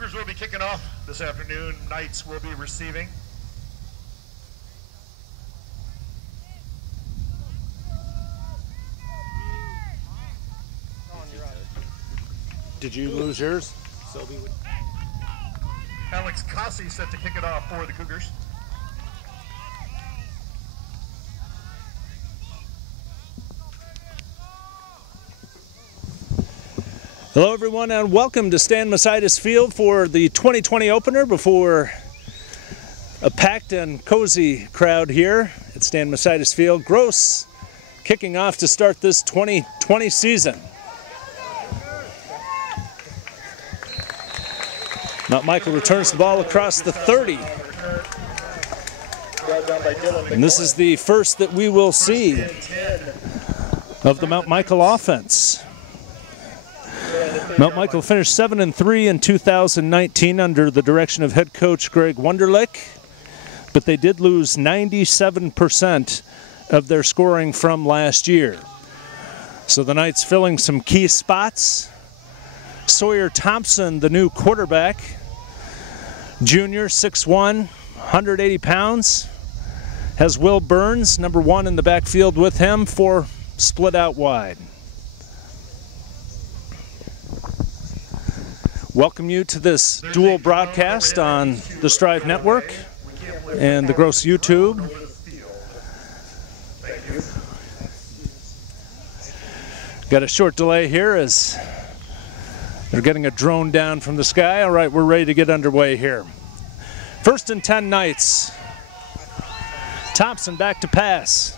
Cougars will be kicking off this afternoon. Knights will be receiving. Did you lose yours? Alex Cossey set to kick it off for the Cougars. Hello everyone and welcome to Stan Masitis Field for the 2020 opener before a packed and cozy crowd here at Stan Masitis Field. Gross kicking off to start this 2020 season. Mount Michael returns the ball across the 30. And this is the first that we will see of the Mount Michael offense. Mount Michael finished 7-3 in 2019 under the direction of head coach Greg Wunderlich, but they did lose 97% of their scoring from last year. So the Knights filling some key spots. Sawyer Thompson, the new quarterback, junior, 6'1", 180 pounds, has Will Burns, number 1 in the backfield with him, 4 split out wide. Welcome you to this dual broadcast on the Strive Network and the Gross YouTube. Got a short delay here as they're getting a drone down from the sky. All right, we're ready to get underway here. 1st and 10 Knights. Thompson back to pass.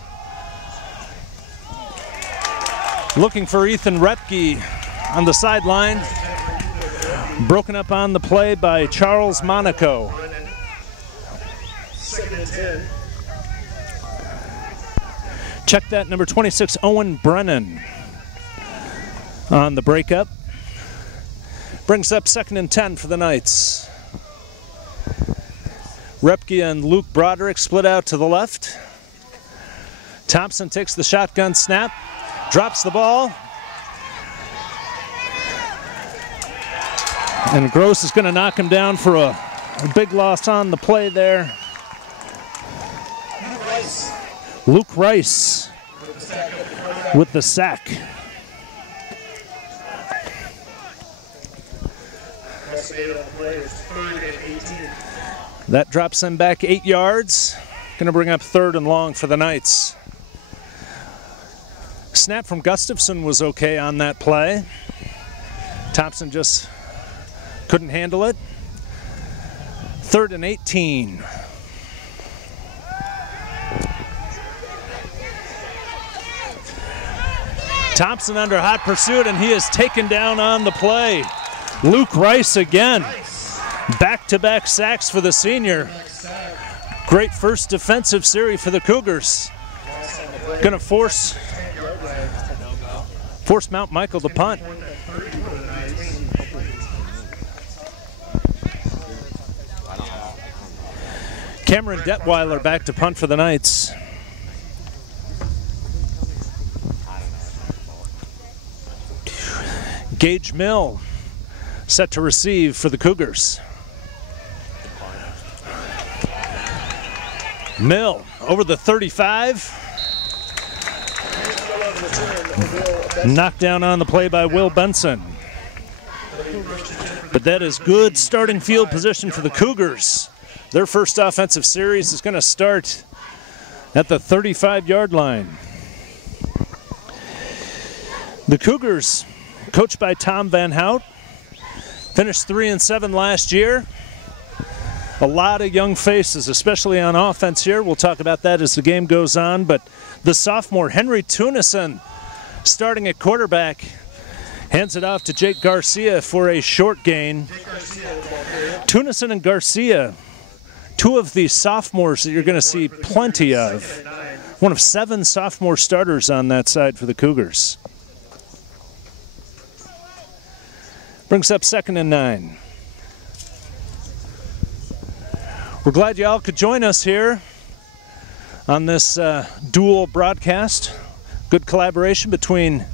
Looking for Ethan Repke on the sideline. Broken up on the play by Charles Monaco. 2nd and 10. Check that, number 26, Owen Brennan on the breakup. Brings up 2nd and 10 for the Knights. Repke and Luke Broderick split out to the left. Thompson takes the shotgun snap, drops the ball. And Gross is going to knock him down for a big loss on the play there. Luke Rice with the sack. That drops them back 8 yards. Going to bring up 3rd and long for the Knights. Snap from Gustafson was okay on that play. Thompson just couldn't handle it. 3rd and 18. Thompson under hot pursuit, and he is taken down on the play. Luke Rice again. Back-to-back sacks for the senior. Great first defensive series for the Cougars. Going to force Mount Michael to punt. Cameron Detweiler back to punt for the Knights. Gage Mill set to receive for the Cougars. Mill over the 35. Knocked down on the play by Will Benson. But that is good starting field position for the Cougars. Their first offensive series is going to start at the 35-yard line. The Cougars, coached by Tom Van Hout, finished 3-7 last year. A lot of young faces, especially on offense here. We'll talk about that as the game goes on. But the sophomore, Henry Tunison, starting at quarterback, hands it off to Jake Garcia for a short gain. Tunison and Garcia, two of the sophomores that you're going to see plenty of. One of 7 sophomore starters on that side for the Cougars. Brings up 2nd and 9. We're glad you all could join us here on this dual broadcast. Good collaboration between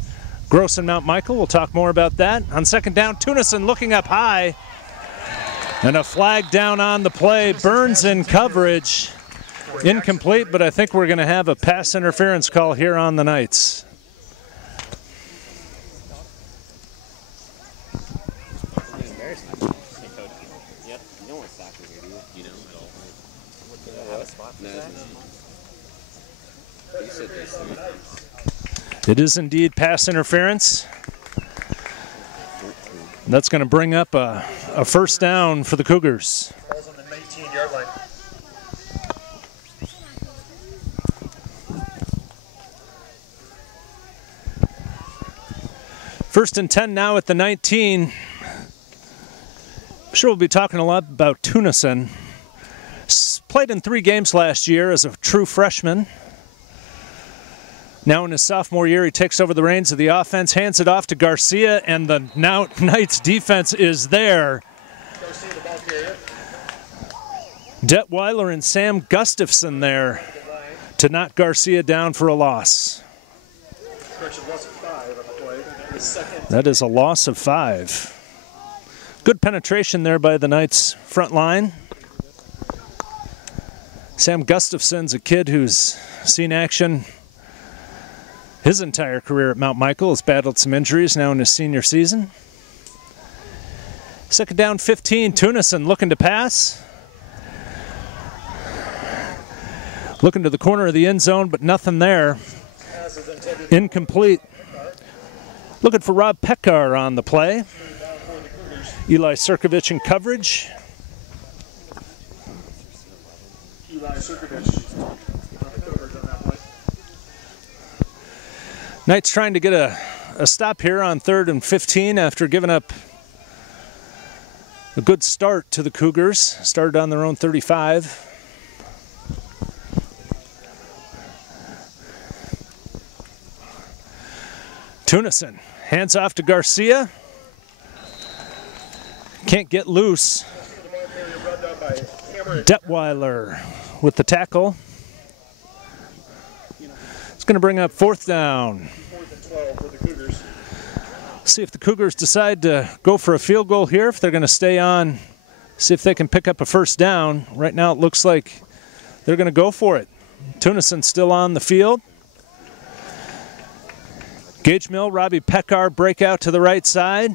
Gross and Mount Michael. We'll talk more about that. On 2nd down, Tunison looking up high. And a flag down on the play. Burns in coverage. Incomplete, but I think we're going to have a pass interference call here on the Knights. It is indeed pass interference. That's going to bring up a first down for the Cougars. Ball's on the 19-yard line. First and 10 now at the 19. I'm sure we'll be talking a lot about Tunison. Played in 3 games last year as a true freshman. Now in his sophomore year, he takes over the reins of the offense, hands it off to Garcia, and the Knights defense is there. Detweiler and Sam Gustafson there to knock Garcia down for a loss. That is a loss of 5. Good penetration there by the Knights front line. Sam Gustafson's a kid who's seen action his entire career at Mount Michael. Has battled some injuries now in his senior season. 2nd down, 15. Tunison looking to pass. Looking to the corner of the end zone, but nothing there. Incomplete. Looking for Rob Pekar on the play. Eli Sirkovich in coverage. Eli Sirkovich. Knights trying to get a stop here on 3rd and 15 after giving up a good start to the Cougars. Started on their own 35. Tunison hands off to Garcia. Can't get loose. Detweiler with the tackle. It's going to bring up 4th down. See if the Cougars decide to go for a field goal here, if they're going to stay on, see if they can pick up a first down. Right now it looks like they're going to go for it. Tunison still on the field. Gage Mill, Robbie Pekar break out to the right side.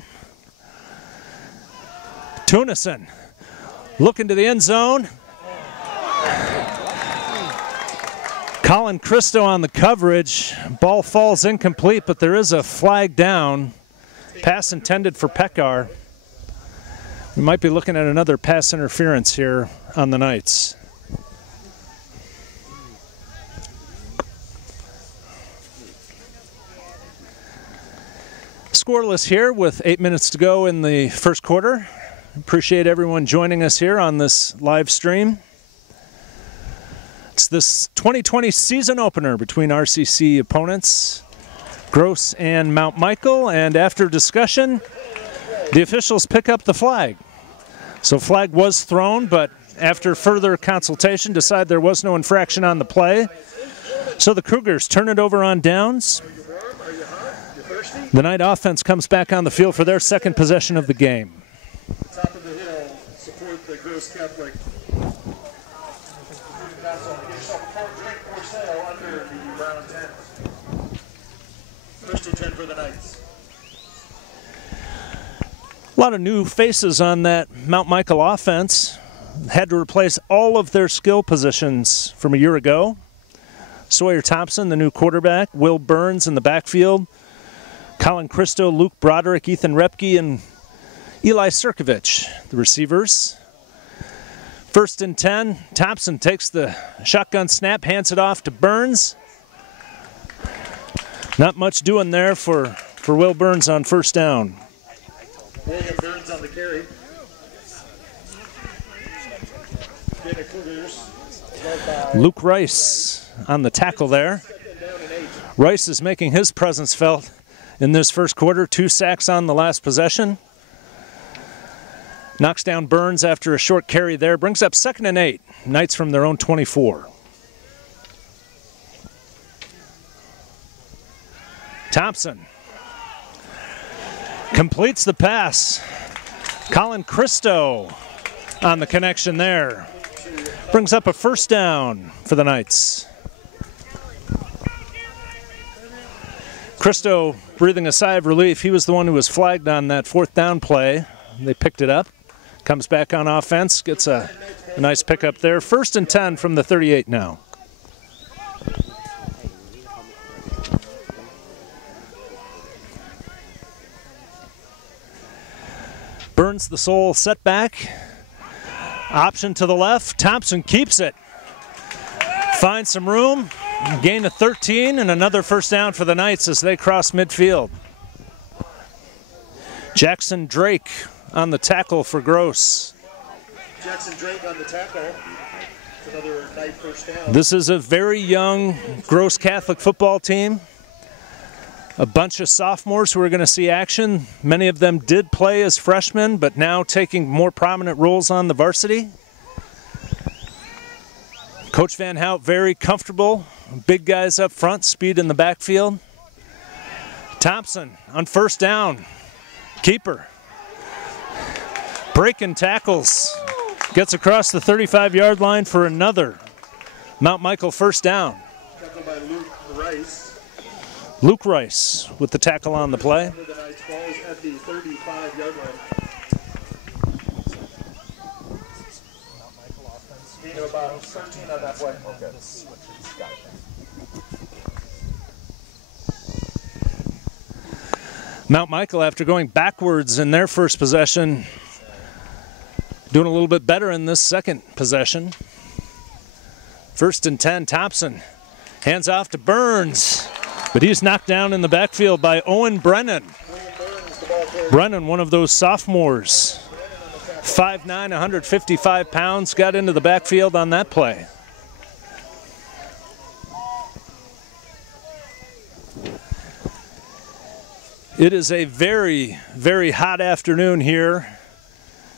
Tunison looking to the end zone. Colin Christo on the coverage. Ball falls incomplete, but there is a flag down. Pass intended for Pekar. We might be looking at another pass interference here on the Knights. Scoreless here with 8 minutes to go in the first quarter. Appreciate everyone joining us here on this live stream. It's this 2020 season opener between RCC opponents, Gross and Mount Michael, and after discussion, the officials pick up the flag. So flag was thrown, but after further consultation, decide there was no infraction on the play. So the Cougars turn it over on downs. The Knight offense comes back on the field for their second possession of the game. Top of the hill, support the Gross Catholic. Drink for sale under the round 10. First and 10 for the Knights. A lot of new faces on that Mount Michael offense. Had to replace all of their skill positions from a year ago. Sawyer Thompson, the new quarterback. Will Burns in the backfield. Colin Christo, Luke Broderick, Ethan Repke, and Eli Sirkovich, the receivers. First and 10. Thompson takes the shotgun snap, hands it off to Burns. Not much doing there for Will Burns on first down. William Burns on the carry. Luke Rice on the tackle there. Rice is making his presence felt in this first quarter. 2 sacks on the last possession. Knocks down Burns after a short carry there. Brings up 2nd and 8. Knights from their own 24. Thompson completes the pass. Colin Christo on the connection there. Brings up a first down for the Knights. Christo breathing a sigh of relief. He was the one who was flagged on that 4th down play. They picked it up. Comes back on offense. Gets a nice pickup there. 1st and 10 from the 38 now. Burns the sole setback. Option to the left. Thompson keeps it. Finds some room. Gain of 13 and another first down for the Knights as they cross midfield. Jackson Drake on the tackle for Gross. Jackson Drake on the tackle. Another Knight first down. This is a very young Gross Catholic football team. A bunch of sophomores who are going to see action. Many of them did play as freshmen, but now taking more prominent roles on the varsity. Coach Van Hout very comfortable. Big guys up front, speed in the backfield. Thompson on first down. Keeper. Breaking tackles. Gets across the 35-yard line for another Mount Michael first down. Tackled by Luke Rice. Luke Rice with the tackle on the play. The Knights balls at the 35-yard line. Gain of about 13 on that play. Okay. Mount Michael, after going backwards in their first possession, doing a little bit better in this second possession. 1st and 10, Thompson hands off to Burns. But he's knocked down in the backfield by Owen Brennan. Brennan, one of those sophomores. 5'9", 155 pounds, got into the backfield on that play. It is a very, very hot afternoon here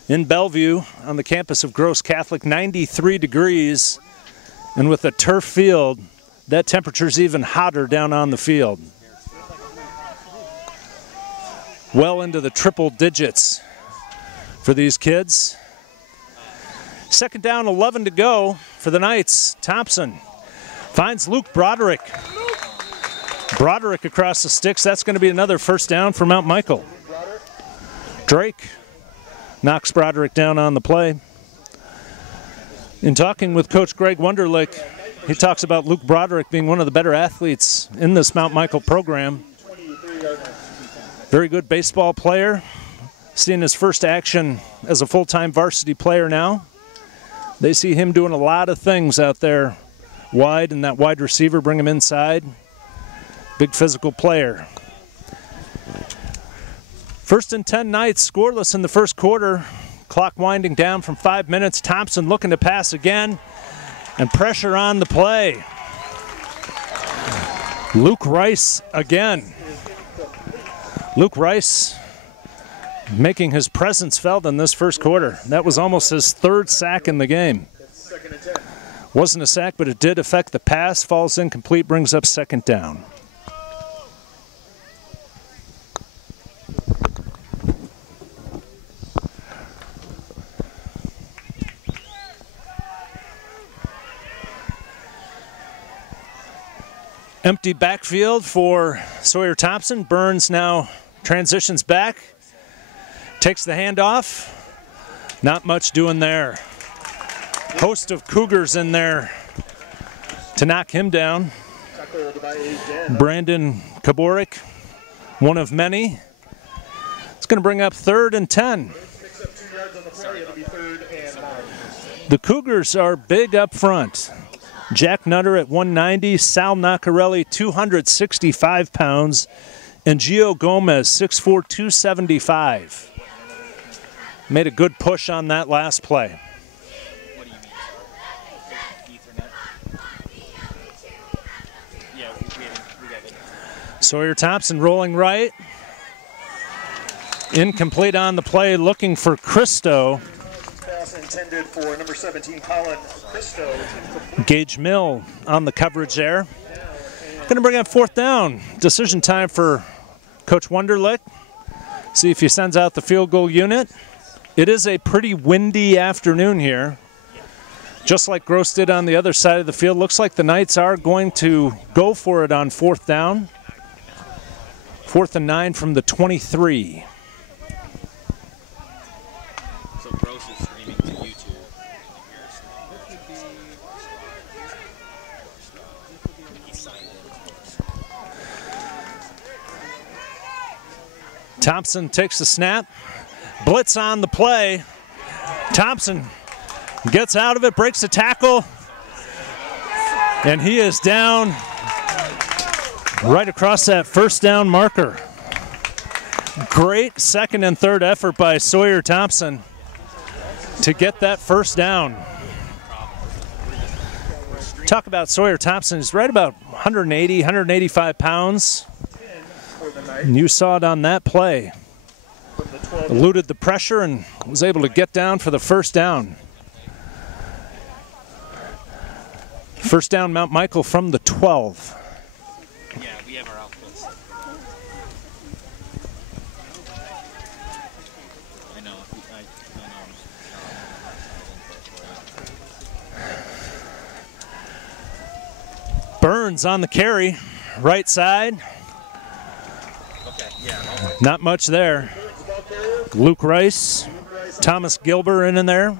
in Bellevue on the campus of Gross Catholic. 93 degrees, and with a turf field, that temperature's even hotter down on the field. Well into the triple digits for these kids. 2nd down, 11 to go for the Knights. Thompson finds Luke Broderick. Broderick across the sticks. That's going to be another first down for Mount Michael. Drake knocks Broderick down on the play. In talking with Coach Greg Wunderlich, he talks about Luke Broderick being one of the better athletes in this Mount Michael program. Very good baseball player. Seeing his first action as a full-time varsity player now. They see him doing a lot of things out there wide, and that wide receiver bring him inside. Big physical player. 1st and 10 Knights, scoreless in the first quarter. Clock winding down from 5 minutes. Thompson looking to pass again. And pressure on the play. Luke Rice again. Luke Rice making his presence felt in this first quarter. That was almost his 3rd sack in the game. Wasn't a sack, but it did affect the pass. Falls incomplete, brings up 2nd down. Empty backfield for Sawyer Thompson. Burns now transitions back, takes the handoff. Not much doing there. Host of Cougars in there to knock him down. Brandon Kaborik, one of many. It's going to bring up 3rd and 10. Picks up 2 yards on the play. It'll be 3rd and 9. The Cougars are big up front. Jack Nutter at 190, Sal Nacarelli 265 pounds, and Gio Gomez 6'4", 275. Made a good push on that last play. What do you mean? Ethernet? Yeah, we got it. Sawyer Thompson rolling right. Incomplete on the play, looking for Christo. Pass intended for number 17, Colin Christo. Gage Mill on the coverage there. Going to bring up 4th down. Decision time for Coach Wunderlich. See if he sends out the field goal unit. It is a pretty windy afternoon here. Just like Gross did on the other side of the field. Looks like the Knights are going to go for it on 4th down. 4th and 9 from the 23. So Gross is streaming to YouTube. He signed in. Thompson takes the snap. Blitz on the play. Thompson gets out of it, breaks the tackle, and he is down right across that 1st down marker. Great 2nd and 3rd effort by Sawyer Thompson to get that 1st down. Talk about Sawyer Thompson. He's right about 180, 185 pounds. And you saw it on that play. Eluded the pressure and was able to get down for the 1st down. 1st down, Mount Michael from the 12. Yeah, we have our outputs. I know. Burns on the carry, right side. Okay, yeah. Not much there. Luke Rice, Thomas Gilbert in there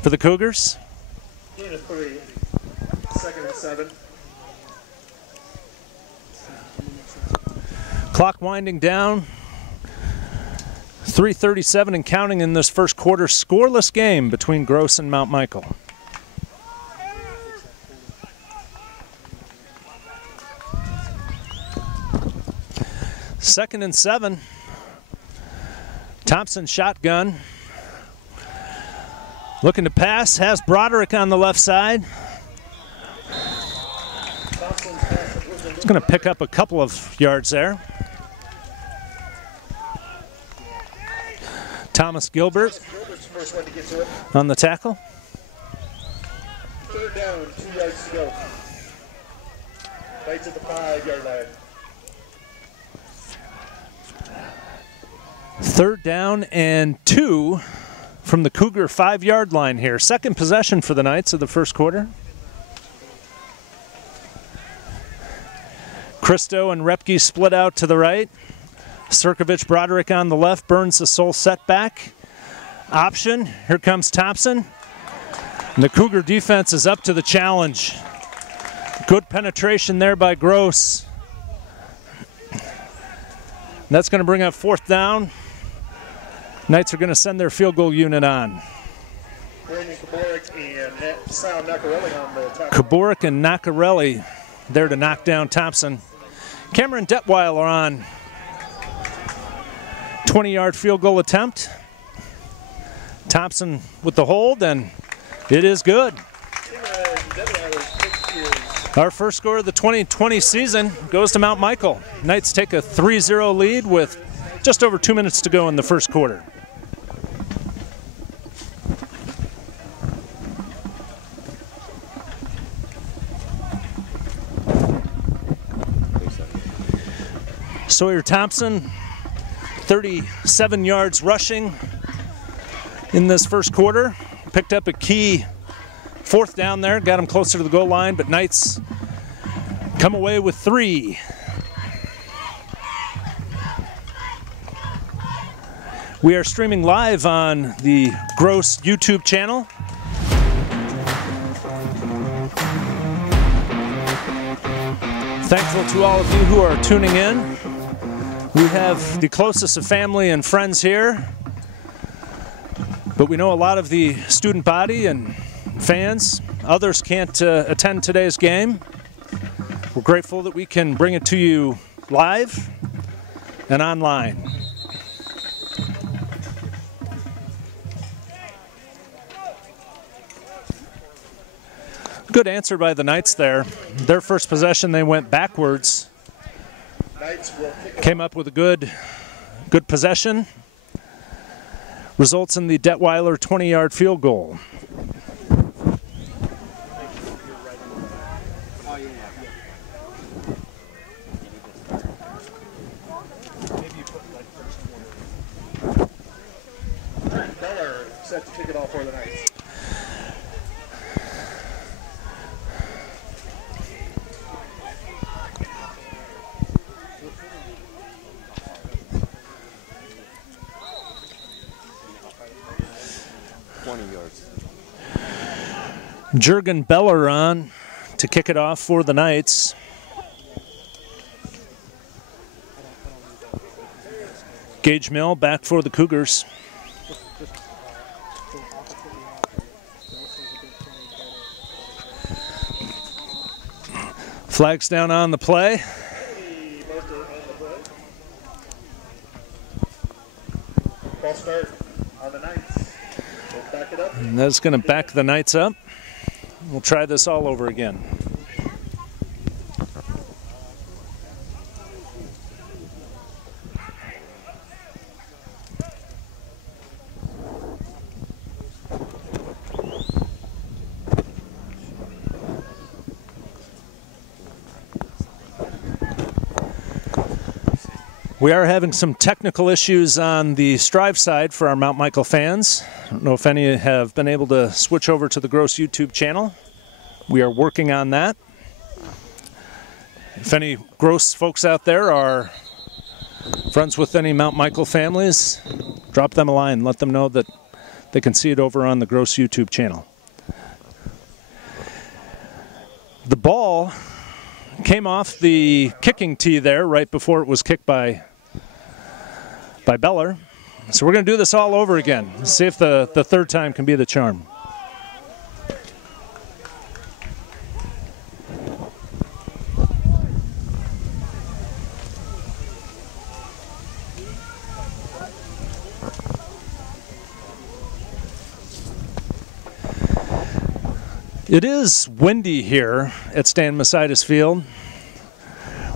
for the Cougars. 3, 2nd and 7. Clock winding down. 3:37 and counting in this 1st quarter. Scoreless game between Gross and Mount Michael. Second and 7. Thompson shotgun. Looking to pass. Has Broderick on the left side. He's going to pick up a couple of yards there. Thomas Gilbert on the tackle. 3rd down, 2 yards to go. Right to the 5-yard line. 3rd down and 2 from the Cougar 5-yard line here. 2nd possession for the Knights of the 1st quarter. Christo and Repke split out to the right. Sirkovich, Broderick on the left. Burns the sole setback. Option. Here comes Thompson. And the Cougar defense is up to the challenge. Good penetration there by Gross. That's going to bring up 4th down. Knights are going to send their field goal unit on. Kaborik and Sal Nacarelli on the top. Kaborik and Nacarelli there to knock down Thompson. Cameron Detweiler on 20-yard field goal attempt. Thompson with the hold, and it is good. Our first score of the 2020 season goes to Mount Michael. Knights take a 3-0 lead with just over 2 minutes to go in the 1st quarter. Sawyer Thompson, 37 yards rushing in this 1st quarter. Picked up a key 4th down there, got him closer to the goal line, but Knights come away with 3. We are streaming live on the Gross YouTube channel. Thankful to all of you who are tuning in. We have the closest of family and friends here, But we know a lot of the student body and fans, others can't attend today's game. We're grateful that we can bring it to you live and online. Good answer by the Knights there. Their first possession, they went backwards. Came up with a good possession. Results in the Detweiler 20-yard field goal. Beller set to kick it off for the Knights. Jurgen Beller on to kick it off for the Knights. Gage Mill back for the Cougars. Flags down on the play. Ball start on the Knights. We'll back it up. And that's going to back the Knights up. We'll try this all over again. We are having some technical issues on the Strive side for our Mount Michael fans. I don't know if any have been able to switch over to the Gross YouTube channel. We are working on that. If any Gross folks out there are friends with any Mount Michael families, drop them a line. Let them know that they can see it over on the Gross YouTube channel. The ball came off the kicking tee there right before it was kicked by Beller. So we're going to do this all over again. See if the third time can be the charm. It is windy here at Stan Masitis Field.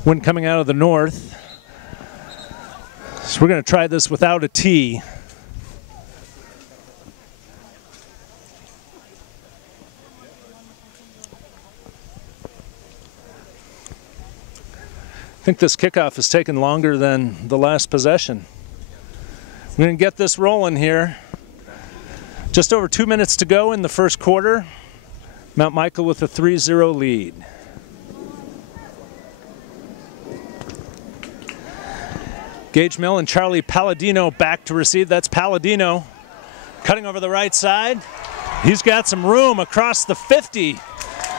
Wind coming out of the north. So we're going to try this without a tee. I think this kickoff has taken longer than the last possession. We're going to get this rolling here. Just over 2 minutes to go in the first quarter. Mount Michael with a 3-0 lead. Gage Mill and Charlie Palladino back to receive. That's Palladino cutting over the right side. He's got some room across the 50.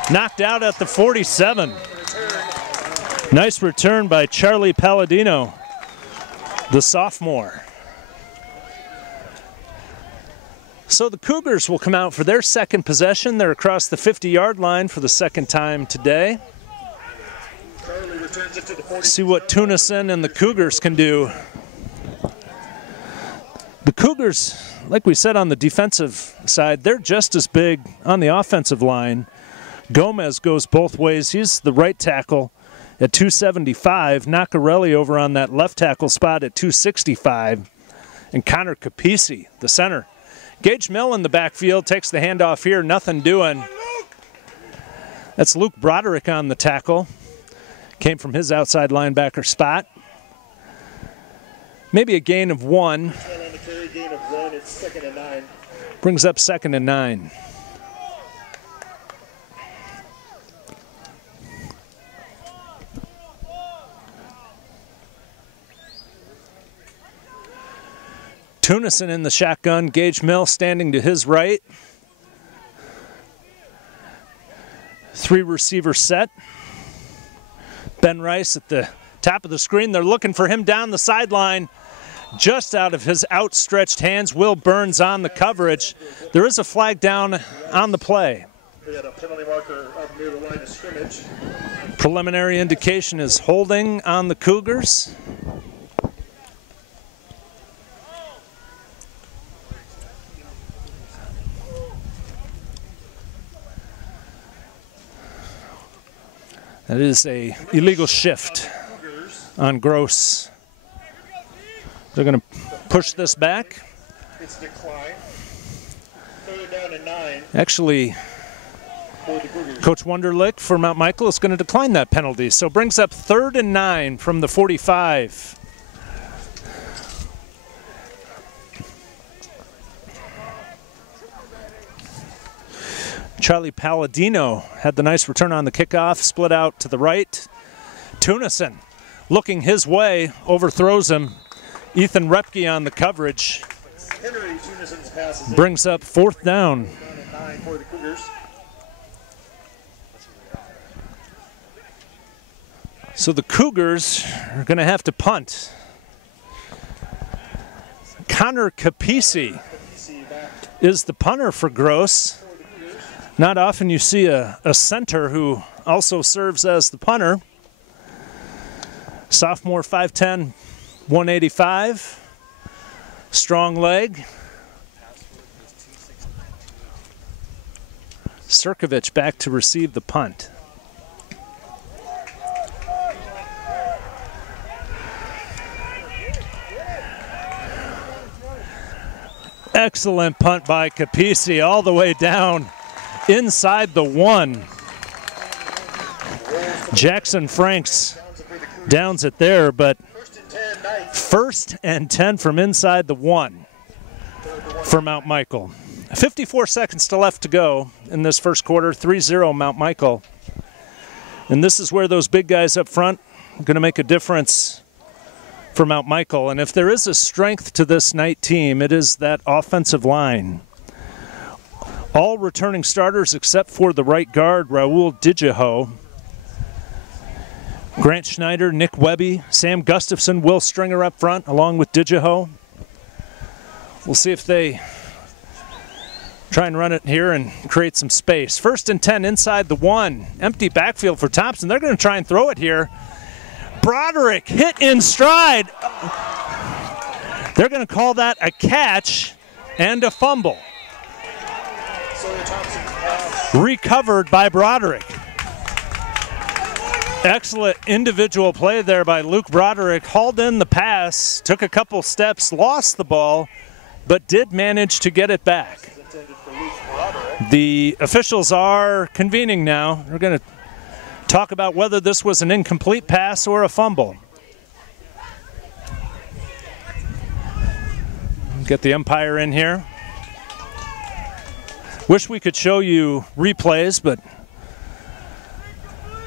Knocked out at the 47. Nice return by Charlie Palladino, the sophomore. So the Cougars will come out for their second possession. They're across the 50-yard line for the second time today. See what Tunison and the Cougars can do. The Cougars, like we said on the defensive side, they're just as big on the offensive line. Gomez goes both ways. He's the right tackle at 275. Nacarelli over on that left tackle spot at 265. And Connor Capisi, the center. Gage Mill in the backfield takes the handoff here. Nothing doing. That's Luke Broderick on the tackle. Came from his outside linebacker spot. Maybe a gain of 1. It's 2nd and 9. Brings up 2nd and 9. Tunison in the shotgun. Gage Mill standing to his right. 3 receiver set. Ben Rice at the top of the screen. They're looking for him down the sideline. just out of his outstretched hands. Will Burns on the coverage. There is a flag down on the play. We got a penalty marker up near the line of scrimmage. Preliminary indication is holding on the Cougars. That is a illegal shift on Gross. They're going to push this back. It's declined. 3rd down and 9. Actually, Coach Wunderlich for Mount Michael is going to decline that penalty. So brings up 3rd and 9 from the 45. Charlie Palladino had the nice return on the kickoff, split out to the right. Tunison looking his way, overthrows him. Ethan Repke on the coverage. Henry Tunison's pass is brings up 4th down. 9 for the Cougars. So the Cougars are going to have to punt. Connor Capisi is the punter for Gross. Not often you see a center who also serves as the punter. Sophomore, 5'10", 185. Strong leg. Sirkovich back to receive the punt. Excellent punt by Capisi all the way down inside the 1. Jackson Franks downs it there, but 1st and 10 from inside the 1 for Mount Michael. 54 seconds left to go in this first quarter, 3-0 Mount Michael. And this is where those big guys up front are going to make a difference for Mount Michael. And if there is a strength to this night team, it is that offensive line. All returning starters except for the right guard, Raul Dijiho. Grant Schneider, Nick Webby, Sam Gustafson, Will Stringer up front, along with Dijiho. We'll see if they try and run it here and create some space. 1st and 10 inside the 1. Empty backfield for Thompson. They're going to try and throw it here. Broderick hit in stride. They're going to call that a catch and a fumble. Recovered by Broderick. Excellent individual play there by Luke Broderick. Hauled in the pass, took a couple steps, lost the ball, but did manage to get it back. The officials are convening now. They're going to talk about whether this was an incomplete pass or a fumble. Get the umpire in here. Wish we could show you replays, but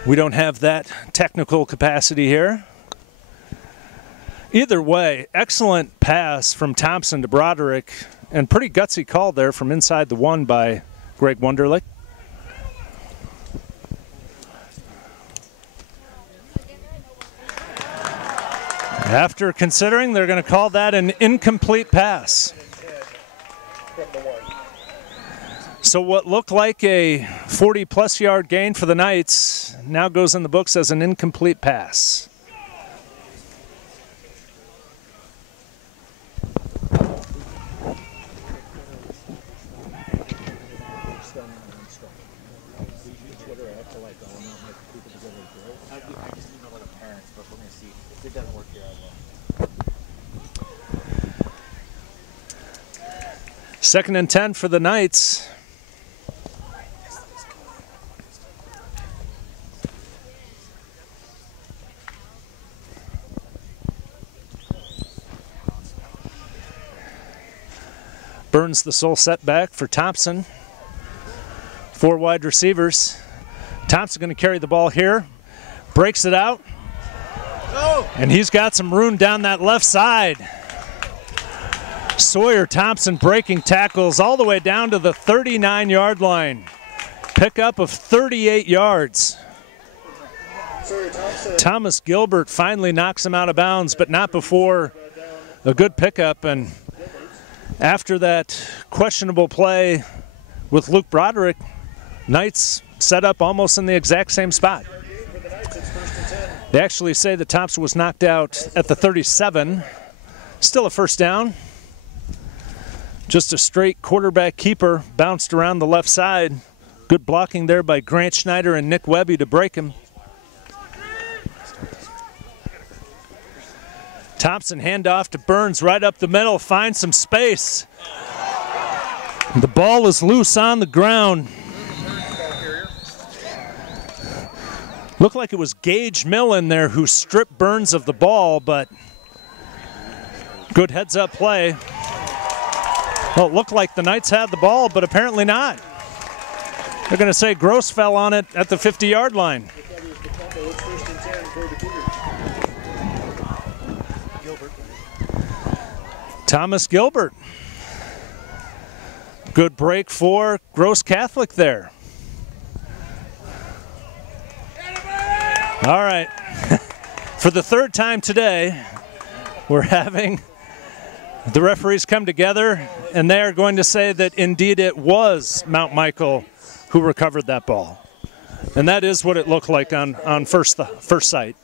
we don't have that technical capacity here. Either way, excellent pass from Thompson to Broderick, and pretty gutsy call there from inside the 1 by Greg Wunderlich. After considering, they're going to call that an incomplete pass. So what looked like a 40-plus yard gain for the Knights now goes in the books as an incomplete pass. Second and 10 for the Knights. Burns the sole setback for Thompson. 4 wide receivers. Thompson going to carry the ball here. Breaks it out. And he's got some room down that left side. Sawyer Thompson breaking tackles all the way down to the 39-yard line. Pickup of 38 yards. Thomas Gilbert finally knocks him out of bounds, but not before a good pickup, and after that questionable play with Luke Broderick, Knights set up almost in the exact same spot. They actually say that Thompson was knocked out at the 37. Still a first down. Just a straight quarterback keeper, bounced around the left side. Good blocking there by Grant Schneider and Nick Webby to break him. Thompson handoff to Burns right up the middle, finds some space. The ball is loose on the ground. Looked like it was Gage Millen there who stripped Burns of the ball, but good heads-up play. Well, it looked like the Knights had the ball, but apparently not. They're going to say Gross fell on it at the 50-yard line. Thomas Gilbert. Good break for Gross Catholic there. All right. For the third time today, we're having the referees come together, and they are going to say that indeed it was Mount Michael who recovered that ball. And that is what it looked like on first sight.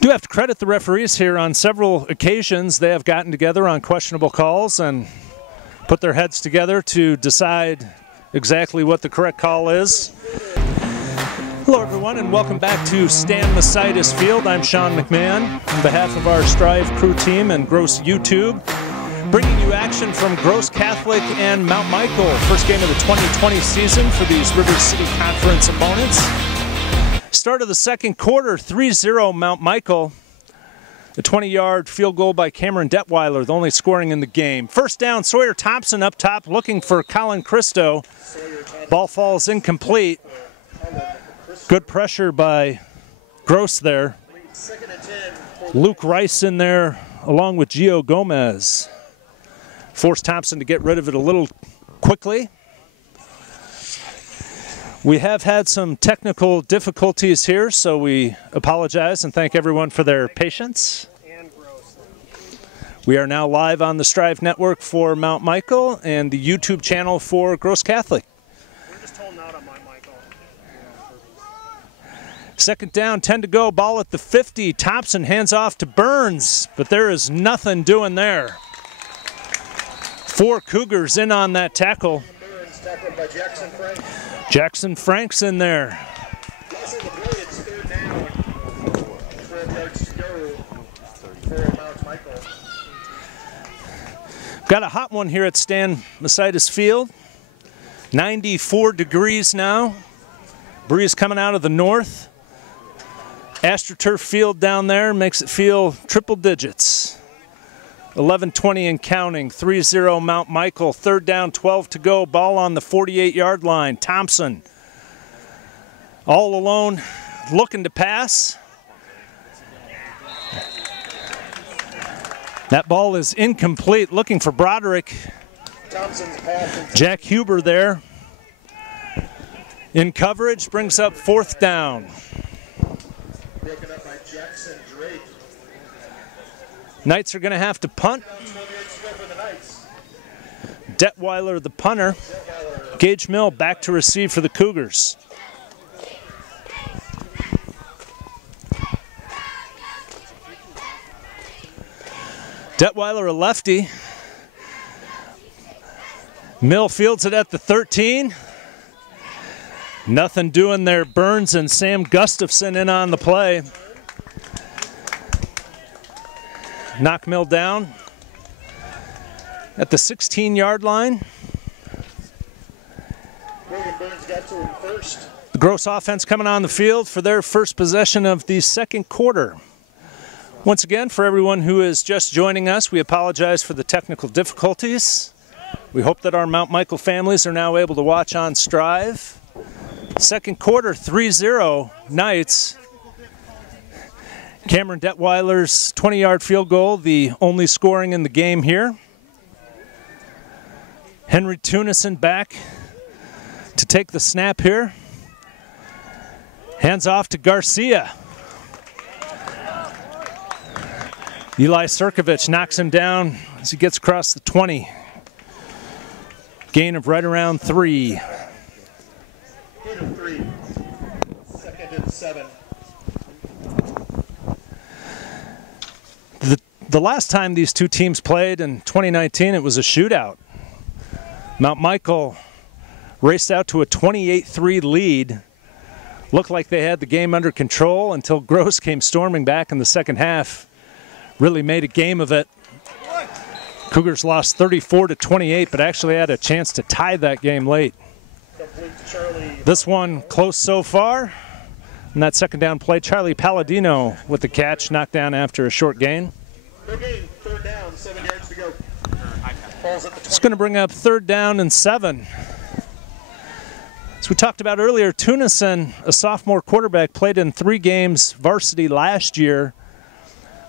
Do have to credit the referees here. On several occasions they have gotten together on questionable calls and put their heads together to decide exactly what the correct call is. Hello everyone, and welcome back to Stan Masitis Field. I'm Sean McMahon on behalf of our Strive crew team and Gross YouTube, bringing you action from Gross Catholic and Mount Michael. First game of the 2020 season for these River City Conference opponents. Start of the second quarter, 3-0 Mount Michael. A 20-yard field goal by Cameron Detweiler, the only scoring in the game. First down, Sawyer Thompson up top looking for Colin Christo. Ball falls incomplete. Good pressure by Gross there. Luke Rice in there along with Gio Gomez. Forced Thompson to get rid of it a little quickly. We have had some technical difficulties here, so we apologize and thank everyone for their patience. We are now live on the Strive Network for Mount Michael and the YouTube channel for Gross Catholic. We're just holding out on Mount Michael. Second down, 10 to go, ball at the 50. Thompson hands off to Burns, but there is nothing doing there. 4 Cougars in on that tackle. Burns tackled by Jackson Frank. Jackson Frank's in there. Also the brilliance third down. 12 yards to go for Mount Michael. Got a hot one here at Stan Masitis Field. 94 degrees now. Breeze coming out of the north. AstroTurf Field down there makes it feel triple digits. 11:20 and counting. 3-0 Mount Michael. Third down, 12 to go. Ball on the 48-yard line. Thompson all alone looking to pass. That ball is incomplete. Looking for Broderick. Thompson's pass. Jack Huber there. In coverage, brings up fourth down. Broken up by Jackson Drake. Knights are going to have to punt. 12 yards to go for the Knights. Detweiler, the punter. Gage Mill back to receive for the Cougars. Detweiler, a lefty. Mill fields it at the 13. Nothing doing there. Burns and Sam Gustafson in on the play. Knock Mill down at the 16-yard line. Burns got to him first. The Gross offense coming on the field for their first possession of the second quarter. Once again, for everyone who is just joining us, we apologize for the technical difficulties. We hope that our Mount Michael families are now able to watch on Strive. Second quarter, 3-0 Knights. Cameron Detweiler's 20-yard field goal, the only scoring in the game here. Henry Tunison back to take the snap here. Hands off to Garcia. Eli Sirkovich knocks him down as he gets across the 20. Gain of right around 3. Gain of 3. 2nd and 7. The last time these two teams played in 2019, it was a shootout. Mount Michael raced out to a 28-3 lead. Looked like they had the game under control until Gross came storming back in the second half. Really made a game of it. Cougars lost 34-28, but actually had a chance to tie that game late. This one close so far. And that second down play, Charlie Palladino with the catch, knocked down after a short gain. No gain, 3rd down, 7 yards to go. It's going to bring up 3rd down and 7. As we talked about earlier, Tunison, a sophomore quarterback, played in 3 games varsity last year.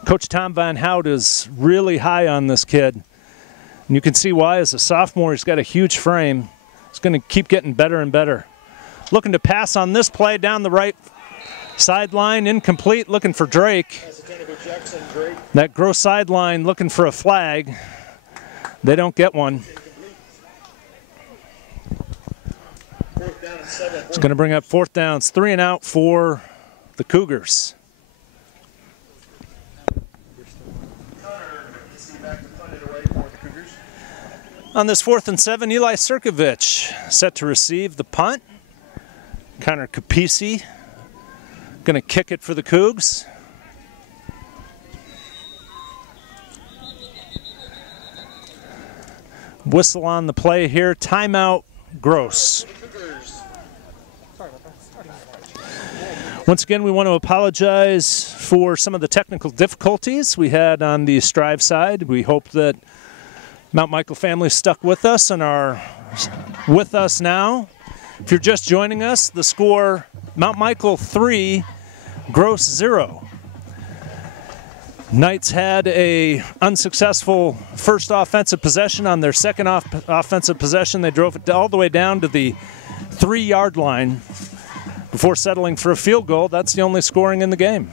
Coach Tom Van Hout is really high on this kid. And you can see why. As a sophomore, he's got a huge frame. He's going to keep getting better and better. Looking to pass on this play down the right sideline, incomplete, looking for Drake. That Gross sideline looking for a flag. They don't get one. It's going to bring up 4th downs, 3 and out for the Cougars. On this 4th and 7, Eli Sirkovich set to receive the punt. Connor Capisi going to kick it for the Cougs. Whistle on the play here. Timeout, Gross. Once again, we want to apologize for some of the technical difficulties we had on the Strive side. We hope that Mount Michael family stuck with us and are with us now. If you're just joining us, the score, Mount Michael 3, Gross 0. Knights had a unsuccessful first offensive possession. On their second offensive possession, they drove it all the way down to the 3-yard line before settling for a field goal. That's the only scoring in the game.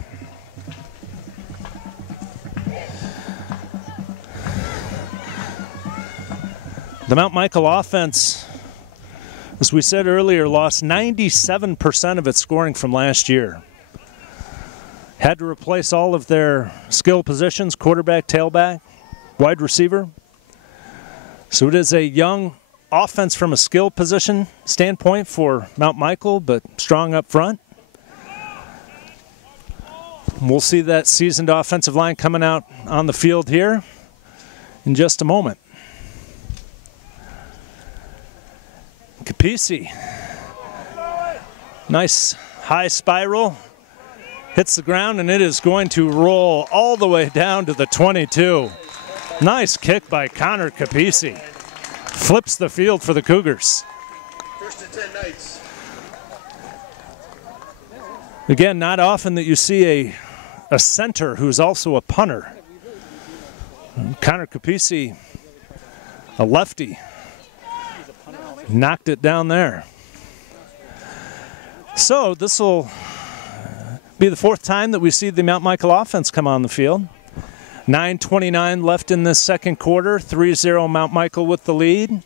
The Mount Michael offense, as we said earlier, lost 97% of its scoring from last year. Had to replace all of their skill positions, quarterback, tailback, wide receiver. So it is a young offense from a skill position standpoint for Mount Michael, but strong up front. We'll see that seasoned offensive line coming out on the field here in just a moment. Capisi, nice high spiral, hits the ground, and it is going to roll all the way down to the 22. Nice kick by Connor Capisi. Flips the field for the Cougars. 1st and 10 Knights. Again, not often that you see a center who's also a punter. Connor Capisi, a lefty, knocked it down there. So this will be the 4th time that we see the Mount Michael offense come on the field. 9:29 left in this second quarter. 3-0 Mount Michael with the lead.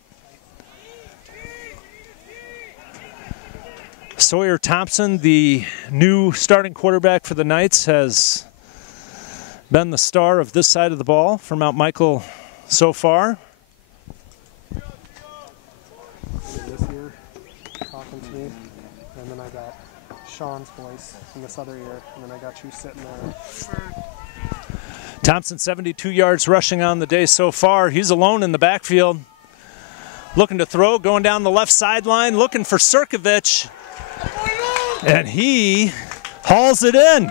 Sawyer Thompson, the new starting quarterback for the Knights, has been the star of this side of the ball for Mount Michael so far. This year, talking to me, and then I got Sean's voice in this other ear, and then I got you sitting there. Thompson, 72 yards rushing on the day so far. He's alone in the backfield. Looking to throw, going down the left sideline, looking for Sirkovich. And he hauls it in.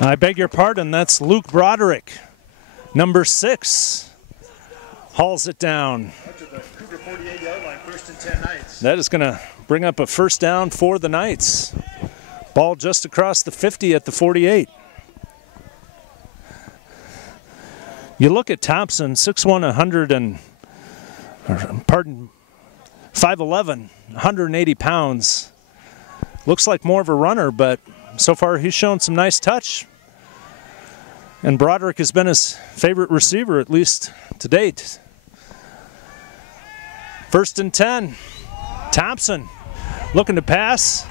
I beg your pardon, that's Luke Broderick, number 6. Hauls it down. That is going to bring up a 1st down for the Knights. Ball just across the 50 at the 48. You look at Thompson, 6'1", 5'11", 180 pounds. Looks like more of a runner, but so far he's shown some nice touch. And Broderick has been his favorite receiver, at least to date. 1st and 10. Thompson looking to pass.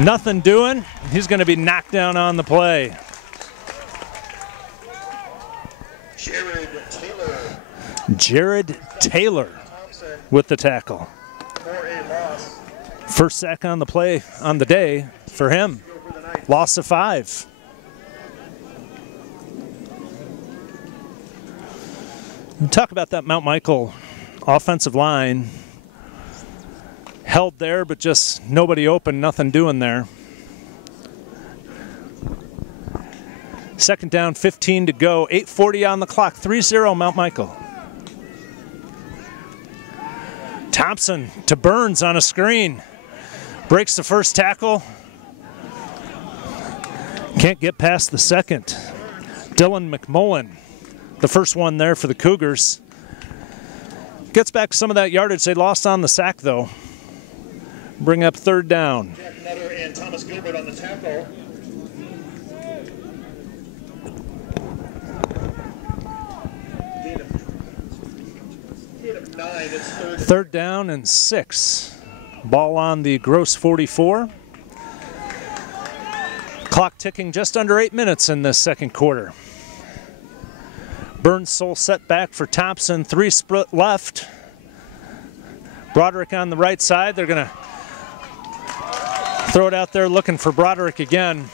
Nothing doing. He's going to be knocked down on the play. Jared Taylor with the tackle. First sack on the play on the day for him. Loss of 5. We talk about that Mount Michael offensive line. Held there, but just nobody open, nothing doing there. 2nd down, 15 to go, 8:40 on the clock, 3-0 Mount Michael. Thompson to Burns on a screen. Breaks the first tackle. Can't get past the second. Dylan McMullen, the first one there for the Cougars. Gets back some of that yardage they lost on the sack, though. Bring up 3rd down. Jack Nutter and Thomas Gilbert on the tackle. Gain of 9, it's 3rd down and 6. Ball on the gross 44. Clock ticking just under 8 minutes in this second quarter. Burns sole setback for Thompson, 3 split left. Broderick on the right side. They're going to throw it out there looking for Broderick again.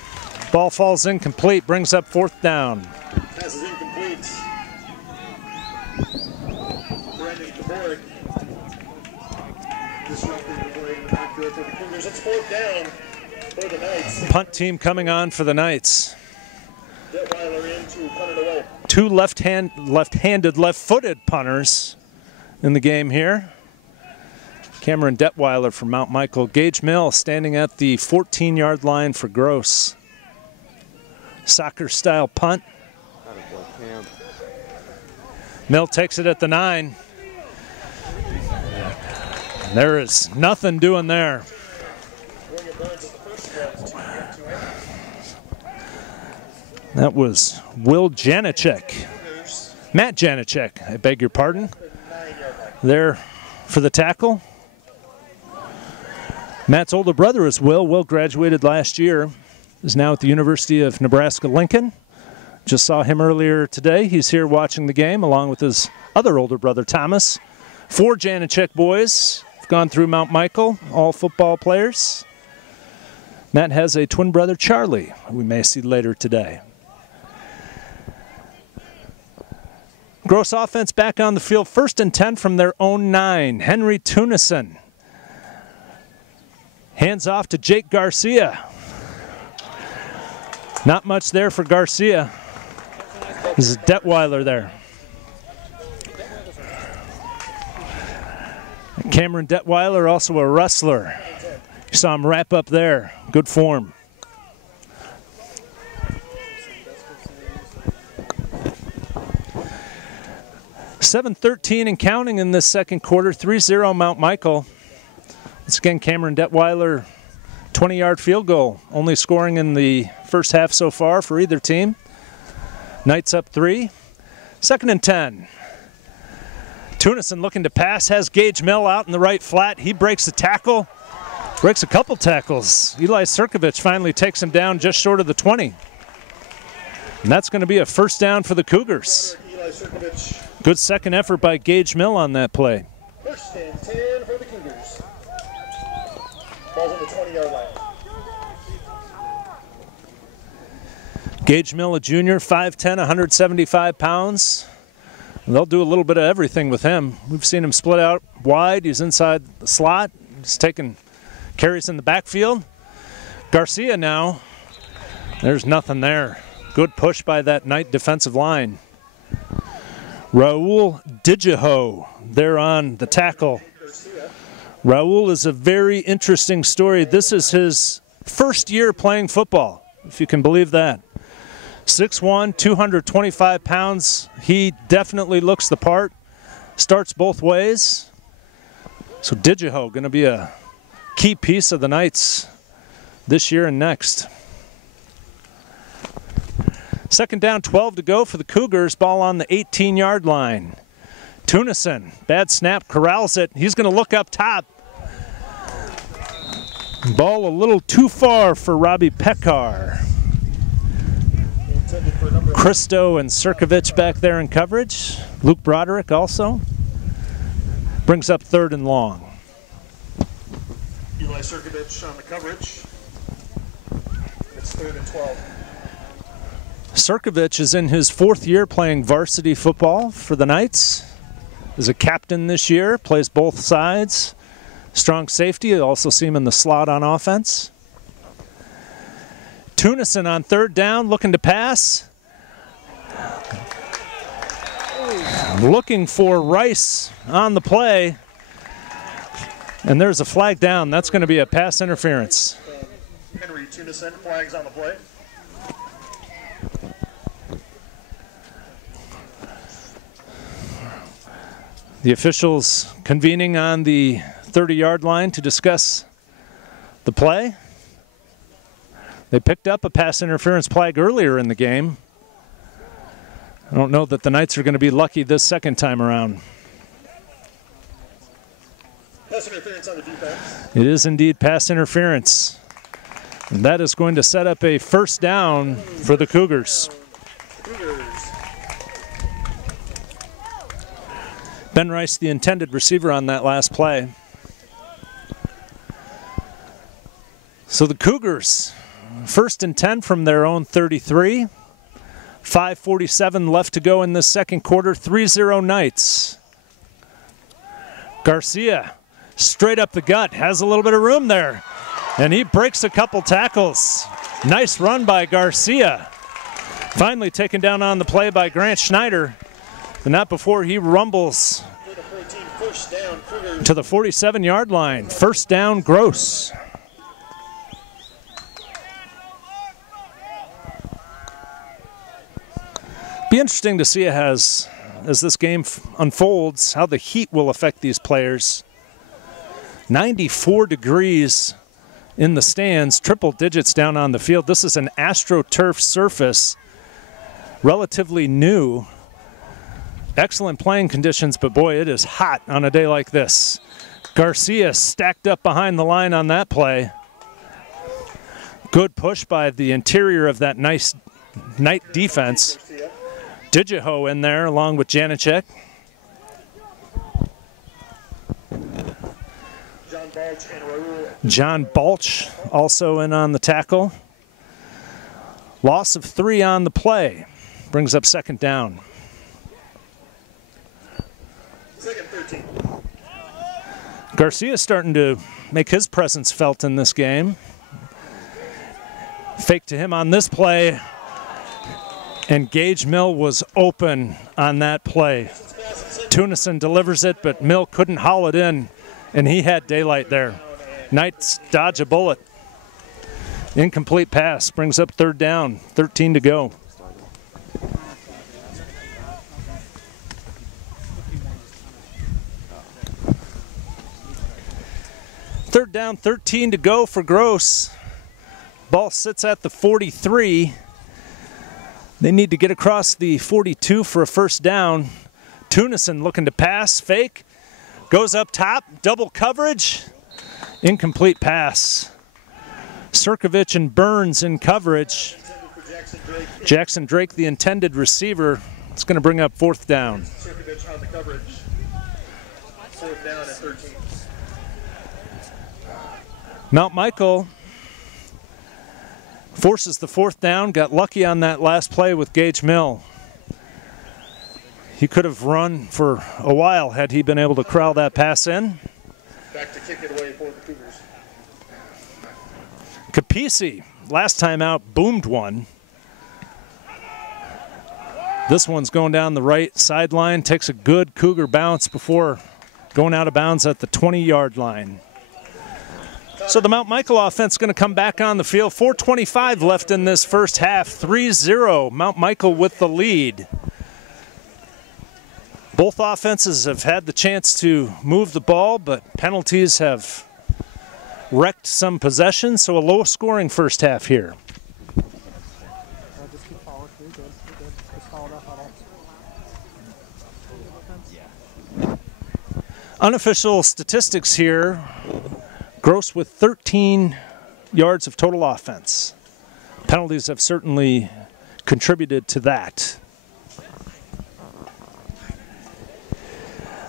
Ball falls incomplete, brings up 4th down. Pass is incomplete. Brandon Kaborik disrupting the play in the backfield for the Cougars. It's 4th down for the Knights. Punt team coming on for the Knights. Detweiler in to punt it away. 2 left-handed, left-footed punters in the game here. Cameron Detweiler from Mount Michael. Gage Mill standing at the 14-yard line for Gross. Soccer-style punt. Mill takes it at the 9. There is nothing doing there. That was Will Janicek. Matt Janicek, I beg your pardon. There for the tackle. Matt's older brother is Will. Will graduated last year. Is now at the University of Nebraska-Lincoln. Just saw him earlier today. He's here watching the game along with his other older brother, Thomas. 4 Janicek boys have gone through Mount Michael, all football players. Matt has a twin brother, Charlie, who we may see later today. Gross offense back on the field, 1st and 10 from their own 9. Henry Tunison. Hands off to Jake Garcia. Not much there for Garcia. This is Detweiler there. Cameron Detweiler, also a wrestler. You saw him wrap up there. Good form. .7:13 and counting in this second quarter. 3-0 Mount Michael. Once again, Cameron Detweiler, 20-yard field goal. Only scoring in the first half so far for either team. Knights up 3. 2nd and 10. Tunison looking to pass, has Gage Mill out in the right flat. He breaks the tackle, breaks a couple tackles. Eli Sirkovich finally takes him down just short of the 20. And that's going to be a 1st down for the Cougars. Good second effort by Gage Mill on that play. 1st and 10 for the Cougars. Ball's on the 20-yard line. Gage Mill, a junior, 5'10", 175 pounds. They'll do a little bit of everything with him. We've seen him split out wide. He's inside the slot. He's taking carries in the backfield. Garcia now, there's nothing there. Good push by that Knight defensive line. Raul Dijiho there on the tackle. Raul is a very interesting story. This is his first year playing football, if you can believe that. 6'1", 225 pounds. He definitely looks the part. Starts both ways. So Digiho going to be a key piece of the Knights this year and next. Second down, 12 to go for the Cougars. Ball on the 18-yard line. Tunison, bad snap, corrals it. He's going to look up top. Ball a little too far for Robbie Pekar. Christo and Sirkovich back there in coverage. Luke Broderick also. Brings up 3rd and long. Eli Sirkovich on the coverage. It's 3rd and 12. Sirkovich is in his 4th year playing varsity football for the Knights. Is a captain this year, plays both sides. Strong safety, you also see him in the slot on offense. Tunison on 3rd down, looking to pass. Looking for Rice on the play. And there's a flag down. That's going to be a pass interference. Henry Tunison, flags on the play. The officials convening on the 30-yard line to discuss the play. They picked up a pass interference flag earlier in the game. I don't know that the Knights are going to be lucky this second time around. Pass interference on the defense. It is indeed pass interference. And that is going to set up a 1st down for the Cougars. Ben Rice, the intended receiver on that last play. So the Cougars, 1st and 10 from their own 33. 5:47 left to go in the second quarter. 3-0 Knights. Garcia, straight up the gut, has a little bit of room there. And he breaks a couple tackles. Nice run by Garcia. Finally taken down on the play by Grant Schneider. But not before he rumbles to the 47-yard line. 1st down, Gross. Be interesting to see as this game unfolds, how the heat will affect these players. 94 degrees in the stands, triple digits down on the field. This is an AstroTurf surface, relatively new. Excellent playing conditions, but boy, it is hot on a day like this. Garcia stacked up behind the line on that play. Good push by the interior of that nice Knight defense. Digiho in there along with Janicek. John Balch also in on the tackle. Loss of 3 on the play. Brings up 2nd down. 2nd 13. Garcia starting to make his presence felt in this game. Fake to him on this play. And Gage Mill was open on that play. Tunison delivers it, but Mill couldn't haul it in, and he had daylight there. Knights dodge a bullet. Incomplete pass brings up 3rd down, 13 to go. Third down, 13 to go for Gross. Ball sits at the 43. They need to get across the 42 for a 1st down. Tunison looking to pass, fake. Goes up top, double coverage. Incomplete pass. Sirkovich and Burns in coverage. Jackson Drake, the intended receiver. It's going to bring up 4th down. Sirkovich on the coverage. 4th down at 13. Mount Michael forces the 4th down, got lucky on that last play with Gage Mill. He could have run for a while had he been able to corral that pass in. Back to kick it away for the Cougars. Capisi, last time out, boomed one. This one's going down the right sideline, takes a good Cougar bounce before going out of bounds at the 20-yard line. So the Mount Michael offense is going to come back on the field. 4:25 left in this first half. 3-0, Mount Michael with the lead. Both offenses have had the chance to move the ball, but penalties have wrecked some possession, so a low-scoring first half here. Just keep following. You're good. You're good. Just follow that huddle. Unofficial statistics here. Gross with 13 yards of total offense. Penalties have certainly contributed to that.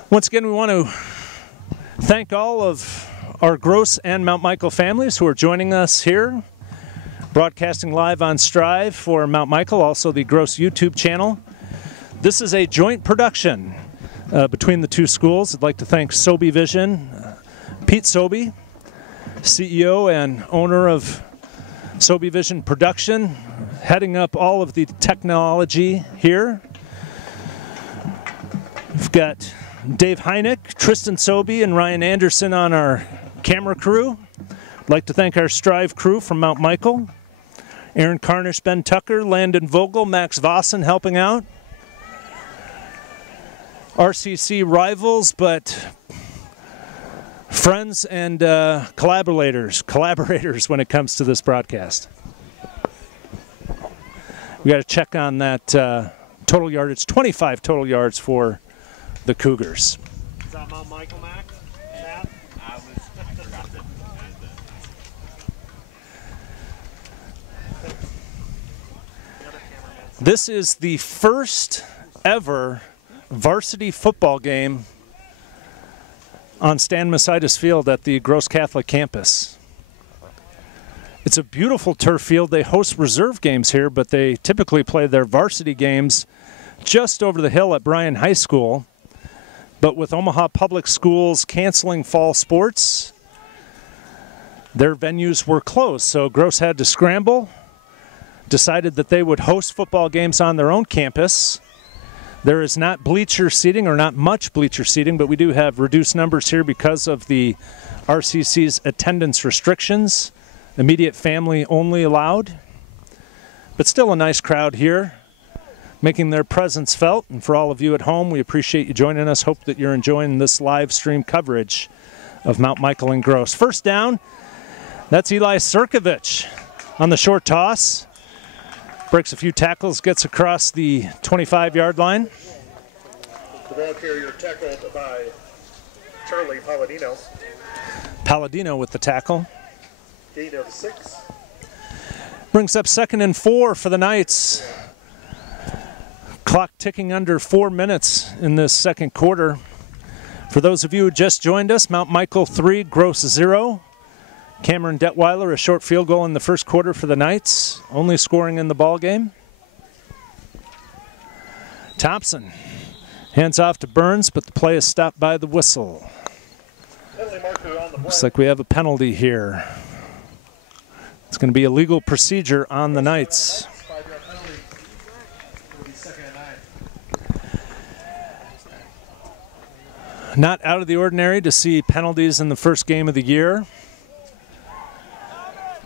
Once again, we want to thank all of our Gross and Mount Michael families who are joining us here, broadcasting live on Strive for Mount Michael, also the Gross YouTube channel. This is a joint production between the two schools. I'd like to thank Sobey Vision, Pete Sobey, CEO and owner of Sobey Vision Production, heading up all of the technology here. We've got Dave Heineck, Tristan Sobey, and Ryan Anderson on our camera crew. I'd like to thank our Strive crew from Mount Michael. Aaron Carnish, Ben Tucker, Landon Vogel, Max Vossen helping out. RCC rivals, but friends and collaborators when it comes to this broadcast. We got to check on that total yardage, 25 total yards for the Cougars. Is that Mount Michael, Mac? Matt? I forgot to This is the first ever varsity football game on Stan Masitis Field at the Gross Catholic campus. It's a beautiful turf field. They host reserve games here, but they typically play their varsity games just over the hill at Bryan High School. But with Omaha Public Schools canceling fall sports, their venues were closed. So Gross had to scramble, decided that they would host football games on their own campus. There is not bleacher seating, or not much bleacher seating, but we do have reduced numbers here because of the RCC's attendance restrictions. Immediate family only allowed. But still a nice crowd here, making their presence felt. And for all of you at home, we appreciate you joining us. Hope that you're enjoying this live stream coverage of Mount Michael and Gross. First down, that's Eli Sirkovich on the short toss. Breaks a few tackles, gets across the 25-yard line. The ball carrier tackled by Charlie Palladino. Palladino with the tackle. Gain of 6. Brings up 2nd and 4 for the Knights. Clock ticking under 4 minutes in this second quarter. For those of you who just joined us, Mount Michael 3, Gross 0. Cameron Detweiler, a short field goal in the first quarter for the Knights, only scoring in the ball game. Thompson hands off to Burns, but the play is stopped by the whistle. Looks like we have a penalty here. It's going to be a legal procedure on the Knights. Not out of the ordinary to see penalties in the first game of the year.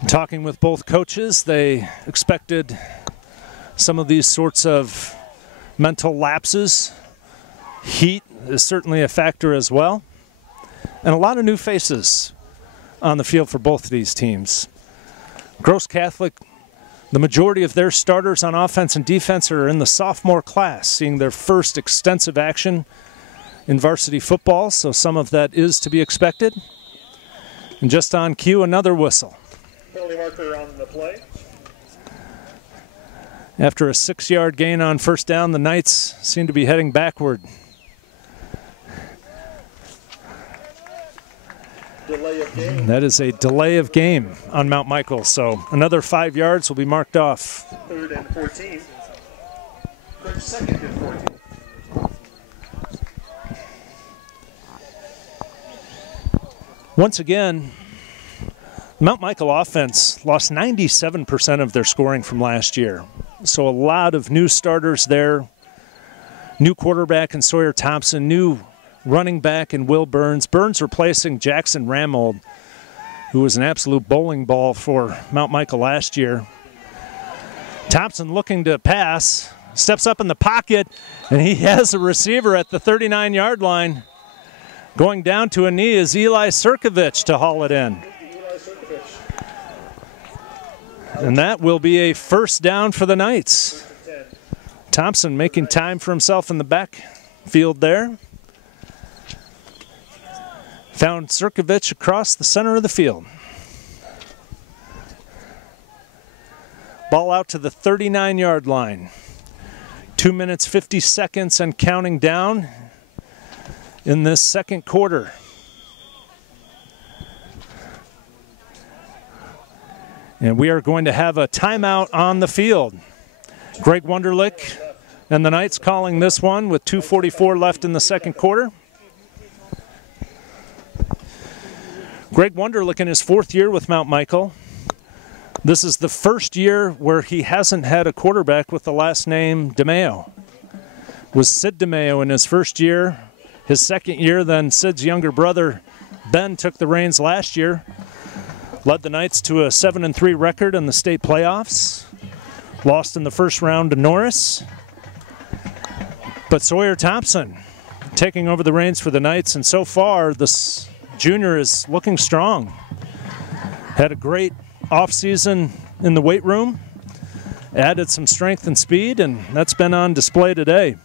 Talking with both coaches, they expected some of these sorts of mental lapses. Heat is certainly a factor as well. And a lot of new faces on the field for both of these teams. Gross Catholic, the majority of their starters on offense and defense are in the sophomore class, seeing their first extensive action in varsity football, so some of that is to be expected. And just on cue, another whistle. Penalty marker on the play. After a 6-yard gain on first down, the Knights seem to be heading backward. Delay of game. That is a delay of game on Mount Michael, so another 5 yards will be marked off. 3rd and 14. 2nd and 14. Once again, Mount Michael offense lost 97% of their scoring from last year. So a lot of new starters there. New quarterback in Sawyer Thompson, new running back in Will Burns. Burns replacing Jackson Ramold, who was an absolute bowling ball for Mount Michael last year. Thompson looking to pass, steps up in the pocket, and he has a receiver at the 39-yard line. Going down to a knee is Eli Sirkovich to haul it in. And that will be a first down for the Knights. Thompson making time for himself in the backfield there. Found Sirkovich across the center of the field. Ball out to the 39-yard line. 2 minutes, 50 seconds and counting down in this second quarter. And we are going to have a timeout on the field. Greg Wunderlich and the Knights calling this one with 2:44 left in the second quarter. Greg Wunderlich in his fourth year with Mount Michael. This is the first year where he hasn't had a quarterback with the last name DeMayo. It was Sid DeMayo in his first year. His second year, then Sid's younger brother, Ben, took the reins last year. Led the Knights to a 7-3 record in the state playoffs. Lost in the first round to Norris. But Sawyer Thompson taking over the reins for the Knights, and so far this junior is looking strong. Had a great offseason in the weight room, added some strength and speed, and that's been on display today.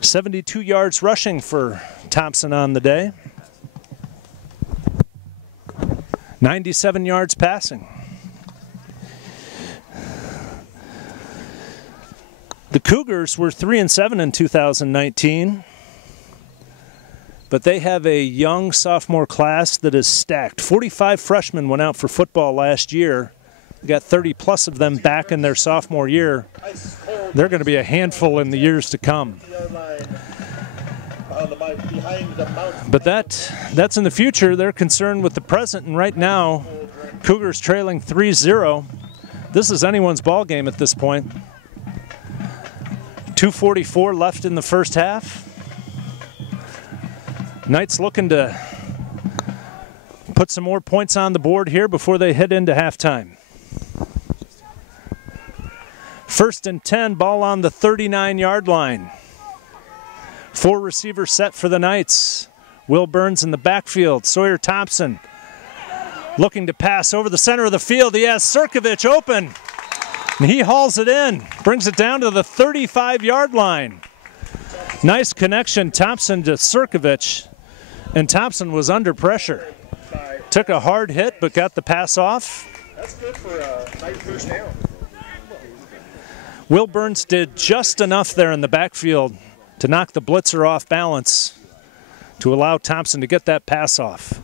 .72 yards rushing for Thompson on the day. 97 yards passing. The Cougars were 3-7 in 2019, but they have a young sophomore class that is stacked. 45 freshmen went out for football last year. We got 30 plus of them back in their sophomore year. They're going to be a handful in the years to come. But that's in the future. They're concerned with the present, and right now, Cougars trailing 3-0. This is anyone's ball game at this point. 2:44 left in the first half. Knights looking to put some more points on the board here before they head into halftime. 1st and 10, ball on the 39-yard line. 4 receivers set for the Knights. Will Burns in the backfield. Sawyer Thompson looking to pass over the center of the field. He has Sirkovich open, and he hauls it in. Brings it down to the 35-yard line. Nice connection, Thompson to Sirkovich, and Thompson was under pressure. Took a hard hit, but got the pass off. That's good for a nice first down. Will Burns did just enough there in the backfield to knock the blitzer off balance to allow Thompson to get that pass off.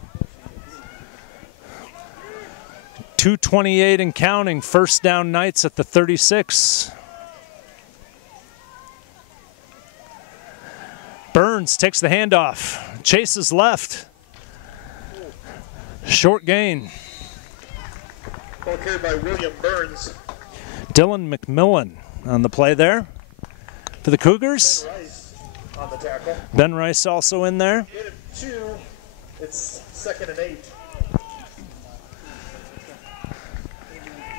2:28 and counting, first down Knights at the 36. Burns takes the handoff, chases left. Short gain. Ball carried by William Burns. Dylan McMillan on the play there for the Cougars. Ben Rice on the tackle. Ben Rice also in there. Get it 2. It's 2nd and 8.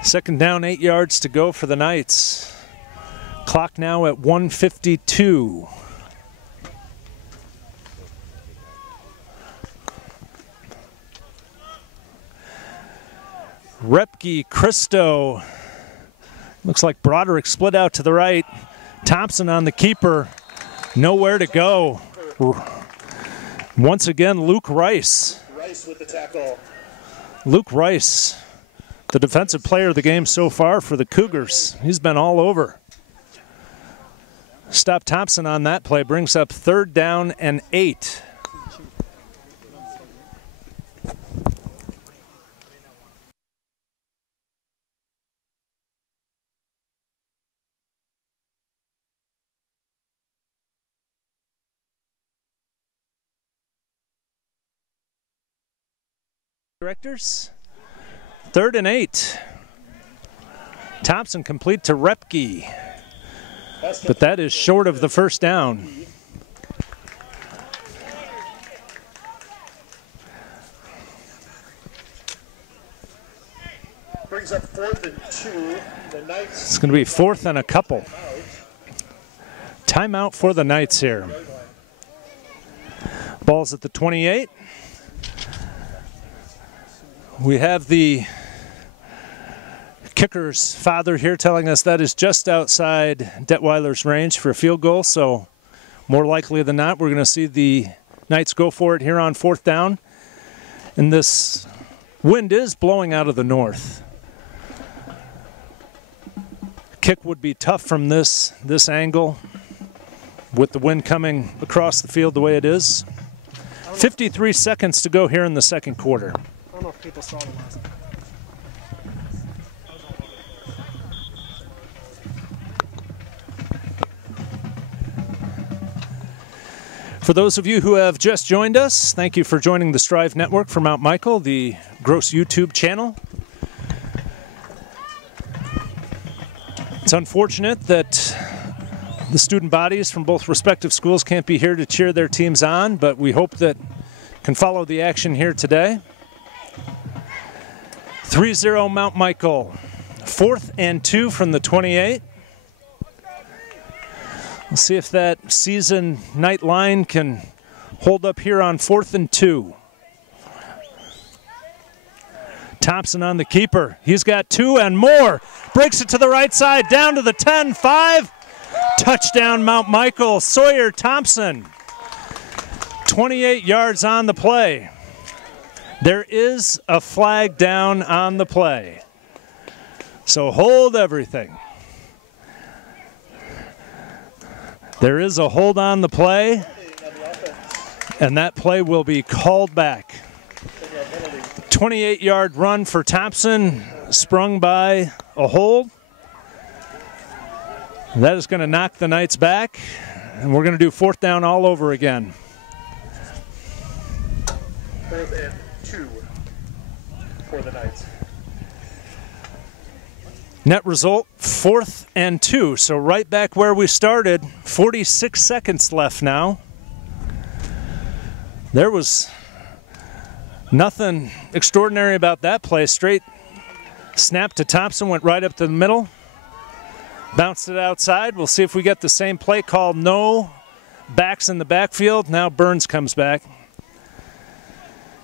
Second down, 8 yards to go for the Knights. Clock now at 1:52. Repke, Christo. Looks like Broderick split out to the right. Thompson on the keeper. Nowhere to go. Once again, Luke Rice. Rice with the tackle. Luke Rice, the defensive player of the game so far for the Cougars. He's been all over. Stop Thompson on that play. Brings up 3rd down and 8. Directors, 3rd and 8. Thompson complete to Repke, but that is short of the first down. brings up 4th and 2. The Knights. It's going to be 4th and a couple. Timeout for the Knights here. Ball's at the 28. We have the kicker's father here telling us that is just outside Detweiler's range for a field goal, so more likely than not, we're going to see the Knights go for it here on 4th down. And this wind is blowing out of the north. Kick would be tough from this angle with the wind coming across the field the way it is. 53 seconds to go here in the second quarter. I don't know if people saw the last one. For those of you who have just joined us, thank you for joining the Strive Network for Mount Michael, the Gross YouTube channel. It's unfortunate that the student bodies from both respective schools can't be here to cheer their teams on, but we hope that can follow the action here today. 3-0 Mount Michael. 4th and 2 from the 28. We'll see if that season night line can hold up here on 4th and 2. Thompson on the keeper. He's got 2 and more. Breaks it to the right side, down to the 10-5. Touchdown Mount Michael. Sawyer Thompson. 28 yards on the play. There is a flag down on the play. So hold everything. There is a hold on the play, and that play will be called back. 28-yard run for Thompson, sprung by a hold. That is going to knock the Knights back, and we're going to do 4th down all over again. 4th and 2 for the Knights. Net result, 4th and 2. So right back where we started, 46 seconds left now. There was nothing extraordinary about that play. Straight snap to Thompson, went right up to the middle. Bounced it outside. We'll see if we get the same play call. No backs in the backfield. Now Burns comes back.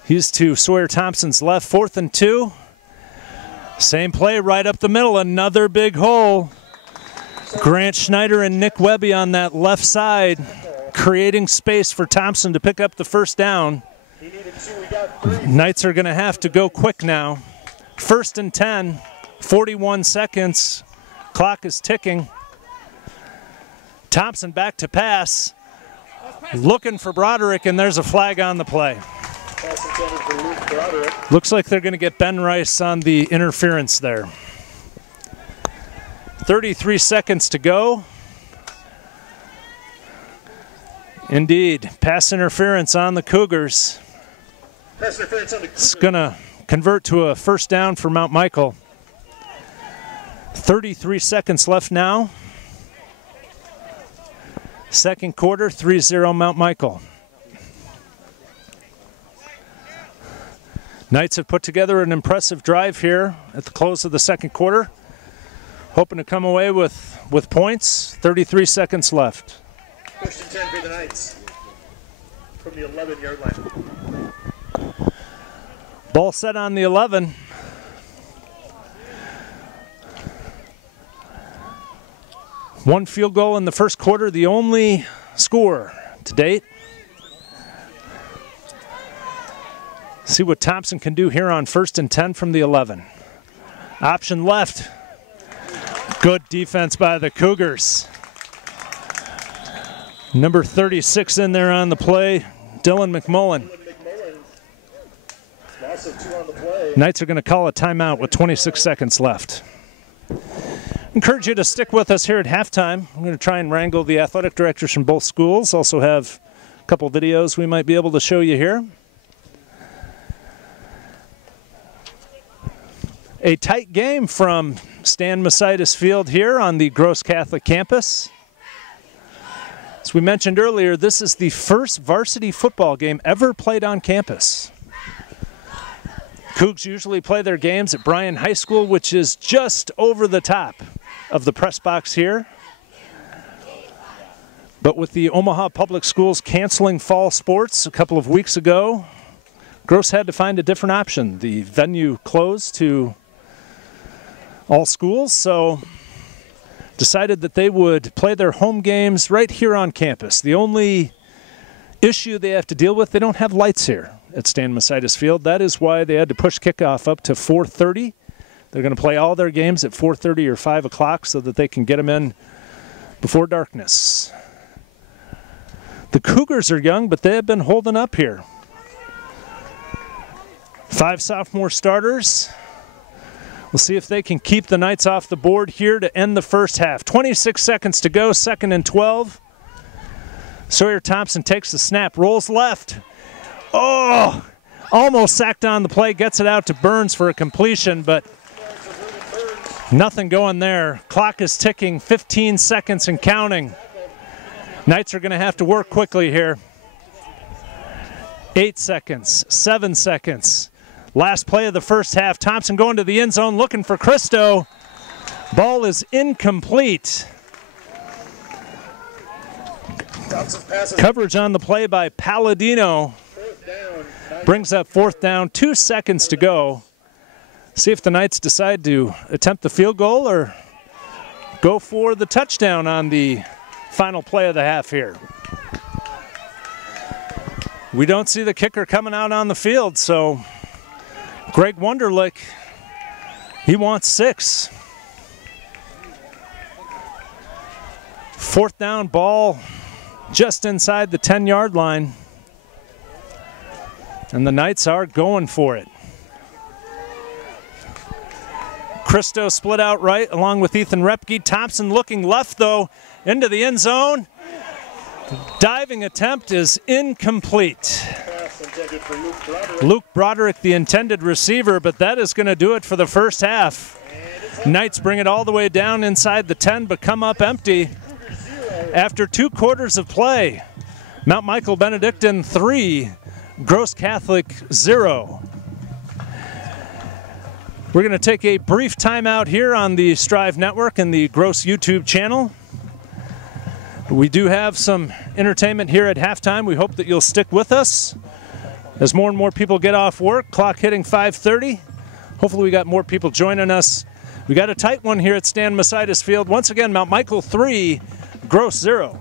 He's to Sawyer Thompson's left, 4th and 2. Same play right up the middle, another big hole. Grant Schneider and Nick Webby on that left side, creating space for Thompson to pick up the first down. Knights are going to have to go quick now. 1st and 10, 41 seconds. Clock is ticking. Thompson back to pass. Looking for Broderick, and there's a flag on the play. Looks like they're going to get Ben Rice on the interference there. 33 seconds to go. Indeed, pass interference on the Cougars. It's going to convert to a 1st down for Mount Michael. 33 seconds left now. Second quarter, 3-0 Mount Michael. Knights have put together an impressive drive here at the close of the second quarter. Hoping to come away with points. 33 seconds left. 1st and 10 for the Knights from the 11-yard line. Ball set on the 11. One field goal in the first quarter, the only score to date. See what Thompson can do here on 1st and 10 from the 11. Option left. Good defense by the Cougars. Number 36 in there on the play, Dylan McMullen. Knights are going to call a timeout with 26 seconds left. Encourage you to stick with us here at halftime. I'm going to try and wrangle the athletic directors from both schools. Also have a couple videos we might be able to show you here. A tight game from Stan Masitis Field here on the Gross Catholic campus. As we mentioned earlier, this is the first varsity football game ever played on campus. Cougs usually play their games at Bryan High School, which is just over the top of the press box here. But with the Omaha Public Schools canceling fall sports a couple of weeks ago, Gross had to find a different option. The venue closed to all schools, so decided that they would play their home games right here on campus. The only issue they have to deal with, they don't have lights here at Stan Masitis Field. That is why they had to push kickoff up to 4:30. They're going to play all their games at 4:30 or 5 o'clock so that they can get them in before darkness. The Cougars are young, but they have been holding up here. 5 sophomore starters. We'll see if they can keep the Knights off the board here to end the first half. 26 seconds to go, 2nd and 12. Sawyer Thompson takes the snap, rolls left. Oh, almost sacked on the play, gets it out to Burns for a completion, but nothing going there. Clock is ticking, 15 seconds and counting. Knights are going to have to work quickly here. 8 seconds, 7 seconds. Last play of the first half. Thompson going to the end zone looking for Christo. Ball is incomplete. Coverage on the play by Palladino. Brings up 4th down, 2 seconds to go. See if the Knights decide to attempt the field goal or go for the touchdown on the final play of the half here. We don't see the kicker coming out on the field, so Greg Wunderlich, he wants 6. 4th down, ball just inside the 10-yard line. And the Knights are going for it. Christo split out right along with Ethan Repke. Thompson looking left, though, into the end zone. Diving attempt is incomplete. Luke Broderick, the intended receiver, but that is going to do it for the first half. Knights bring it all the way down inside the 10, but come up empty after 2 quarters of play. Mount Michael Benedictine 3, Gross Catholic 0. We're going to take a brief timeout here on the Strive Network and the Gross YouTube channel. We do have some entertainment here at halftime. We hope that you'll stick with us as more and more people get off work. Clock hitting 5:30. Hopefully we got more people joining us. We got a tight one here at Stan Masitis Field. Once again, Mount Michael 3, Gross 0.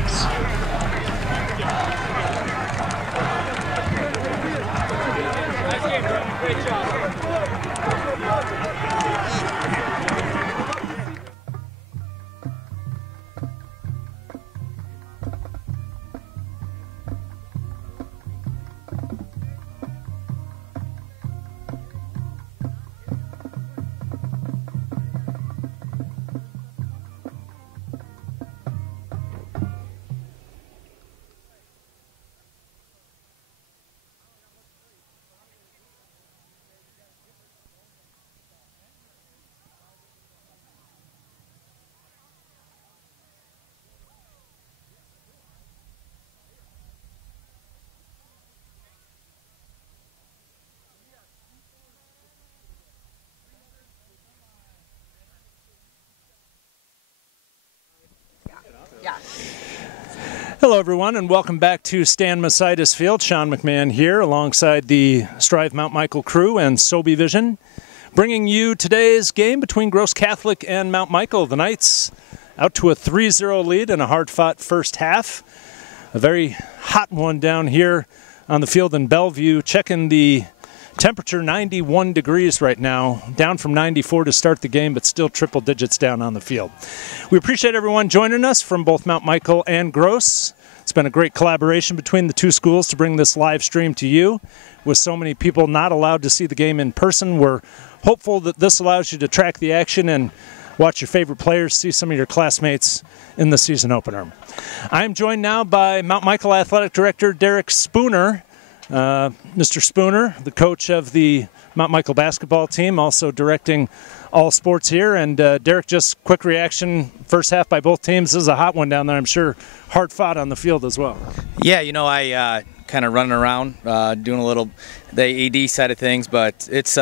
Thanks. Nice game, bro. Great job. Hello, everyone, and welcome back to Stan Masitis Field. Sean McMahon here alongside the Strive Mount Michael crew and Sobe Vision, bringing you today's game between Gross Catholic and Mount Michael. The Knights out to a 3-0 lead in a hard-fought first half. A very hot one down here on the field in Bellevue. Checking the temperature, 91 degrees right now, down from 94 to start the game, but still triple digits down on the field. We appreciate everyone joining us from both Mount Michael and Gross. It's been a great collaboration between the two schools to bring this live stream to you. With so many people not allowed to see the game in person, we're hopeful that this allows you to track the action and watch your favorite players, see some of your classmates in the season opener. I am joined now by Mount Michael Athletic Director Derek Spooner. Mr. Spooner, the coach of the Mount Michael basketball team, also directing all sports here. And Derek, just quick reaction, first half by both teams. This is a hot one down there, I'm sure. Hard fought on the field as well. Yeah, you know, I kind of running around, doing a little the AD side of things, but it's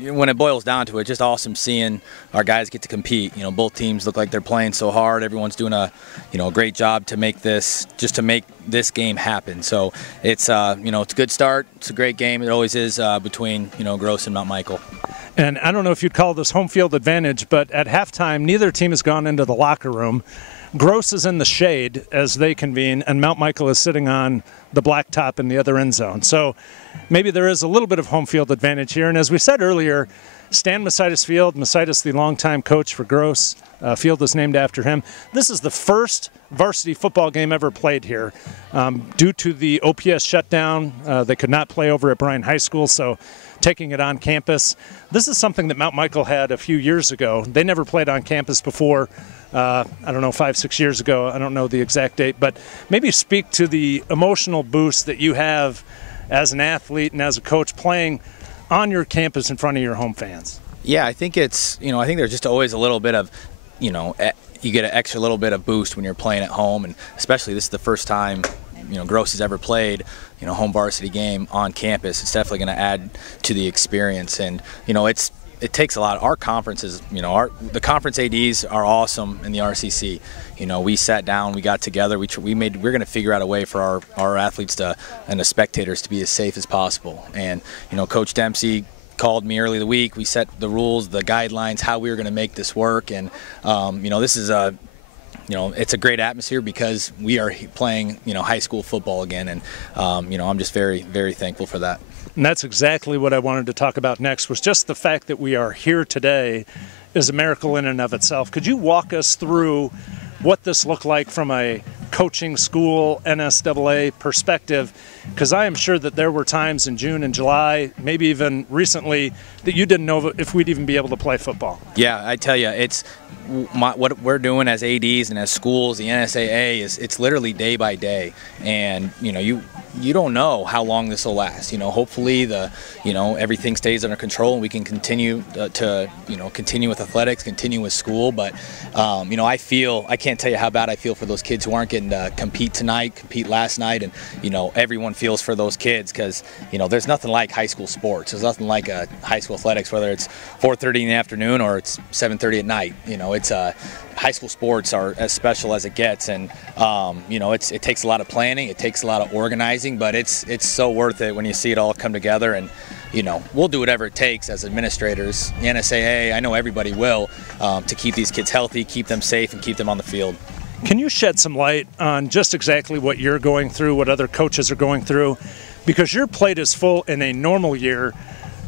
when it boils down to it, just awesome seeing our guys get to compete. You know, both teams look like they're playing so hard. Everyone's doing a great job to make this game happen. So it's it's a good start. It's a great game. It always is between Gross and Mount Michael. And I don't know if you'd call this home field advantage, but at halftime, neither team has gone into the locker room. Gross is in the shade as they convene, and Mount Michael is sitting on the blacktop in the other end zone. So maybe there is a little bit of home field advantage here. And as we said earlier, Stan Masitis Field, Masitis the longtime coach for Gross, field is named after him. This is the first varsity football game ever played here. Due to the OPS shutdown, they could not play over at Bryan High School, so taking it on campus. This is something that Mount Michael had a few years ago. They never played on campus before. I don't know, 5-6 years ago. I don't know the exact date, but maybe speak to the emotional boost that you have as an athlete and as a coach playing on your campus in front of your home fans. Yeah, I think it's, I think there's just always a little bit of, you get an extra little bit of boost when you're playing at home, and especially this is the first time, Gross has ever played, home varsity game on campus. It's definitely going to add to the experience, and, it takes a lot. Our conferences, the conference ADs are awesome in the RCC. We sat down, we got together, we're going to figure out a way for our athletes and the spectators to be as safe as possible. And Coach Dempsey called me early the week. We set the rules, the guidelines, how we were going to make this work. And this is it's a great atmosphere because we are playing high school football again, and I'm just very, very thankful for that. And that's exactly what I wanted to talk about next, was just the fact that we are here today is a miracle in and of itself. Could you walk us through what this looked like from a coaching school NSAA perspective? Because I am sure that there were times in June and July, maybe even recently, that you didn't know if we'd even be able to play football. Yeah, I tell you, it's what we're doing as ADs and as schools, the NSAA, it's literally day by day. And you don't know how long this will last. Hopefully everything stays under control and we can continue to continue with athletics, continue with school. But I can't tell you how bad I feel for those kids who aren't getting to compete last night, and everyone feels for those kids, because there's nothing like high school sports. There's nothing like high school athletics, whether it's 4:30 in the afternoon or it's 7:30 at night. It's high school sports are as special as it gets, and it takes a lot of planning, it takes a lot of organizing, but it's so worth it when you see it all come together. And we'll do whatever it takes as administrators, the NSAA, I know everybody will, to keep these kids healthy, keep them safe, and keep them on the field. Can you shed some light on just exactly what you're going through, what other coaches are going through? Because your plate is full in a normal year,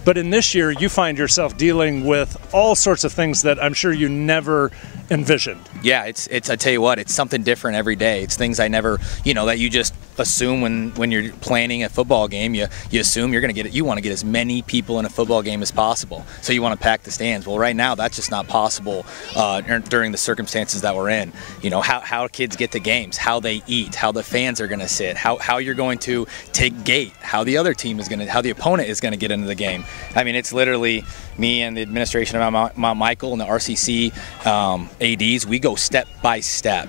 but in this year you find yourself dealing with all sorts of things that I'm sure you never envisioned. Yeah, it's I tell you what, it's something different every day. It's things I never, that you just assume when you're planning a football game. You assume you're going to get it. You want to get as many people in a football game as possible, so you want to pack the stands. Well, right now that's just not possible during the circumstances that we're in. How kids get to games, how they eat, how the fans are going to sit, how you're going to take gate, how the other team is going to, how the opponent is going to get into the game. I mean, it's literally me and the administration of Mount Michael and the RCC ADs. We go step by step.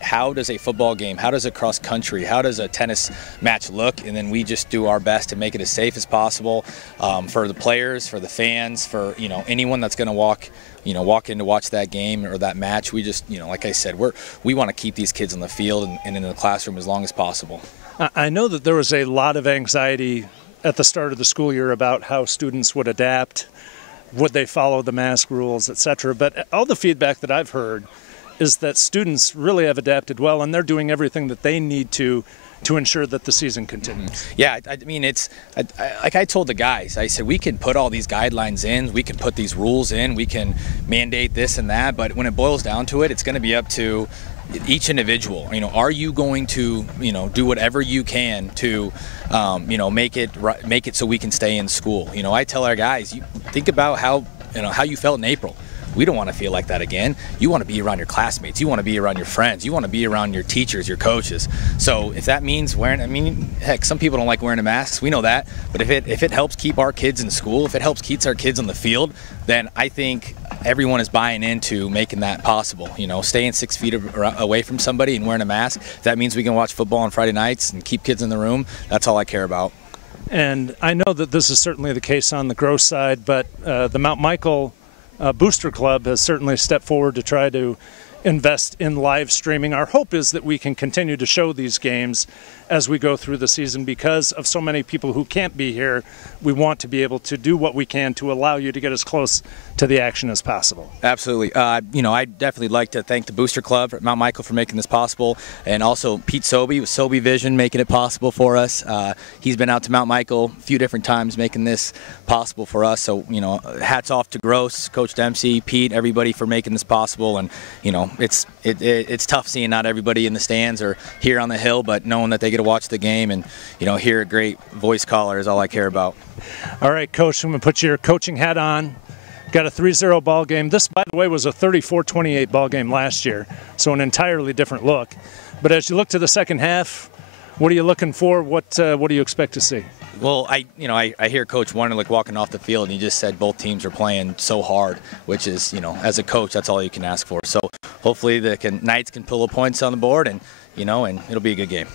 How does a football game, how does a cross country, how does a tennis match look, and then we just do our best to make it as safe as possible for the players, for the fans, for anyone that's going to walk in to watch that game or that match. We just, like I said, we want to keep these kids on the field and in the classroom as long as possible. I know that there was a lot of anxiety at the start of the school year about how students would adapt, would they follow the mask rules, etc. But all the feedback that I've heard is that students really have adapted well, and they're doing everything that they need to ensure that the season continues. Yeah, I mean, like I told the guys, I said, we can put all these guidelines in, we can put these rules in, we can mandate this and that, but when it boils down to it, it's going to be up to each individual. Are you going to do whatever you can to make it so we can stay in school? I tell our guys, you think about how you felt in April. We don't want to feel like that again. You want to be around your classmates. You want to be around your friends. You want to be around your teachers, your coaches. So if that means heck, some people don't like wearing a mask. We know that. But if it helps keep our kids in school, if it helps keep our kids on the field, then I think everyone is buying into making that possible. Staying 6 feet away from somebody and wearing a mask. If that means we can watch football on Friday nights and keep kids in the room, that's all I care about. And I know that this is certainly the case on the Gross side, but the Mount Michael Booster Club has certainly stepped forward to try to invest in live streaming. Our hope is that we can continue to show these games as we go through the season because of so many people who can't be here. We want to be able to do what we can to allow you to get as close to the action as possible. Absolutely. I'd definitely like to thank the Booster Club at Mount Michael for making this possible, and also Pete Sobey with Sobey Vision making it possible for us. He's been out to Mount Michael a few different times making this possible for us. So, hats off to Gross, Coach Dempsey, Pete, everybody for making this possible. And, it's tough seeing not everybody in the stands or here on the hill, but knowing that they get to watch the game and, hear a great voice caller is all I care about. All right, Coach, I'm going to put your coaching hat on. Got a 3-0 ball game. This, by the way, was a 34-28 ball game last year, so an entirely different look. But as you look to the second half, what are you looking for? What do you expect to see? Well, I hear Coach Wonderlick walking off the field, and he just said both teams are playing so hard, which is, as a coach, that's all you can ask for. So hopefully the Knights can pull the points on the board, and it'll be a good game.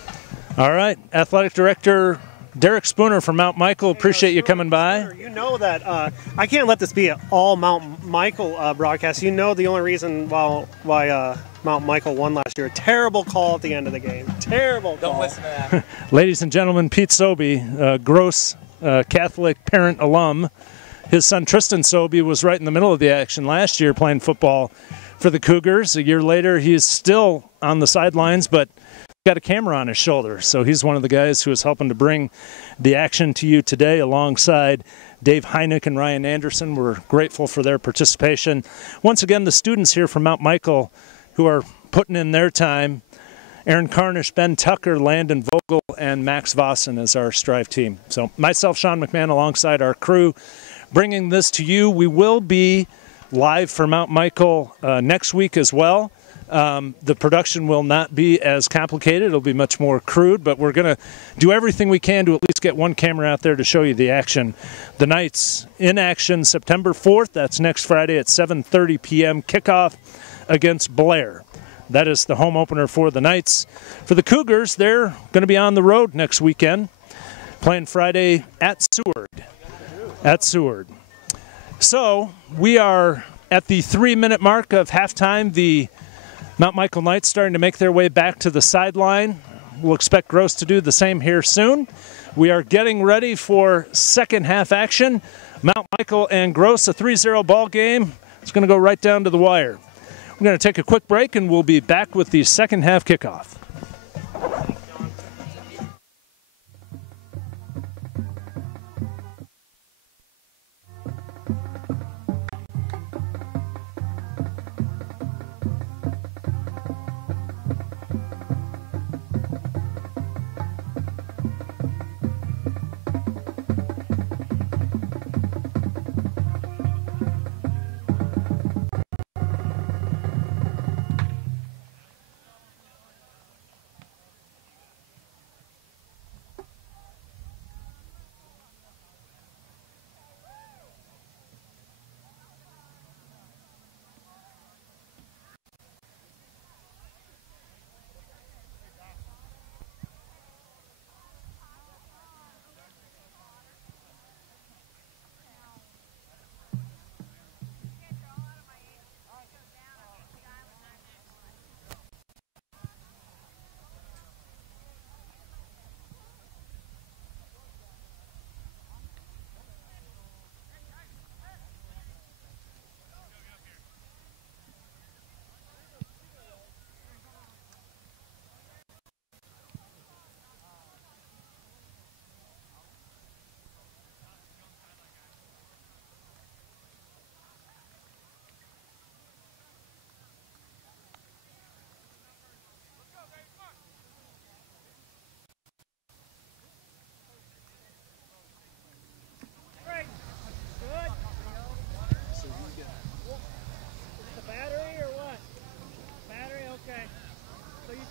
All right, Athletic Director Derek Spooner from Mount Michael, appreciate you coming by. You know that I can't let this be an all Mount Michael broadcast. The only reason why Mount Michael won last year, terrible call at the end of the game. Terrible call. Don't listen to that. Ladies and gentlemen, Pete Sobey, Gross Catholic parent alum. His son Tristan Sobey was right in the middle of the action last year playing football for the Cougars. A year later, he's still on the sidelines, but got a camera on his shoulder, so he's one of the guys who is helping to bring the action to you today alongside Dave Heineck and Ryan Anderson. We're grateful for their participation. Once again, the students here from Mount Michael who are putting in their time, Aaron Carnish, Ben Tucker, Landon Vogel, and Max Vossen as our Strive team. So myself, Sean McMahon, alongside our crew, bringing this to you. We will be live for Mount Michael next week as well. The production will not be as complicated. It'll be much more crude, but we're going to do everything we can to at least get one camera out there to show you the action. The Knights in action September 4th. That's next Friday at 7:30 p.m. Kickoff against Blair. That is the home opener for the Knights. For the Cougars, they're going to be on the road next weekend, playing Friday at Seward. So we are at the 3-minute mark of halftime. The Mount Michael Knights starting to make their way back to the sideline. We'll expect Gross to do the same here soon. We are getting ready for second half action. Mount Michael and Gross, a 3-0 ball game. It's going to go right down to the wire. We're going to take a quick break, and we'll be back with the second half kickoff.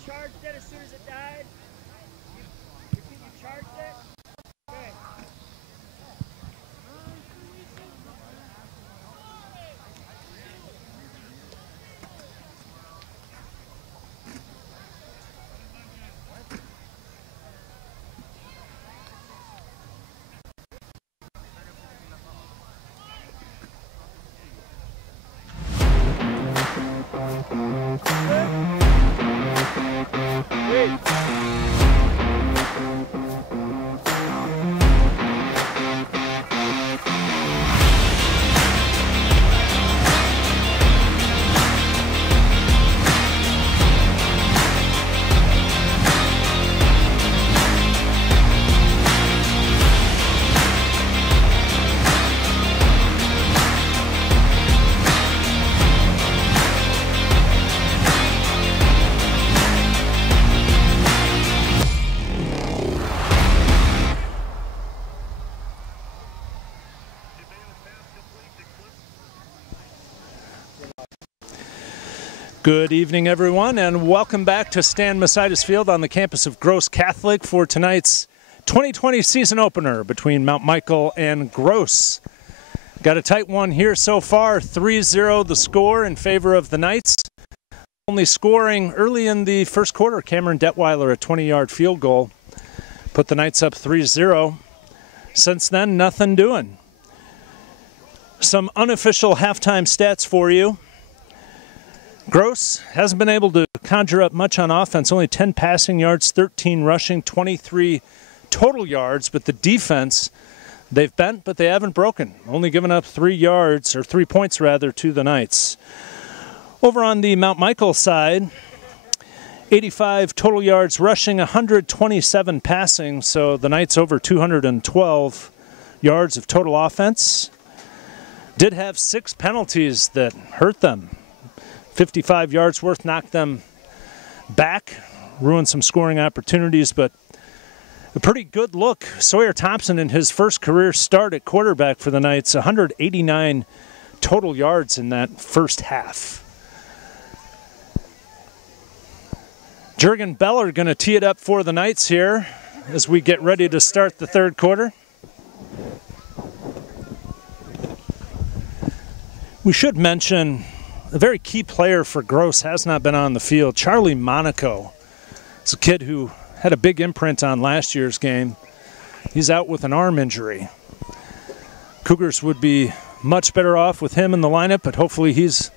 Charged it as soon as it died? You charged it? Okay. Good evening, everyone, and welcome back to Stan Masitis Field on the campus of Gross Catholic for tonight's 2020 season opener between Mount Michael and Gross. Got a tight one here so far, 3-0 the score in favor of the Knights. Only scoring early in the first quarter, Cameron Detweiler, a 20-yard field goal, put the Knights up 3-0. Since then, nothing doing. Some unofficial halftime stats for you. Gross hasn't been able to conjure up much on offense, only 10 passing yards, 13 rushing, 23 total yards, but the defense, they've bent, but they haven't broken. Only given up 3 points rather, to the Knights. Over on the Mount Michael side, 85 total yards rushing, 127 passing, so the Knights over 212 yards of total offense. Did have 6 penalties that hurt them. 55 yards worth knocked them back, ruined some scoring opportunities, but a pretty good look. Sawyer Thompson in his first career start at quarterback for the Knights, 189 total yards in that first half. Jurgen Beller going to tee it up for the Knights here as we get ready to start the third quarter. We should mention a very key player for Gross has not been on the field. Charlie Monaco. It's a kid who had a big imprint on last year's game. He's out with an arm injury. Cougars would be much better off with him in the lineup, but hopefully he's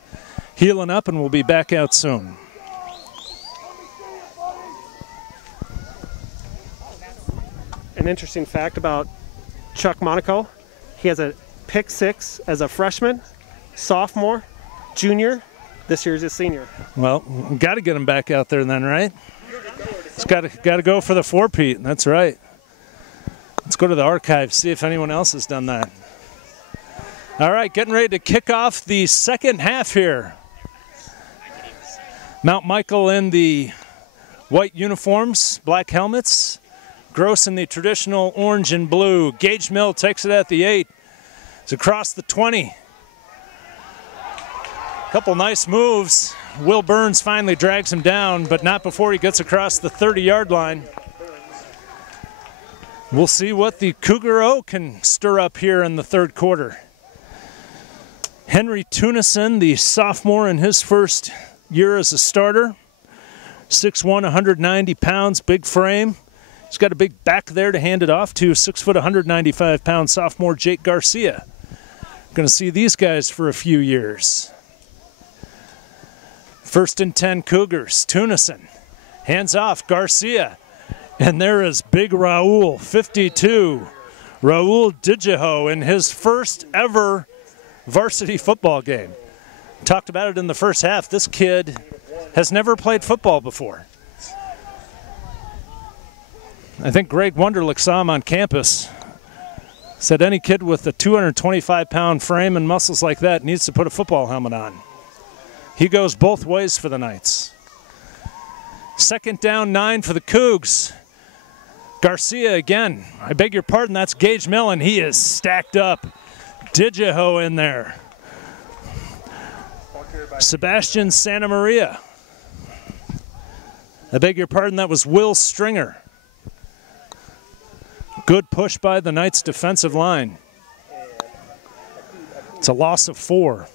healing up and will be back out soon. An interesting fact about Chuck Monaco, he has a pick 6 as a freshman, sophomore, junior, This year's his senior. Well, got to get him back out there then, right? It's got to go for the four-peat. That's right. Let's go to the archives, see if anyone else has done that. All right, getting ready to kick off the second half here. Mount Michael in the white uniforms, black helmets. Gross in the traditional orange and blue. Gage Mill takes it at the 8. It's across the 20. Couple nice moves. Will Burns finally drags him down, but not before he gets across the 30-yard line. We'll see what the Cougar O can stir up here in the third quarter. Henry Tunison, the sophomore in his first year as a starter. 6'1", 190 pounds, big frame. He's got a big back there to hand it off to 6 foot, 195-pound sophomore Jake Garcia. Going to see these guys for a few years. First and 10 Cougars. Tunison hands off Garcia. And there is big Raul, 52. Raul Dijiho in his first ever varsity football game. Talked about it in the first half. This kid has never played football before. I think Greg Wunderlich saw him on campus. Said any kid with a 225-pound frame and muscles like that needs to put a football helmet on. He goes both ways for the Knights. Second down, 9 for the Cougs. Garcia again. I beg your pardon, that's Gage Millen. He is stacked up. Dijiho in there. Sebastian Santa Maria. I beg your pardon, that was Will Stringer. Good push by the Knights' defensive line. It's a loss of 4.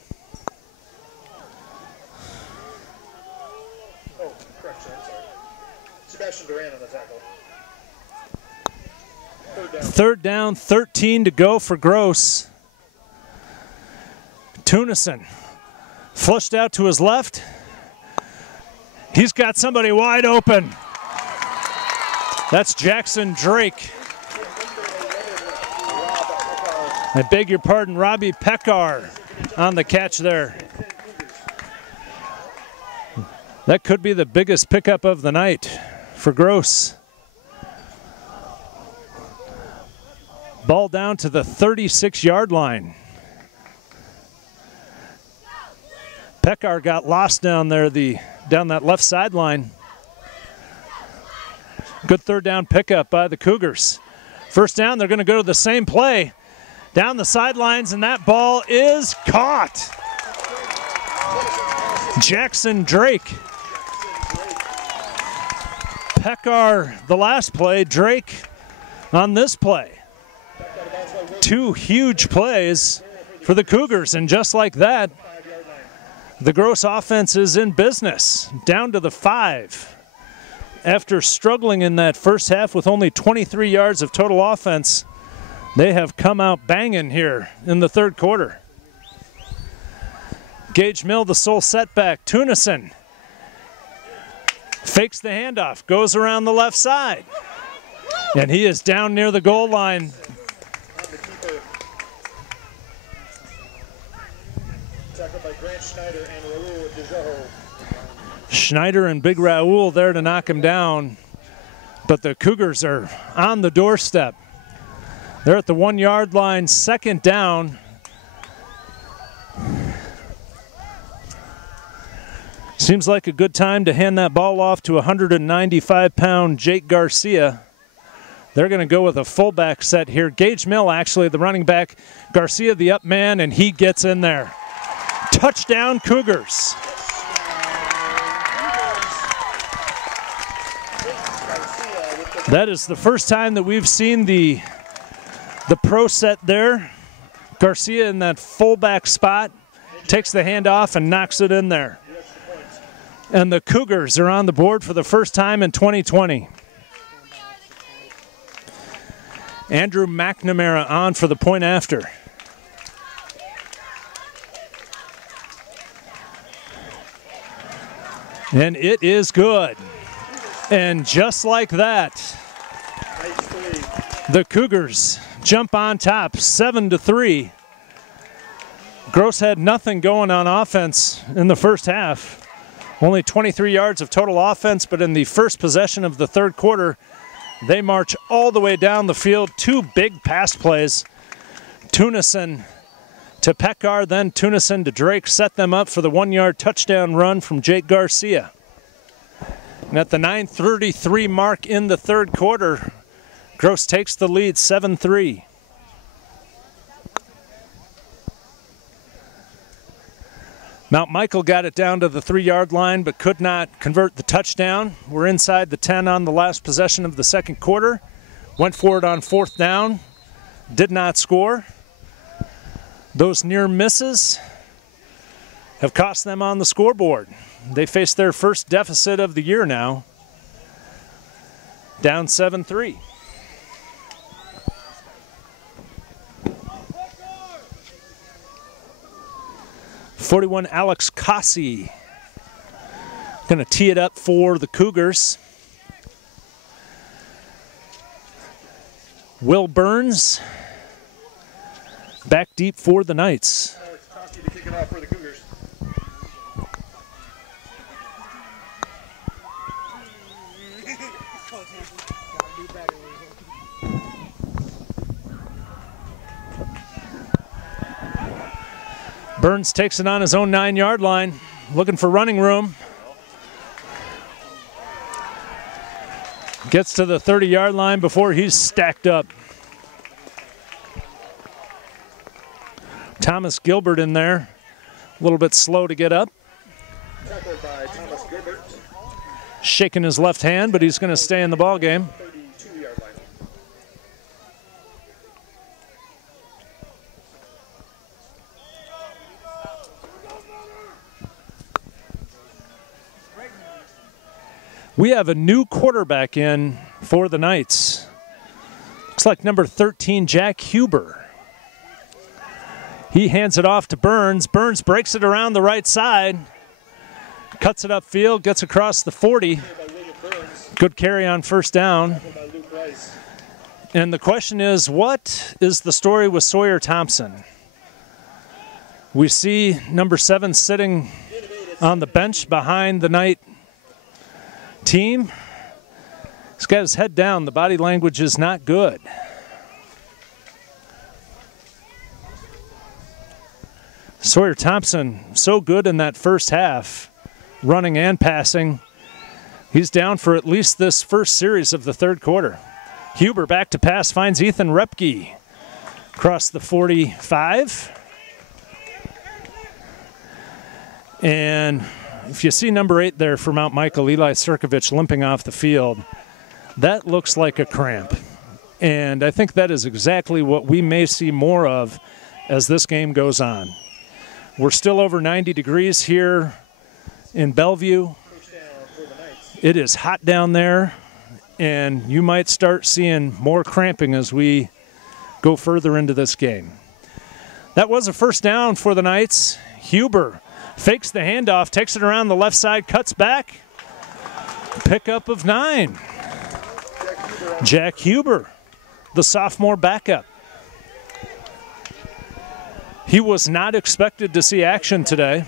Oh, correction, I'm sorry. Sebastian Duran on the tackle. Third down, 13 to go for Gross. Tunison flushed out to his left. He's got somebody wide open. That's Jackson Drake. I beg your pardon, Robbie Pekar on the catch there. That could be the biggest pickup of the night for Gross. Ball down to the 36-yard line. Pekar got lost down there, down that left sideline. Good third down pickup by the Cougars. First down, they're going to go to the same play. Down the sidelines, and that ball is caught. Jackson Drake. Pekar the last play, Drake on this play. 2 huge plays for the Cougars, and just like that, the Gross offense is in business, down to the 5. After struggling in that first half with only 23 yards of total offense, they have come out banging here in the third quarter. Gage Mill, the sole setback. Tunison fakes the handoff, goes around the left side, and he is down near the goal line. Schneider and Big Raul there to knock him down, but the Cougars are on the doorstep. They're at the 1-yard line, second down. Seems like a good time to hand that ball off to 195-pound Jake Garcia. They're going to go with a fullback set here. Gage Mill, actually, the running back. Garcia, the up man, and he gets in there. Touchdown, Cougars. That is the first time that we've seen the pro set there. Garcia in that fullback spot takes the handoff and knocks it in there. And the Cougars are on the board for the first time in 2020. Andrew McNamara on for the point after. And it is good. And just like that, the Cougars jump on top, 7-3. Gross had nothing going on offense in the first half. Only 23 yards of total offense, but in the first possession of the third quarter, they march all the way down the field. 2 big pass plays. Tunison to Pekar, then Tunison to Drake, set them up for the 1-yard touchdown run from Jake Garcia. And at the 9:33 mark in the third quarter, Gross takes the lead 7-3. Mount Michael got it down to the 3-yard line but could not convert the touchdown. We're inside the 10 on the last possession of the second quarter. Went for it on 4th down, did not score. Those near misses have cost them on the scoreboard. They face their first deficit of the year now, down 7-3. .41 Alex Cossey going to tee it up for the Cougars. Will Burns back deep for the Knights. Alex Cossey to kick it off for the Cougars. Burns takes it on his own 9-yard line, looking for running room. Gets to the 30-yard line before he's stacked up. Thomas Gilbert in there, a little bit slow to get up. Tackled by Thomas Gilbert. Shaking his left hand, but he's going to stay in the ball game. 32-yard line. We have a new quarterback in for the Knights. Looks like number 13, Jack Huber. He hands it off to Burns. Burns breaks it around the right side, cuts it upfield, gets across the 40. Good carry on first down. And the question is, what is the story with Sawyer Thompson? We see number 7 sitting on the bench behind the Knight team. He's got his head down. The body language is not good. Sawyer Thompson, so good in that first half, running and passing. He's down for at least this first series of the third quarter. Huber back to pass, finds Ethan Repke across the 45. And if you see number 8 there for Mount Michael, Eli Sirkovich limping off the field, that looks like a cramp. And I think that is exactly what we may see more of as this game goes on. We're still over 90 degrees here in Bellevue. It is hot down there, and you might start seeing more cramping as we go further into this game. That was a first down for the Knights. Huber fakes the handoff, takes it around the left side, cuts back. Pickup of 9. Jack Huber, the sophomore backup. He was not expected to see action today,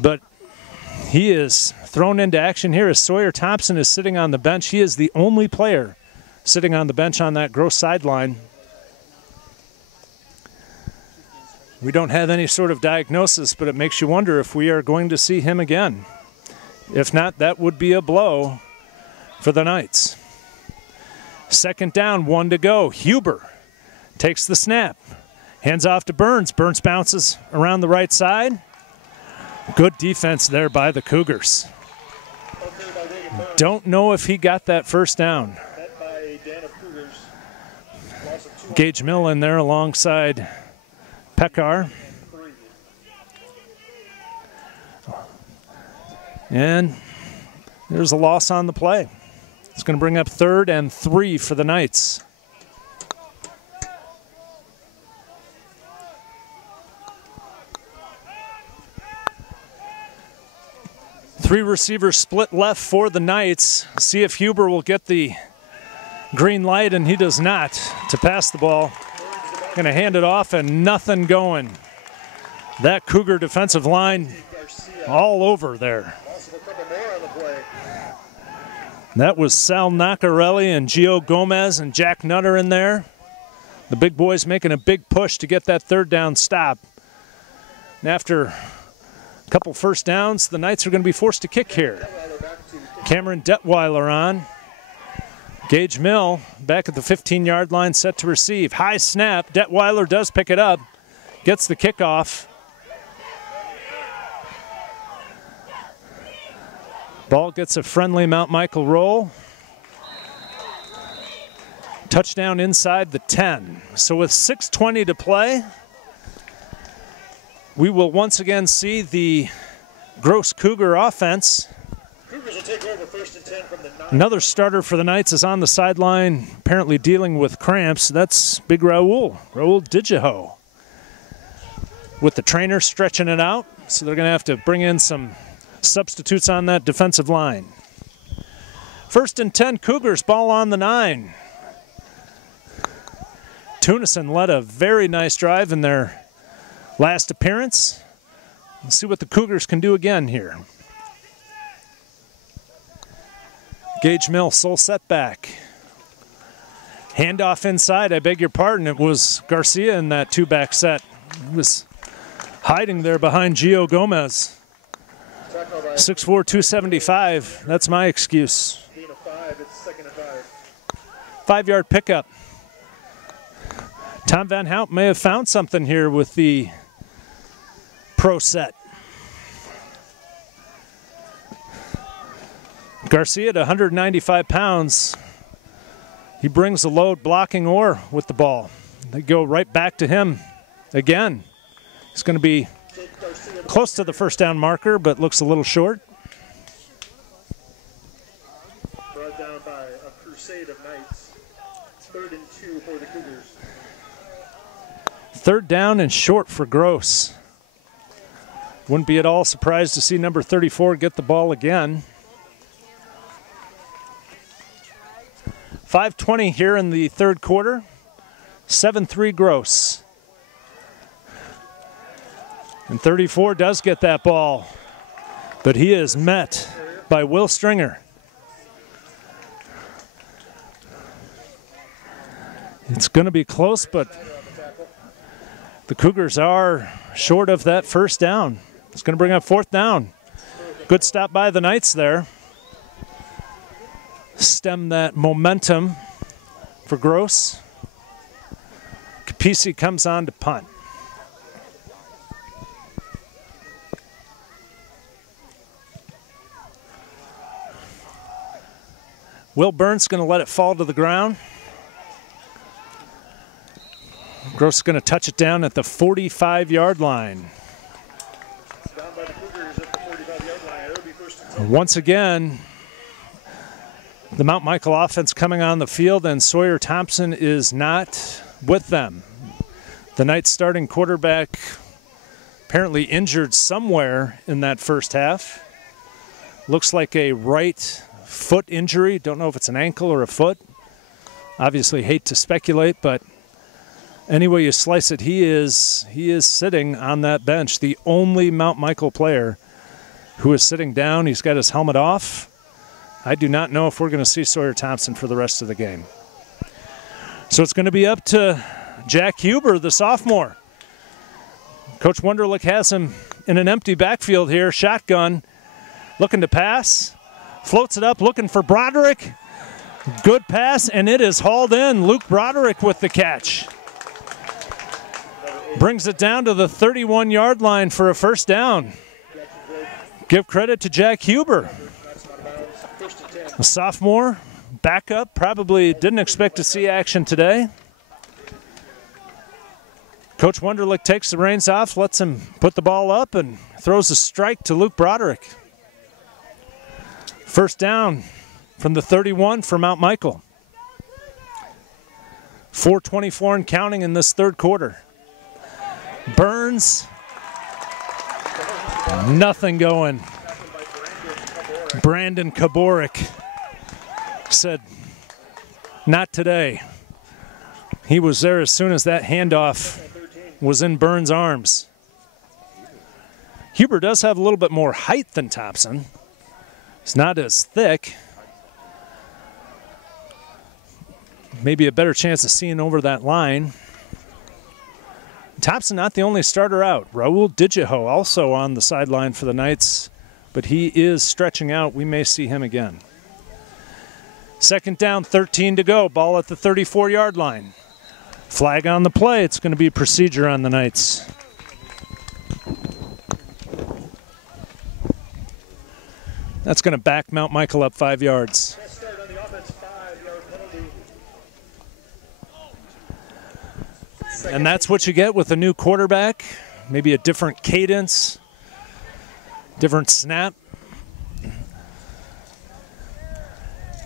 but he is thrown into action here as Sawyer Thompson is sitting on the bench. He is the only player sitting on the bench on that Gross sideline. We don't have any sort of diagnosis, but it makes you wonder if we are going to see him again. If not, that would be a blow for the Knights. Second down, 1 to go. Huber takes the snap, hands off to Burns. Burns bounces around the right side. Good defense there by the Cougars. Don't know if he got that first down. Gage Mill in there alongside Pekar. And there's a loss on the play. It's going to bring up 3rd and 3 for the Knights. Three receivers split left for the Knights. See if Huber will get the green light, and he does not, to pass the ball. going to hand it off and nothing going. That Cougar defensive line all over there. Also a couple more on the play. That was Sal Nacarelli and Gio Gomez and Jack Nutter in there. The big boys making a big push to get that third down stop. And after a couple first downs, the Knights are going to be forced to kick here. Cameron Detweiler on. Gage Mill back at the 15-yard line, set to receive. High snap. Detweiler does pick it up. Gets the kickoff. Ball gets a friendly Mount Michael roll. Touchdown inside the 10. So with 6:20 to play, we will once again see the Gross Cougar offense. Cougars will take over 1st and 10 from the 9. Another starter for the Knights is on the sideline, apparently dealing with cramps. That's Big Raul Digiho. With the trainer stretching it out, so they're going to have to bring in some substitutes on that defensive line. 1st and 10 Cougars, ball on the 9. Tunison led a very nice drive in their last appearance. Let's see what the Cougars can do again here. Gage Mill, sole setback. Handoff inside, I beg your pardon. It was Garcia in that two-back set. He was hiding there behind Gio Gomez. 6'4", 275. That's my excuse. 5, it's 2nd and 5. 5-yard pickup. Tom Van Hout may have found something here with the pro set. Garcia at 195 pounds. He brings the load blocking or with the ball. They go right back to him again. He's going to be close to the first down marker, but looks a little short. Brought down by a crusade of Knights. 3rd and 2 for the Cougars. 3rd down and short for Gross. Wouldn't be at all surprised to see number 34 get the ball again. 5:20 here in the 3rd quarter. 7-3 Gross. And 34 does get that ball, but he is met by Will Stringer. It's going to be close, but the Cougars are short of that first down. It's going to bring up 4th down. Good stop by the Knights there. Stem that momentum for Gross. Capisi comes on to punt. Will Burns going to let it fall to the ground. Gross is going to touch it down at the 45-yard line. Down by the Cougars at the 45-yard line. It'll be 1st and 10. Once again, the Mount Michael offense coming on the field, and Sawyer Thompson is not with them. The Knights starting quarterback apparently injured somewhere in that first half. Looks like a right foot injury. Don't know if it's an ankle or a foot. Obviously hate to speculate, but any way you slice it, he is sitting on that bench. The only Mount Michael player who is sitting down. He's got his helmet off. I do not know if we're going to see Sawyer Thompson for the rest of the game. So it's going to be up to Jack Huber, the sophomore. Coach Wunderlich has him in an empty backfield here, shotgun, looking to pass. Floats it up, looking for Broderick. Good pass, and it is hauled in. Luke Broderick with the catch. Brings it down to the 31-yard line for a first down. Give credit to Jack Huber. A sophomore, backup, probably didn't expect to see action today. Coach Wunderlich takes the reins off, lets him put the ball up, and throws a strike to Luke Broderick. First down from the 31 for Mount Michael. 4:24 and counting in this 3rd quarter. Burns, nothing going. Brandon Kaborik said, not today. He was there as soon as that handoff was in Burns' arms. Huber does have a little bit more height than Thompson. He's not as thick. Maybe a better chance of seeing over that line. Thompson not the only starter out. Raul Digiho also on the sideline for the Knights, but he is stretching out. We may see him again. Second down, 13 to go. Ball at the 34-yard line. Flag on the play. It's going to be procedure on the Knights. That's going to back Mount Michael up 5 yards. And that's what you get with a new quarterback. Maybe a different cadence, different snap.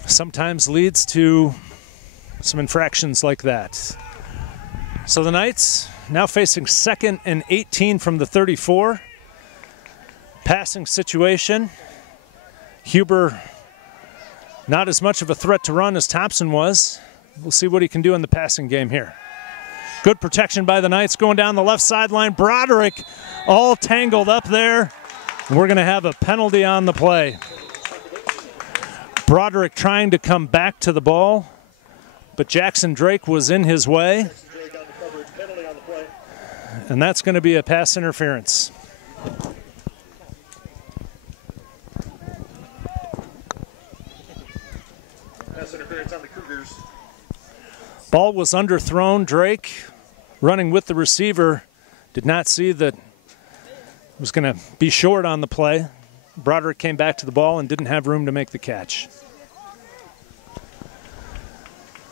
Sometimes leads to some infractions like that. So the Knights now facing 2nd and 18 from the 34. Passing situation. Huber not as much of a threat to run as Thompson was. We'll see what he can do in the passing game here. Good protection by the Knights going down the left sideline. Broderick all tangled up there. And we're going to have a penalty on the play. Broderick trying to come back to the ball, but Jackson Drake was in his way. And that's going to be a pass interference. Pass interference on the Cougars. Ball was underthrown. Drake running with the receiver did not see that was going to be short on the play. Broderick came back to the ball and didn't have room to make the catch.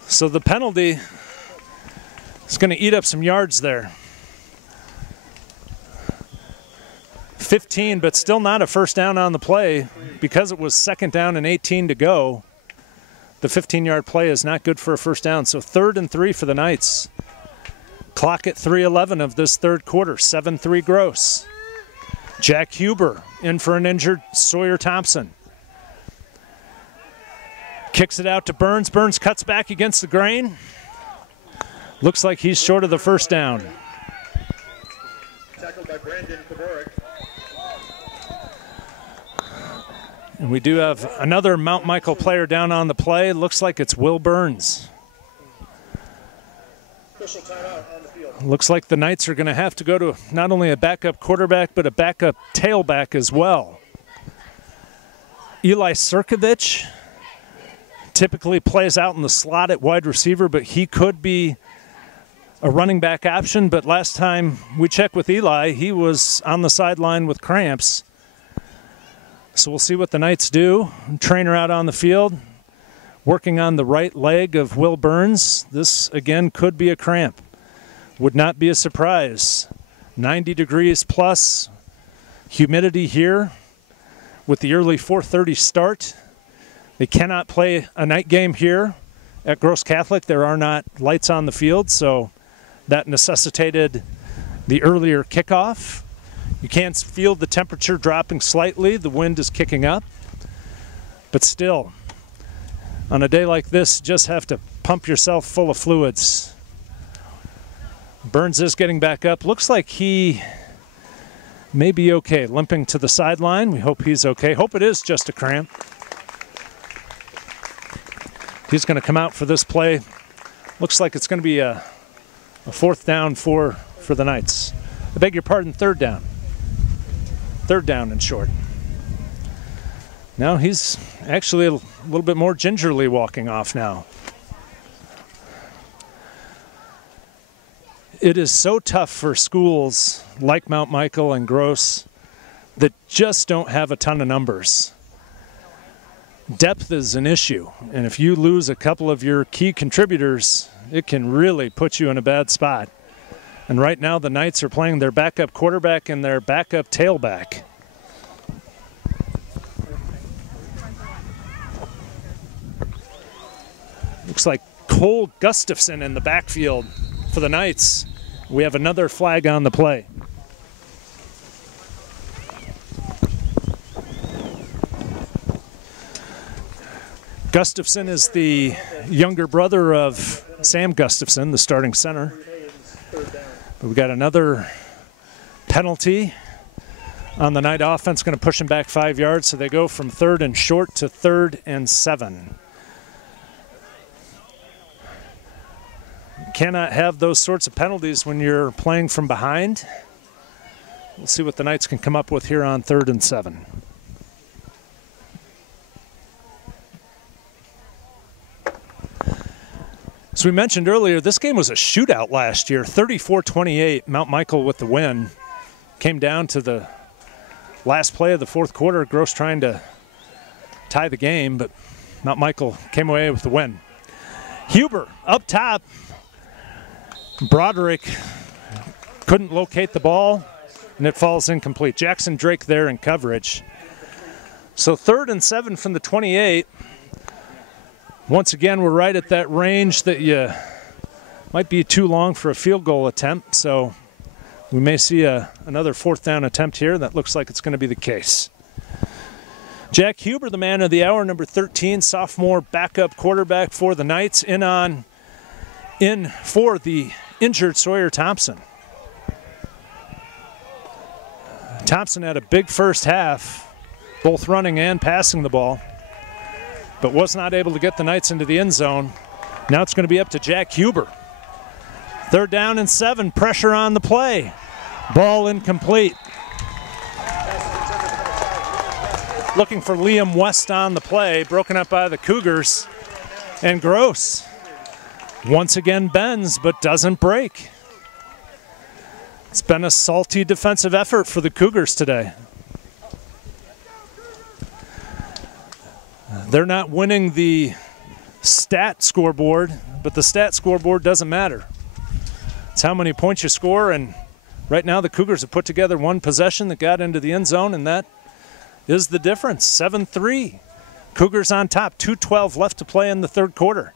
So the penalty is going to eat up some yards there. 15, but still not a first down on the play because it was 2nd down and 18 to go. The 15-yard play is not good for a first down. So 3rd and 3 for the Knights. Clock at 3:11 of this third quarter. 7-3 Gross. Jack Huber in for an injured Sawyer Thompson. Kicks it out to Burns. Burns cuts back against the grain. Looks like he's short of the first down. Tackled by Brandon Kavorik. And we do have another Mount Michael player down on the play. Looks like it's Will Burns. Official timeout on the field. Looks like the Knights are going to have to go to not only a backup quarterback, but a backup tailback as well. Eli Sirkovich typically plays out in the slot at wide receiver, but he could be a running back option. But last time we checked with Eli, he was on the sideline with cramps. So we'll see what the Knights do. Trainer out on the field, working on the right leg of Will Burns. This, again, could be a cramp. Would not be a surprise. 90 degrees plus, humidity here with the early 4:30 start. They cannot play a night game here at Gross Catholic. There are not lights on the field, so that necessitated the earlier kickoff. You can feel the temperature dropping slightly. The wind is kicking up. But still, on a day like this, you just have to pump yourself full of fluids. Burns is getting back up. Looks like he may be okay. Limping to the sideline. We hope he's okay. Hope it is just a cramp. He's going to come out for this play. Looks like it's going to be a 4th down for the Knights. I beg your pardon, 3rd down. 3rd down and short. Now he's actually a little bit more gingerly walking off now. It is so tough for schools like Mount Michael and Gross that just don't have a ton of numbers. Depth is an issue, and if you lose a couple of your key contributors, it can really put you in a bad spot. And right now the Knights are playing their backup quarterback and their backup tailback. Looks like Cole Gustafson in the backfield for the Knights. We have another flag on the play. Gustafson is the younger brother of Sam Gustafson, the starting center. But we got another penalty on the night. Offense going to push him back 5 yards, so they go from 3rd and short to 3rd and 7. Cannot have those sorts of penalties when you're playing from behind. We'll see what the Knights can come up with here on 3rd and 7. As we mentioned earlier, this game was a shootout last year, 34-28. Mount Michael with the win. Came down to the last play of the 4th quarter. Gross trying to tie the game, but Mount Michael came away with the win. Huber up top. Broderick couldn't locate the ball, and it falls incomplete. Jackson Drake there in coverage. So 3rd and 7 from the 28. Once again, we're right at that range that you might be too long for a field goal attempt, so we may see another 4th down attempt here. That looks like it's going to be the case. Jack Huber, the man of the hour, number 13, sophomore backup quarterback for the Knights, in for the injured Sawyer Thompson. Thompson had a big first half, both running and passing the ball, but was not able to get the Knights into the end zone. Now it's going to be up to Jack Huber. 3rd down and 7, pressure on the play. Ball incomplete. Looking for Liam West on the play, broken up by the Cougars. And Gross once again bends, but doesn't break. It's been a salty defensive effort for the Cougars today. They're not winning the stat scoreboard, but the stat scoreboard doesn't matter. It's how many points you score, and right now the Cougars have put together one possession that got into the end zone, and that is the difference. 7-3. Cougars on top, 2:12 left to play in the 3rd quarter.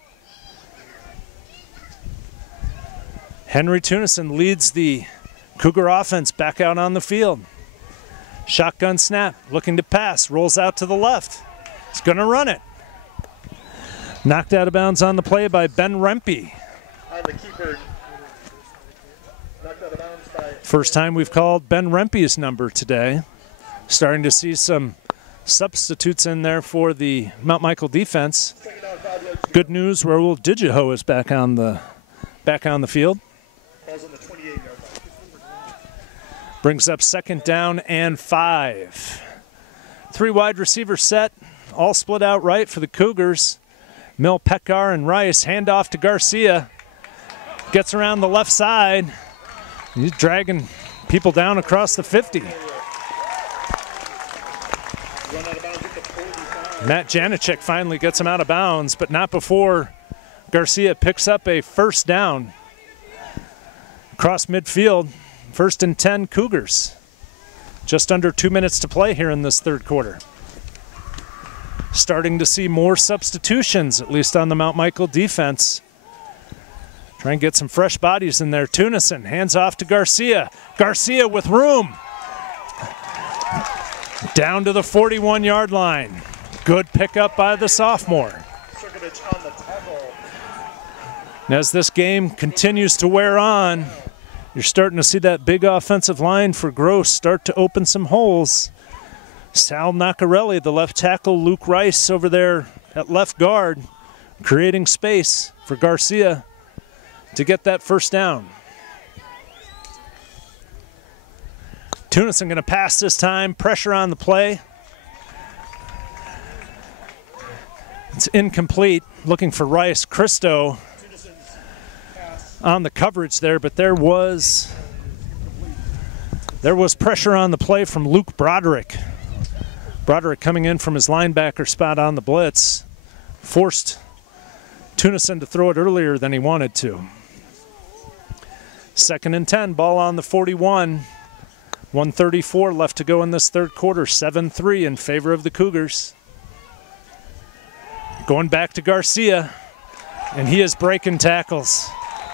Henry Tunison leads the Cougar offense back out on the field. Shotgun snap, looking to pass, rolls out to the left. He's going to run it. Knocked out of bounds on the play by Ben Rempe. The keeper knocked out of bounds by... First time we've called Ben Rempe's number today. Starting to see some substitutes in there for the Mount Michael defense. Good news, Raul Digiho is back on the field. Falls on the 28-yard line. Brings up 2nd down and 5. 3 wide receiver set, all split out right for the Cougars. Mill, Pekar, and Rice. Hand off to Garcia. Gets around the left side. He's dragging people down across the 50. Matt Janicek finally gets him out of bounds, but not before Garcia picks up a 1st down. Across midfield, 1st and 10 Cougars. Just under 2 minutes to play here in this 3rd quarter. Starting to see more substitutions, at least on the Mount Michael defense. Try and get some fresh bodies in there. Tunison hands off to Garcia. Garcia with room. Down to the 41-yard line. Good pickup by the sophomore. And as this game continues to wear on, you're starting to see that big offensive line for Gross start to open some holes. Sal Nacarelli, the left tackle, Luke Rice over there at left guard, creating space for Garcia to get that 1st down. Tunison going to pass this time, pressure on the play. It's incomplete, looking for Rice. Christo on the coverage there, but there was pressure on the play from Luke Broderick. Broderick coming in from his linebacker spot on the blitz. Forced Tunison to throw it earlier than he wanted to. 2nd and 10, ball on the 41. 1:34 left to go in this 3rd quarter. 7-3 in favor of the Cougars. Going back to Garcia, and he is breaking tackles.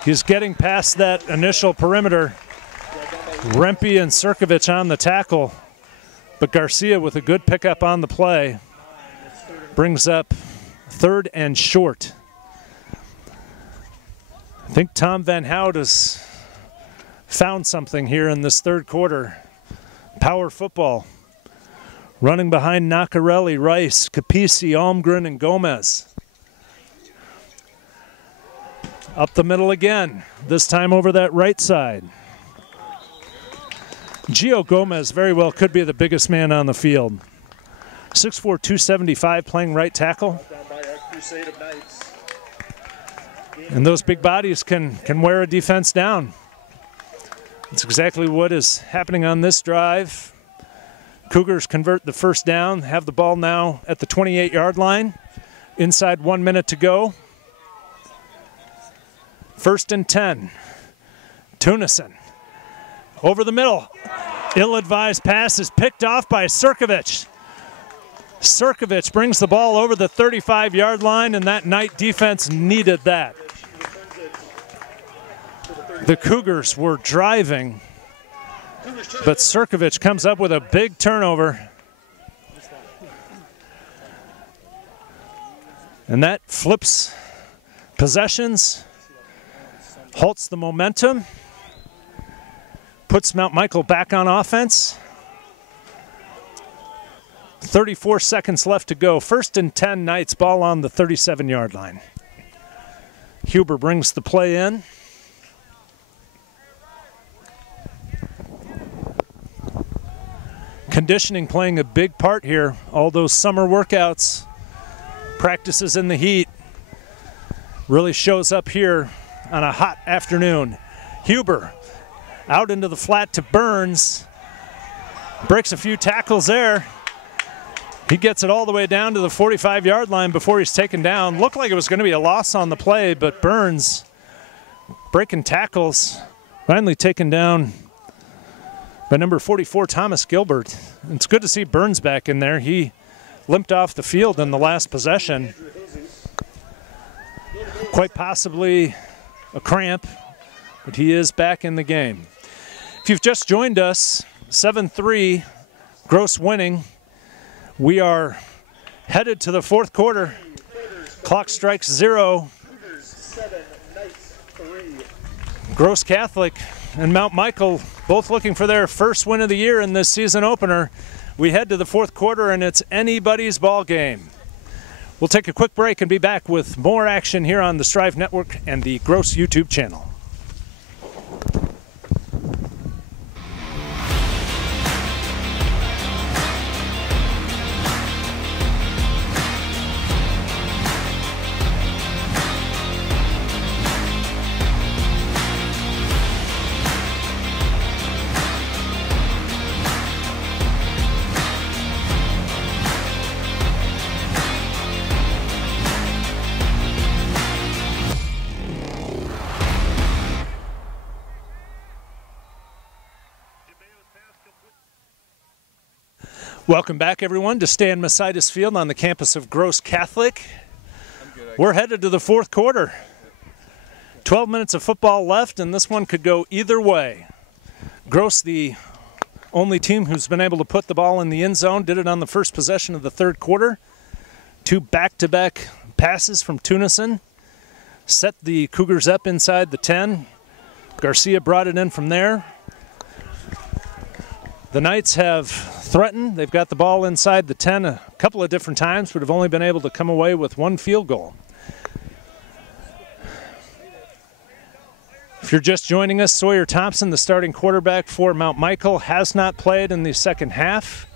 He's getting past that initial perimeter. Rempe and Sirkovich on the tackle, but Garcia with a good pickup on the play brings up 3rd and short. think Tom Van Hout has found something here in this third quarter. Power football. Running behind Nacarelli, Rice, Capisi, Almgren, and Gomez. Up the middle again, this time over that right side. Gio Gomez very well could be the biggest man on the field. 6'4", 275, playing right tackle. And those big bodies can wear a defense down. That's exactly what is happening on this drive. Cougars convert the first down, have the ball now at the 28-yard line. Inside 1 minute to go. 1st and 10. Tunison over the middle. Ill-advised pass is picked off by Sirkovich. Sirkovich brings the ball over the 35-yard line, and that Knight defense needed that. The Cougars were driving, but Sirkovich comes up with a big turnover. And that flips possessions. Halts the momentum, puts Mount Michael back on offense. 34 seconds left to go. 1st and 10, Knights, ball on the 37-yard line. Huber brings the play in. Conditioning playing a big part here. All those summer workouts, practices in the heat, really shows up here on a hot afternoon. Huber out into the flat to Burns. Breaks a few tackles there. He gets it all the way down to the 45-yard line before he's taken down. Looked like it was going to be a loss on the play, but Burns breaking tackles. Finally taken down by number 44, Thomas Gilbert. It's good to see Burns back in there. He limped off the field in the last possession. Quite possibly a cramp, but he is back in the game. If you've just joined us, 7-3, Gross winning. We are headed to the fourth quarter. Clock strikes 0. Gross Catholic and Mount Michael both looking for their first win of the year in this season opener. We head to the fourth quarter, and it's anybody's ball game. We'll take a quick break and be back with more action here on the Strive Network and the Gross YouTube channel. Welcome back, everyone, to Stan Masitis Field on the campus of Gross Catholic. We're headed to the fourth quarter. 12 minutes of football left, and this one could go either way. Gross, the only team who's been able to put the ball in the end zone, did it on the first possession of the third quarter. 2 back-to-back passes from Tunison set the Cougars up inside the 10. Garcia brought it in from there. The Knights have threatened. They've got the ball inside the 10 a couple of different times, but have only been able to come away with 1 field goal. If you're just joining us, Sawyer Thompson, the starting quarterback for Mount Michael, has not played in the second half.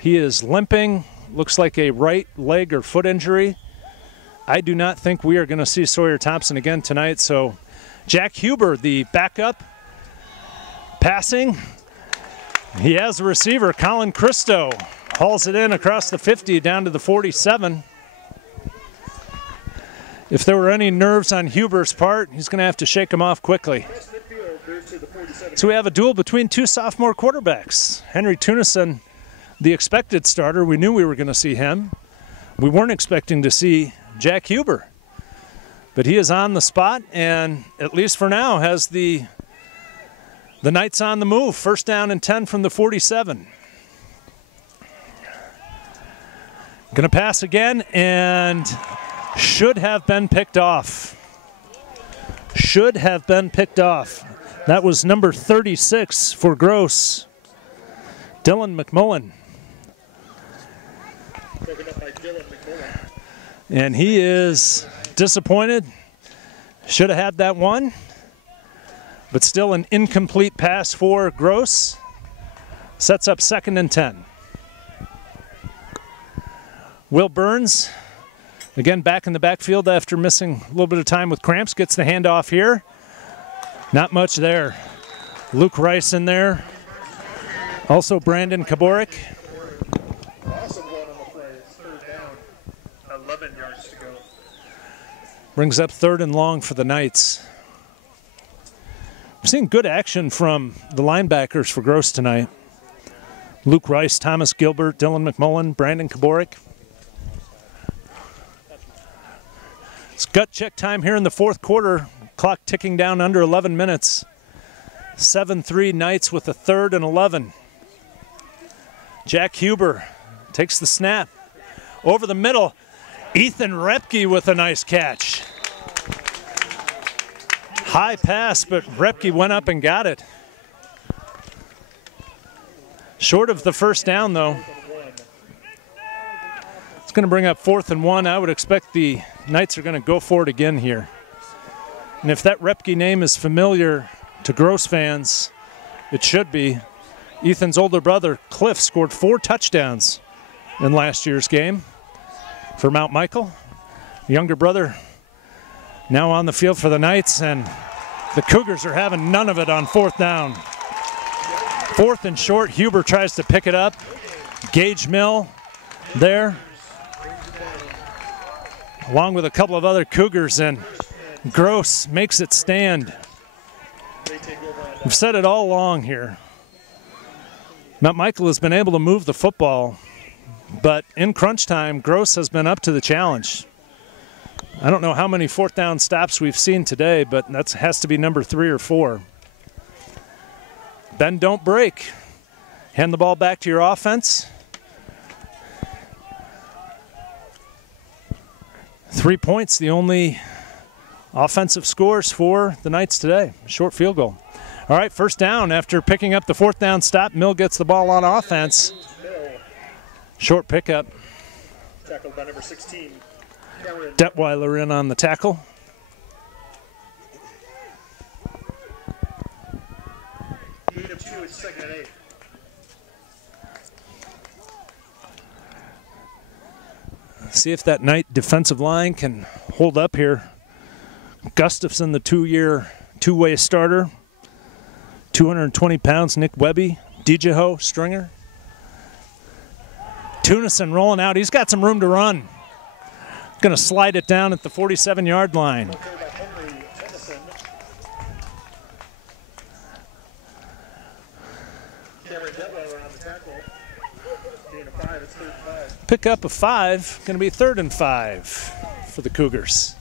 He is limping. Looks like a right leg or foot injury. I do not think we are going to see Sawyer Thompson again tonight. So Jack Huber, the backup, passing. He has a receiver, Colin Christo, hauls it in across the 50 down to the 47. If there were any nerves on Huber's part, he's going to have to shake them off quickly. So we have a duel between 2 sophomore quarterbacks. Henry Tunison, the expected starter. We knew we were going to see him. We weren't expecting to see Jack Huber. But he is on the spot and, at least for now, has the Knights on the move. 1st down and 10 from the 47. Going to pass again and should have been picked off. should have been picked off. That was number 36 for Gross, Dylan McMullen. Broken up by Dylan McMullen. And he is disappointed. Should have had that one, but still an incomplete pass for Gross. Sets up 2nd and 10. Will Burns, again back in the backfield after missing a little bit of time with cramps, gets the handoff here. Not much there. Luke Rice in there. Also Brandon Kaborik. Awesome one on the play. It's 3rd down. 11 yards to go. Brings up 3rd and long for the Knights. We're seeing good action from the linebackers for Gross tonight. Luke Rice, Thomas Gilbert, Dylan McMullen, Brandon Kaborik. It's gut check time here in the 4th quarter. Clock ticking down under 11 minutes. 7-3 Knights with a 3rd and 11. Jack Huber takes the snap. Over the middle, Ethan Repke with a nice catch. High pass, but Repke went up and got it. Short of the 1st down, though. It's going to bring up 4th and 1. I would expect the Knights are going to go for it again here. And if that Repke name is familiar to Gross fans, it should be. Ethan's older brother, Cliff, scored 4 touchdowns in last year's game for Mount Michael. Younger brother now on the field for the Knights, and the Cougars are having none of it on 4th down. 4th and short, Huber tries to pick it up. Gage Mill there, along with a couple of other Cougars, and Gross makes it stand. We've said it all along here. Mount Michael has been able to move the football, but in crunch time, Gross has been up to the challenge. I don't know how many 4th down stops we've seen today, but that has to be number 3 or 4. Bend, don't break. Hand the ball back to your offense. 3 points, the only offensive scores for the Knights today. Short field goal. All right, 1st down after picking up the 4th down stop. Mill gets the ball on offense. Short pickup. Tackled by number 16. Detweiler in on the tackle. Gain of 2, it's 2nd and 8. See if that Knight defensive line can hold up here. Gustafson, the 2-year, two-way starter. 220 pounds, Nick Webby. Dijaho, stringer. Tunison rolling out. He's got some room to run. Going to slide it down at the 47-yard line. Pick up a 5. Going to be 3rd and 5 for the Cougars.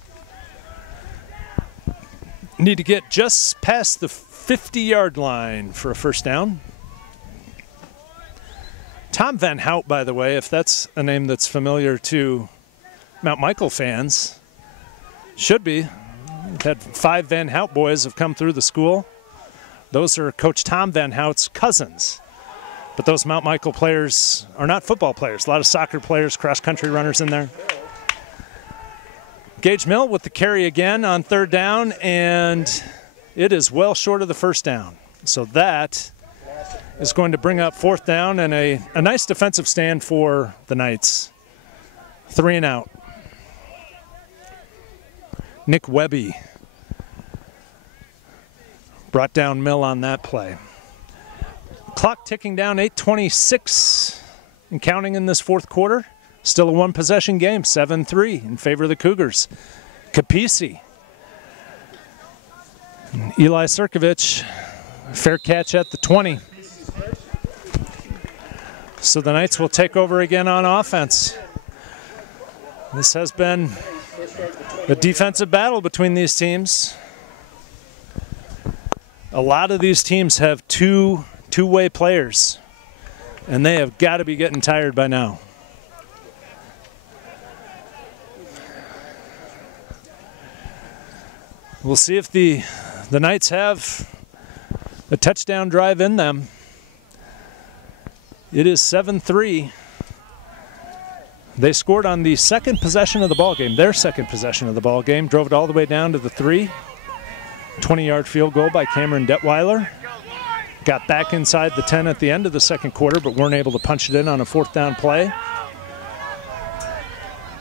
Need to get just past the 50-yard line for a 1st down. Tom Van Hout, by the way, if that's a name that's familiar to Mount Michael fans, should be. We've had 5 Van Hout boys have come through the school. Those are Coach Tom Van Hout's cousins. But those Mount Michael players are not football players. A lot of soccer players, cross-country runners in there. Gage Mill with the carry again on 3rd down, and it is well short of the 1st down. So that is going to bring up 4th down and a nice defensive stand for the Knights. 3 and out. Nick Webby brought down Mill on that play. Clock ticking down, 8:26 and counting in this 4th quarter. Still a 1-possession game, 7-3 in favor of the Cougars. Capisi. Eli Sirkovich, fair catch at the 20. So the Knights will take over again on offense. This has been a defensive battle between these teams. A lot of these teams have two-way players, and they have got to be getting tired by now. We'll see if the Knights have a touchdown drive in them. It is 7-3. They scored on the second possession of the ball game, their second possession of the ball game, drove it all the way down to the 3. 20-yard field goal by Cameron Detweiler. Got back inside the 10 at the end of the second quarter, but weren't able to punch it in on a fourth down play.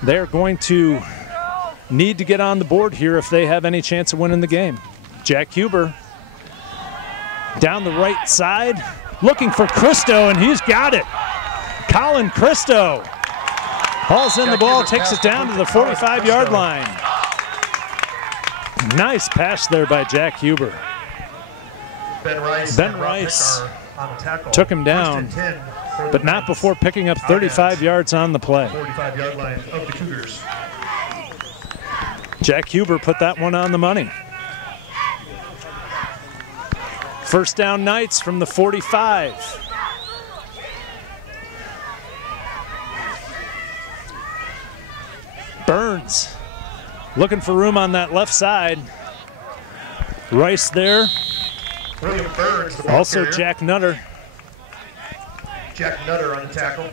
They're going to need to get on the board here if they have any chance of winning the game. Jack Huber down the right side, looking for Christo, and he's got it. Colin Christo hauls in the ball, takes it down to the 45-yard line. Nice pass there by Jack Huber. Ben Rice took him down, but not before picking up 35 yards on the play. 45-yard line of the Cougars. Jack Huber put that one on the money. First down Knights from the 45. Burns looking for room on that left side. Rice there. William Burns, the ball Also carrier. Jack Nutter. Jack Nutter on the tackle.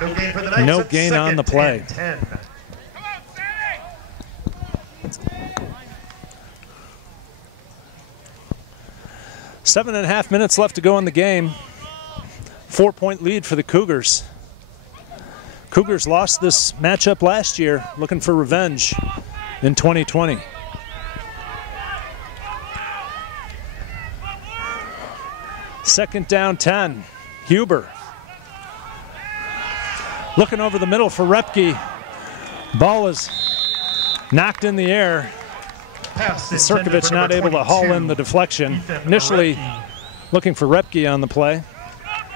No gain for the Knights. No It's gain on the second play. and 10. 7.5 minutes left to go in the game. 4-point lead for the Cougars. Cougars lost this matchup last year, looking for revenge in 2020. Second down 10. Huber looking over the middle for Repke. Ball is knocked in the air. Pass intended Sirkovich for not number able to haul 22, in the deflection. Ethan Initially Repke. looking for Repke on the play.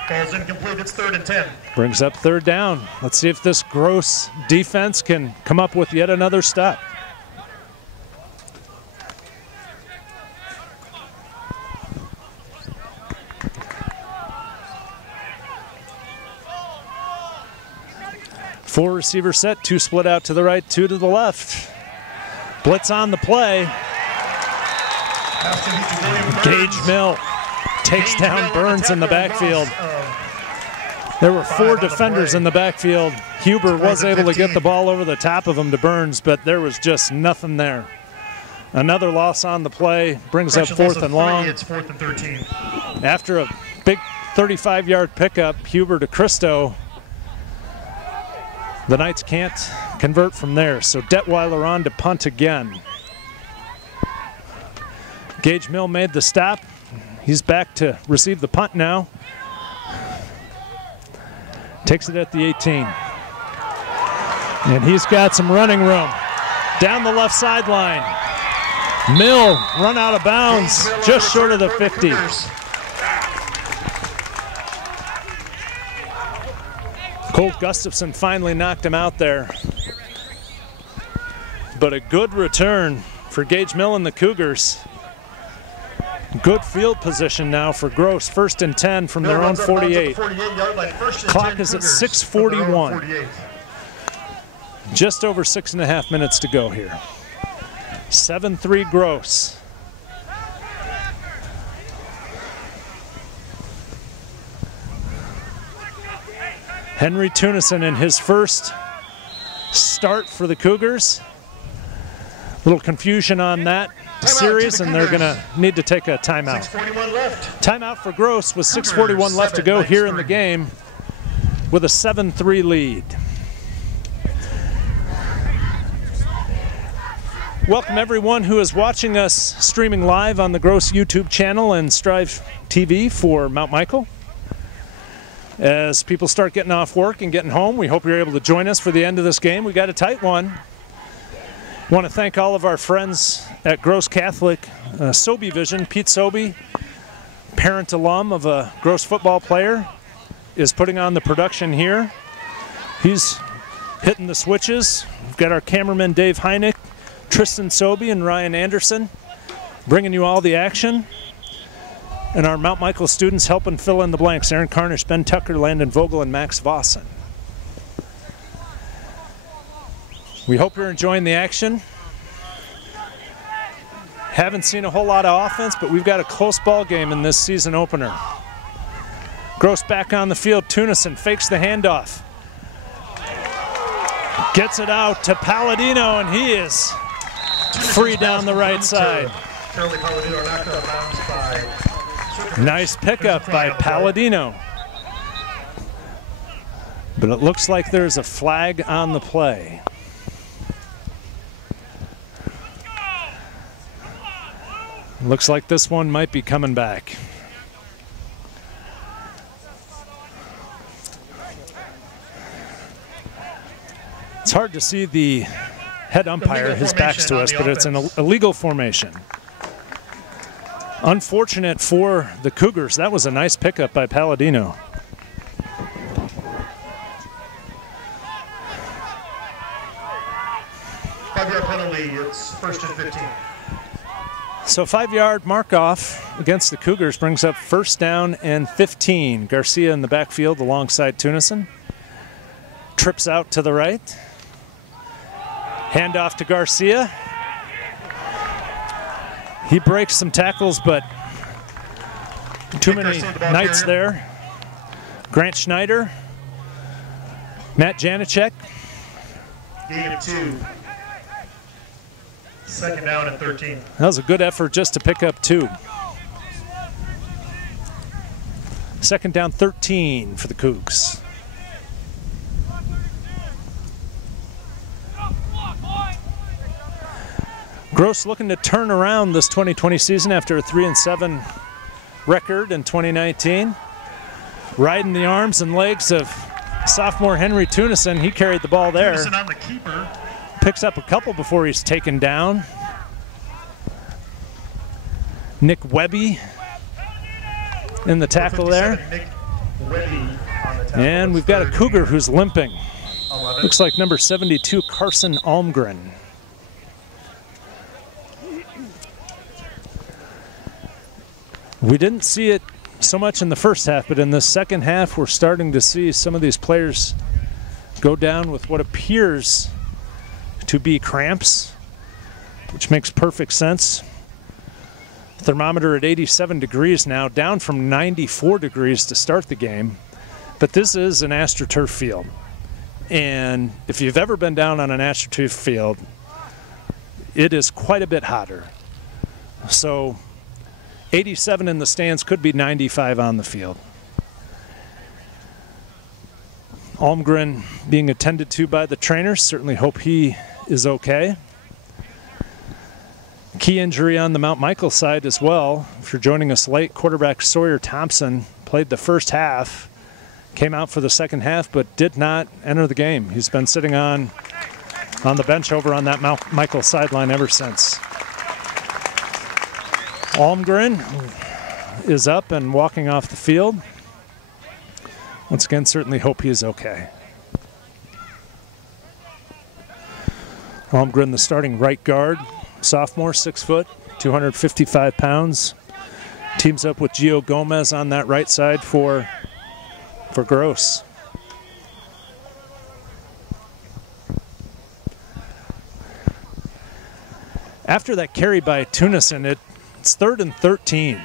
Ball's incomplete. It's 3rd and 10. Brings up third down. Let's see if this Gross defense can come up with yet another stop. Four receiver set, 2 split out to the right, 2 to the left. Blitz on the play. Pass to William Burns. Gage Mill takes Gage down Mill on Burns in the tackle, backfield. loss of There were 4 on the defenders play. in the backfield. Huber was 4th and able to get 15. the ball over the top of him to Burns, but there was just nothing there. Another loss on the play, brings up Correction, loss 4th of and 3, long. It's 4th and 13. After a big 35-yard pickup, Huber to Christo. The Knights can't convert from there, so Detweiler on to punt again. Gage Mill made the stop. He's back to receive the punt now. Takes it at the 18. And he's got some running room. Down the left sideline. Mill run out of bounds just short of the 50. Colt Gustafson finally knocked him out there. But a good return for Gage Mill and the Cougars. Good field position now for Gross. 1st and 10 from their own 48. Clock is at 6:41. Just over 6.5 minutes to go here. 7-3 Gross. Henry Tunison in his first start for the Cougars. Little confusion on that series, and they're going to need to take a timeout. 6:41 left. Timeout for Gross with 6:41 left to go here in the game with a 7-3 lead. Welcome everyone who is watching us streaming live on the Gross YouTube channel and Strive TV for Mount Michael. As people start getting off work and getting home, we hope you're able to join us for the end of this game. We got a tight one. I want to thank all of our friends at Gross Catholic. Sobey Vision, Pete Sobey, parent alum of a Gross football player, is putting on the production here. He's hitting the switches. We've got our cameraman Dave Heineck, Tristan Sobey, and Ryan Anderson bringing you all the action. And our Mount Michael students helping fill in the blanks. Aaron Carnish, Ben Tucker, Landon Vogel, and Max Vossen. We hope you're enjoying the action. Haven't seen a whole lot of offense, but we've got a close ball game in this season opener. Gross back on the field. Tunison fakes the handoff. Gets it out to Palladino, and he is free down the right side. Nice pickup by Palladino. But it looks like there's a flag on the play. Looks like this one might be coming back. It's hard to see the head umpire, his back's to us, but it's an illegal formation. Unfortunate for the Cougars. That was a nice pickup by Palladino. Five-yard penalty, it's 1st and 15. So 5-yard mark-off against the Cougars brings up 1st down and 15. Garcia in the backfield alongside Tunison. Trips out to the right. Handoff to Garcia. He breaks some tackles, but too many Knights there. Grant Schneider. Matt Janicek. Gain of 2. 2nd down and 13. That was a good effort just to pick up 2. 2nd down 13 for the Cougs. Gross looking to turn around this 2020 season after a 3-7 record in 2019. Riding the arms and legs of sophomore Henry Tunison. He carried the ball there. Tunison on the keeper. Picks up a couple before he's taken down. Nick Webby in the tackle there. And we've got a Cougar who's limping. Looks like number 72, Carson Almgren. We didn't see it so much in the first half, but in the second half, we're starting to see some of these players go down with what appears to be cramps, which makes perfect sense. Thermometer at 87 degrees now, down from 94 degrees to start the game. But this is an AstroTurf field. And if you've ever been down on an AstroTurf field, it is quite a bit hotter. So 87 in the stands could be 95 on the field. Almgren being attended to by the trainers. Certainly hope he is okay. Key injury on the Mount Michael side as well. If you're joining us late, quarterback Sawyer Thompson played the first half, came out for the second half, but did not enter the game. He's been sitting on the bench over on that Mount Michael sideline ever since. Almgren is up and walking off the field. Once again, certainly hope he is okay. Almgren, the starting right guard, sophomore, 6 foot, 255 pounds. Teams up with Gio Gomez on that right side for Gross. After that carry by Tunison, it's 3rd and 13.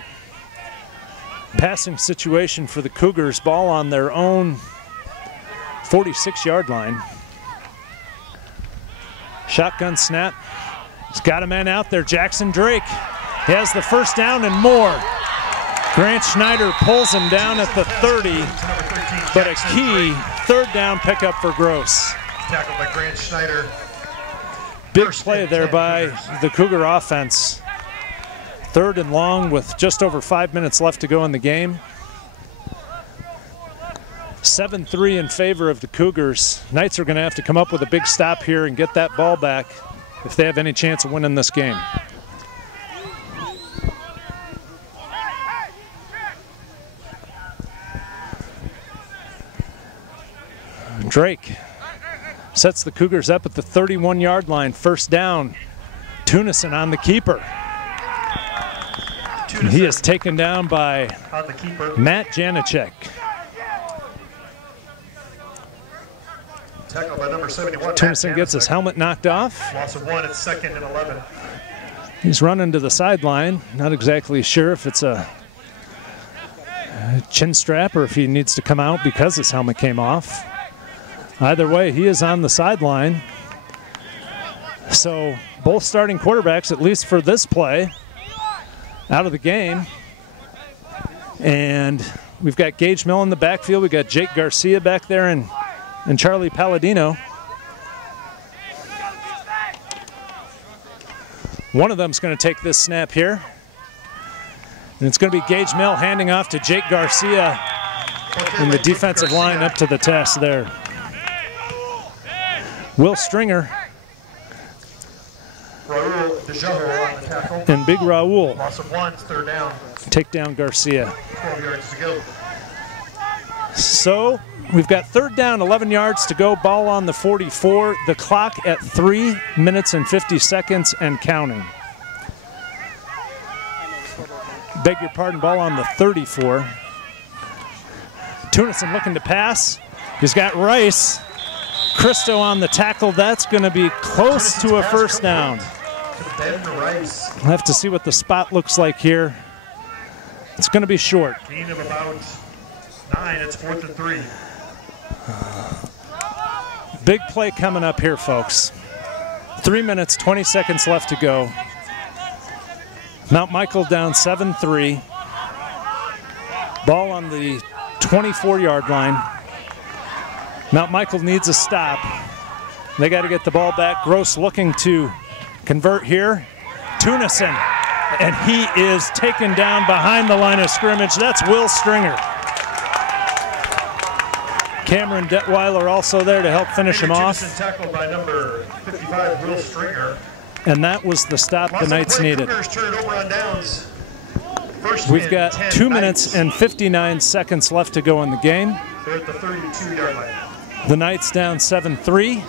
Passing situation for the Cougars, ball on their own 46-yard line. Shotgun snap. He's got a man out there, Jackson Drake. He has the first down and more. Grant Schneider pulls him down at the 30, but a key 3rd down pickup for Gross. Tackled by Grant Schneider. Big play there by the Cougar offense. 3rd and long with just over 5 minutes left to go in the game. 7-3 in favor of the Cougars. Knights are going to have to come up with a big stop here and get that ball back if they have any chance of winning this game. Drake sets the Cougars up at the 31-yard line. First down. Tunison on the keeper. He is taken down by Matt Janicek. Tackled by number 71. Tunison gets his helmet knocked off. Loss of 1 at 2nd and 11. He's running to the sideline. Not exactly sure if it's a chin strap or if he needs to come out because his helmet came off. Either way, he is on the sideline. So both starting quarterbacks, at least for this play, out of the game. And we've got Gage Mill in the backfield. We've got Jake Garcia back there and Charlie Palladino. One of them's going to take this snap here. And it's going to be Gage Mill handing off to Jake Garcia in the defensive line up to the test there. Will Stringer and Big Raul Loss of one, third down. take down Garcia. 12 yards to go. So we've got third down, 11 yards to go, ball on the 44, the clock at 3 minutes and 50 seconds and counting. Beg your pardon, ball on the 34. Tunison looking to pass. He's got Rice. Cristo on the tackle. That's going to be close to a first down. We'll have to see what the spot looks like here. It's going to be short. Gain of about 9. It's 4th and 3. Big play coming up here, folks. 3 minutes, 20 seconds left to go. Mount Michael down 7-3. Ball on the 24-yard line. Mount Michael needs a stop. They got to get the ball back. Gross looking to convert here. Tunison, and he is taken down behind the line of scrimmage. That's Will Stringer. Cameron Detweiler also there to help finish him off. Tackled by number 55, Will Stringer. And that was the stop the Knights needed. Turn over on downs. We've got 2 minutes and 59 seconds left to go in the game. They're at the 32-yard line. The Knights down 7-3.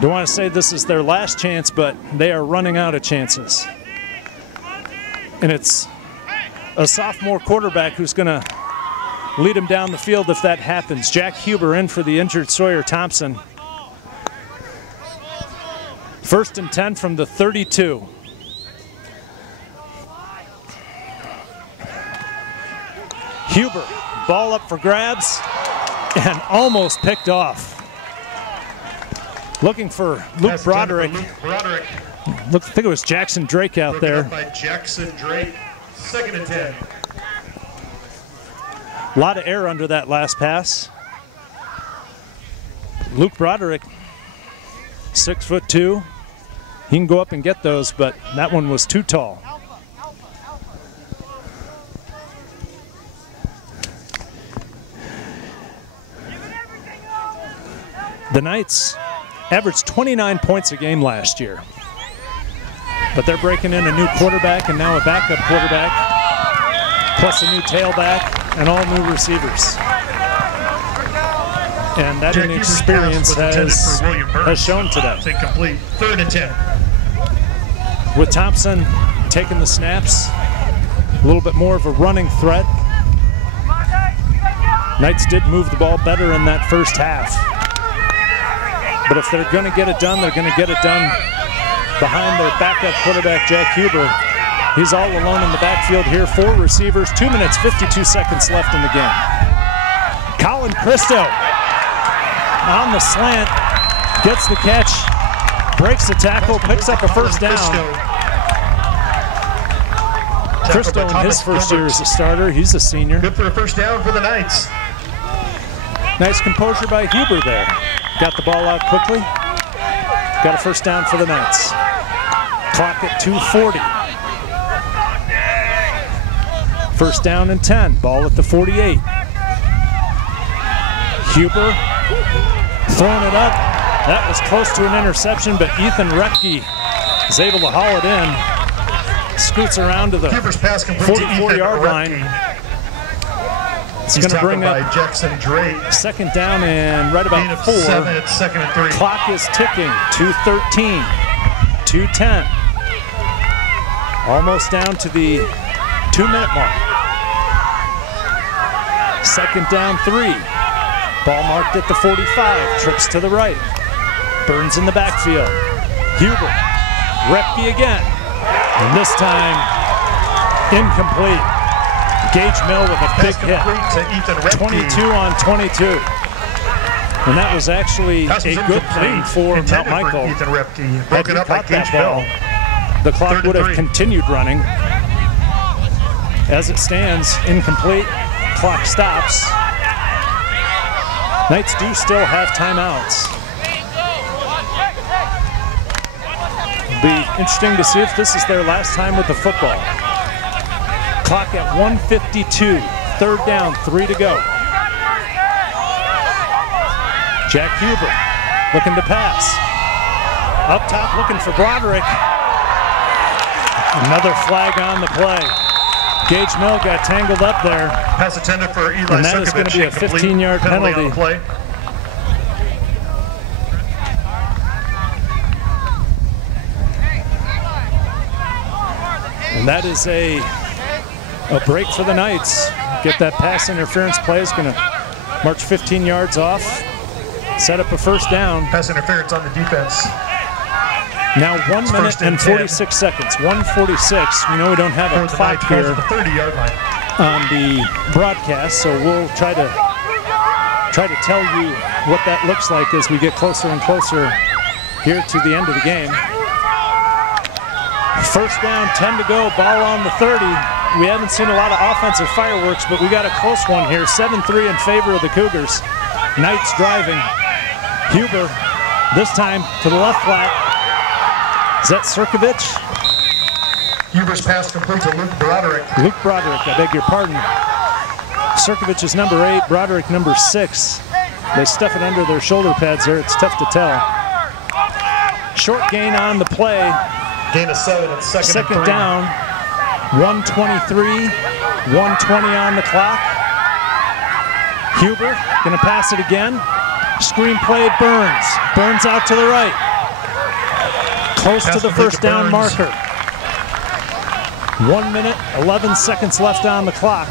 Don't want to say this is their last chance, but they are running out of chances. And it's a sophomore quarterback who's going to lead him down the field if that happens. Jack Huber in for the injured Sawyer Thompson. 1st and 10 from the 32. Huber, ball up for grabs and almost picked off. Looking for Luke Broderick. I think it was Jackson Drake out there. By Jackson Drake, 2nd and 10. A lot of air under that last pass. Luke Broderick, 6'2". He can go up and get those, but that one was too tall. The Knights averaged 29 points a game last year, but they're breaking in a new quarterback and now a backup quarterback, plus a new tailback and all new receivers. And that inexperience has shown today. Incomplete. 3rd and 10. With Thompson taking the snaps, a little bit more of a running threat. Knights did move the ball better in that first half. But if they're going to get it done, they're going to get it done behind their backup quarterback, Jack Huber. He's all alone in the backfield here. 4 receivers, 2 minutes, 52 seconds left in the game. Colin Cristo on the slant, gets the catch, breaks the tackle, picks up a first down. Cristo in his first year as a starter, he's a senior. Good for a first down for the Knights. Nice composure by Huber there. Got the ball out quickly. Got a first down for the Knights. Clock at 2:40. First down and 10. Ball at the 48. Huber throwing it up. That was close to an interception, but Ethan Repke is able to haul it in. Scoots around to the 44-yard line. It's going to bring up Jackson Drake. 2nd down and right about 4. 7 at 2nd and 3. Clock is ticking. 2:13, 2:10. Almost down to the 2-minute mark. 2nd down, 3. Ball marked at the 45. Trips to the right. Burns in the backfield. Huber Repke again. And this time, incomplete. Gage Mill with a big hit. To Ethan Repke. 22 on 22. And that was actually a good thing for Mount Michael. Ethan Repke. Had Broken he up by caught that Gage ball, Mill. the clock 3rd would and have 3. continued running. As it stands, incomplete. Clock stops. Knights do still have timeouts. It'll be interesting to see if this is their last time with the football. Clock at 1:52. 3rd down, 3 to go. Jack Huber looking to pass. Up top looking for Broderick. Another flag on the play. Gage Mill got tangled up there. Pass intended for Eli And that is going to be a 15-yard penalty. on the play. And that is a break for the Knights. Get that pass interference play. Is going to march 15 yards off. Set up a 1st down. Pass interference on the defense. Now 1 minute and 46 seconds. 1:46. We know we don't have a clock here The 30-yard line. on the broadcast, so we'll try to tell you what that looks like as we get closer and closer here to the end of the game. 1st down, 10 to go, ball on the 30. We haven't seen a lot of offensive fireworks, but we got a close one here. 7-3 in favor of the Cougars. Knights driving. Huber, this time to the left flat. Is that Sirkovich? Huber's pass complete to Luke Broderick. Luke Broderick, I beg your pardon. Sirkovich is number 8, Broderick number 6. They stuff it under their shoulder pads there. It's tough to tell. Short gain on the play. Gain of 7 at 2nd and 3. Down. 1:23, 1:20 on the clock. Huber gonna pass it again. Screen play, Burns. Burns out to the right. Close to the 1st down marker. 1 minute, 11 seconds left on the clock.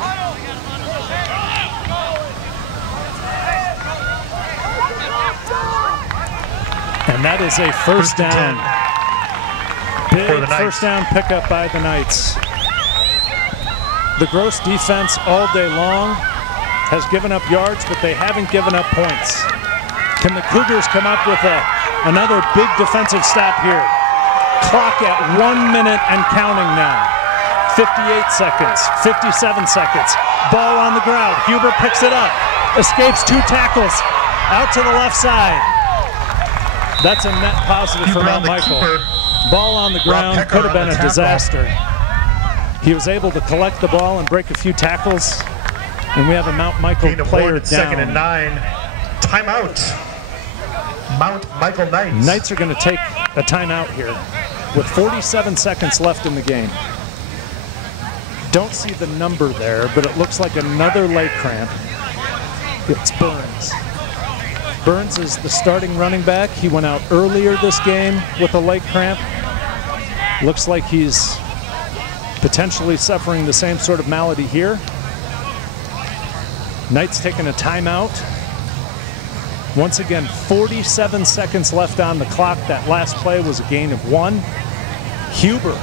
And that is a 1st down. Big 1st down pickup by the Knights. The Gross defense all day long has given up yards, but they haven't given up points. Can the Cougars come up with another big defensive stop here? Clock at 1 minute and counting now. 58 seconds, 57 seconds. Ball on the ground. Huber picks it up. Escapes 2 tackles. Out to the left side. That's a net positive for Mount Michael. Ball on the ground could have been a disaster. He was able to collect the ball and break a few tackles. And we have a Mount Michael player down. 2nd and 9. Timeout. Mount Michael Knights. Knights are going to take a timeout here with 47 seconds left in the game. Don't see the number there, but it looks like another leg cramp. It's Burns. Burns is the starting running back. He went out earlier this game with a leg cramp. Looks like he's potentially suffering the same sort of malady here. Knights taking a timeout. Once again, 47 seconds left on the clock. That last play was a gain of 1. Huber,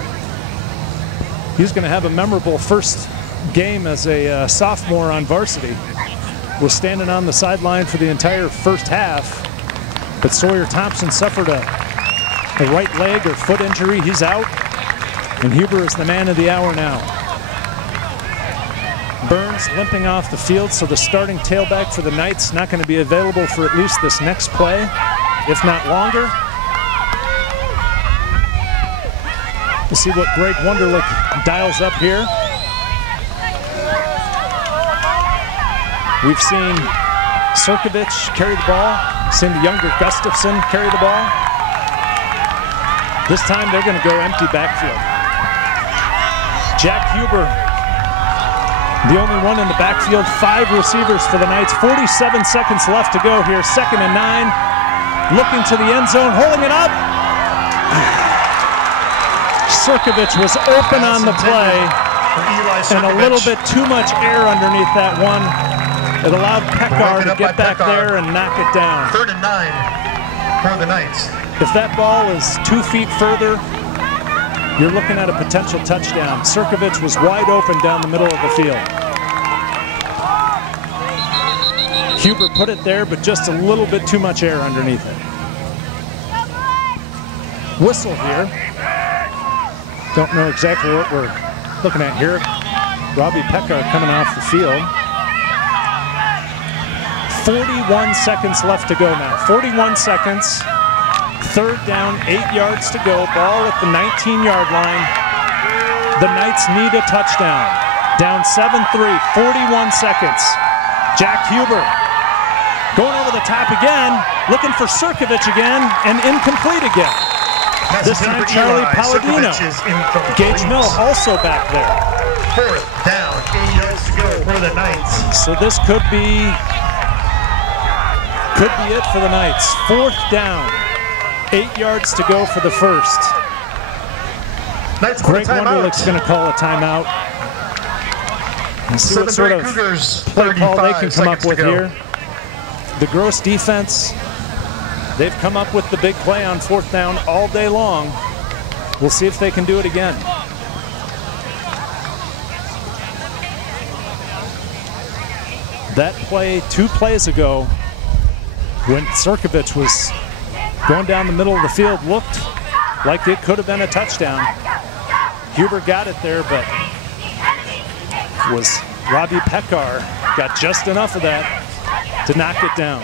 he's going to have a memorable first game as a sophomore on varsity. Was standing on the sideline for the entire 1st half, but Sawyer Thompson suffered a right leg or foot injury. He's out, and Huber is the man of the hour now. Burns limping off the field, so the starting tailback for the Knights not going to be available for at least this next play, if not longer. We'll see what Greg Wunderlich dials up here. We've seen Sirkovich carry the ball, seen the younger Gustafson carry the ball. This time they're going to go empty backfield. Jack Huber, the only one in the backfield. 5 receivers for the Knights. 47 seconds left to go here. 2nd and 9. Looking to the end zone, holding it up. Sirkovich was open on the play, and a little bit too much air underneath that one. It allowed Pekar to get back there and knock it down. 3rd and 9 for the Knights. If that ball is 2 feet further you're looking at a potential touchdown. Sirkovich was wide open down the middle of the field. Huber put it there, but just a little bit too much air underneath it. Whistle here. Don't know exactly what we're looking at here. Robbie Pekar coming off the field. 41 seconds left to go now. 41 seconds. Third down, 8 yards to go. Ball at the 19-yard line. The Knights need a touchdown. Down 7-3, 41 seconds. Jack Huber going over the top again, looking for Sirkovich again, and incomplete again. This time Charlie Palladino. Gage Mill also back there. Fourth down, 8 yards to go for the Knights. So this could be it for the Knights. Fourth down, 8 yards to go for the first. Greg Wunderlich's going to call a timeout. And see what sort of play call they can come up with here. The Gross defense, they've come up with the big play on fourth down all day long. We'll see if they can do it again. That play 2 plays ago, when Sirkovich was going down the middle of the field, looked like it could have been a touchdown. Huber got it there, but was Robbie Pekar got just enough of that to knock it down.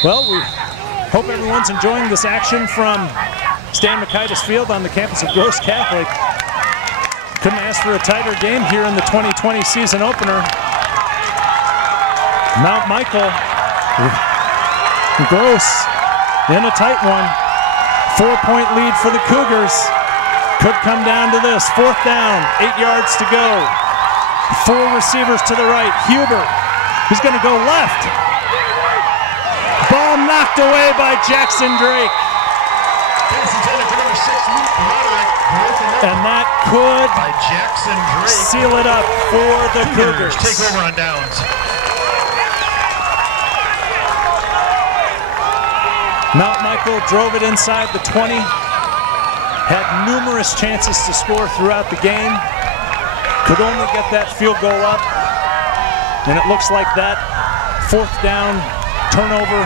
Well, we hope everyone's enjoying this action from Stan Mikaitis Field on the campus of Gross Catholic. Couldn't ask for a tighter game here in the 2020 season opener. Mount Michael, Gross in a tight one. 4-point lead for the Cougars. Could come down to this. Fourth down, 8 yards to go. 4 receivers to the right. Huber, he's going to go left. Ball knocked away by Jackson Drake. And that could seal it up for the Cougars. Take over on downs. Mount Michael drove it inside the 20. Had numerous chances to score throughout the game. Could only get that field goal up. And it looks like that fourth down turnover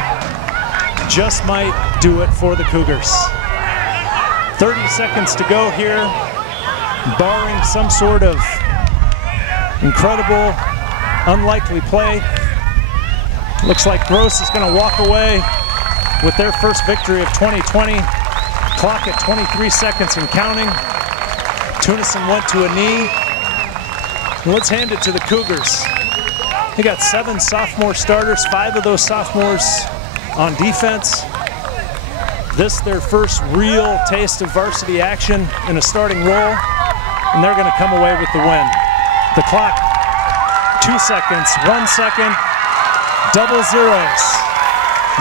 just might do it for the Cougars. 30 seconds to go here. Barring some sort of incredible, unlikely play. Looks like Gross is going to walk away with their first victory of 2020. Clock at 23 seconds and counting. Tunison went to a knee. Let's hand it to the Cougars. They got 7 sophomore starters, 5 of those sophomores on defense. This their first real taste of varsity action in a starting role, and they're going to come away with the win. The clock, 2 seconds, 1 second, double zeros.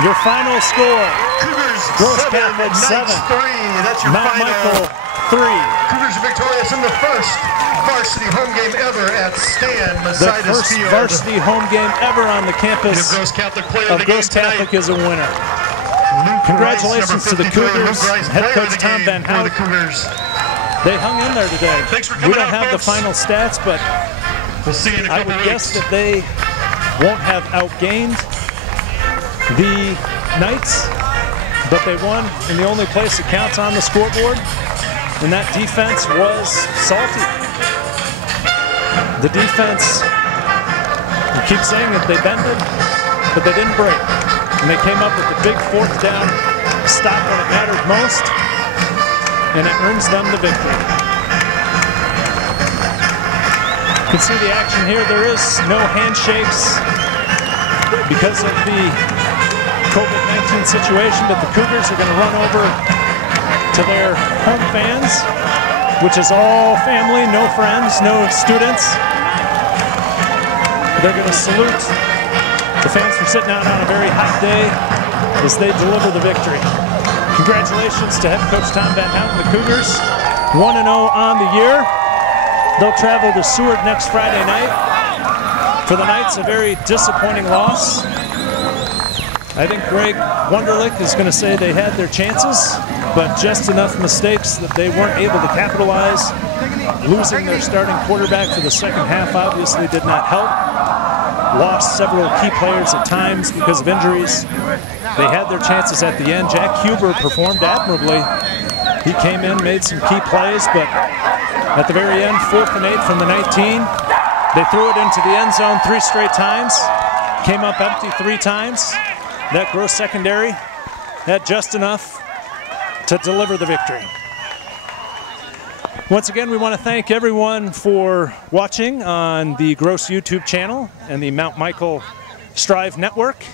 Your final score, Cougars Gross 7, Catholic 7, Knights 3. That's your Mount final. Michael 3. Cougars are victorious in the first varsity home game ever at Stan The Mikaitis first Field. varsity home game ever on the campus The Gross Catholic player of of the game Gross Catholic tonight. is a winner. Luke Congratulations Rice, to the number 52, Cougars, Luke Rice, head player coach of the Tom game Van for Hout. the Cougars. They hung in there today. Thanks for We coming don't out, have the folks. final stats, but We'll see you in a I couple would weeks. guess that they won't have outgained the Knights, but they won in the only place that counts on the scoreboard, and that defense was salty. The defense, we keep saying that they bended, but they didn't break. And they came up with the big fourth down stop when it mattered most, and it earns them the victory. You can see the action here. There is no handshakes because of the COVID-19 situation, but the Cougars are going to run over to their home fans, which is all family, no friends, no students. They're going to salute the fans for sitting out on a very hot day as they deliver the victory. Congratulations to head coach Tom Van Hout and the Cougars, 1-0 on the year. They'll travel to Seward next Friday night. For the Knights, a very disappointing loss. I think Greg Wunderlich is going to say they had their chances. but just enough mistakes that they weren't able to capitalize. Losing their starting quarterback for the second half obviously did not help. Lost several key players at times because of injuries. They had their chances at the end. Jack Huber performed admirably. He came in, made some key plays, but at the very end, 4th and 8 from the 19. They threw it into the end zone 3 straight times. Came up empty 3 times. That gross secondary had just enough to deliver the victory. Once again, we want to thank everyone for watching on the Gross YouTube channel and the Mount Michael Strive Network.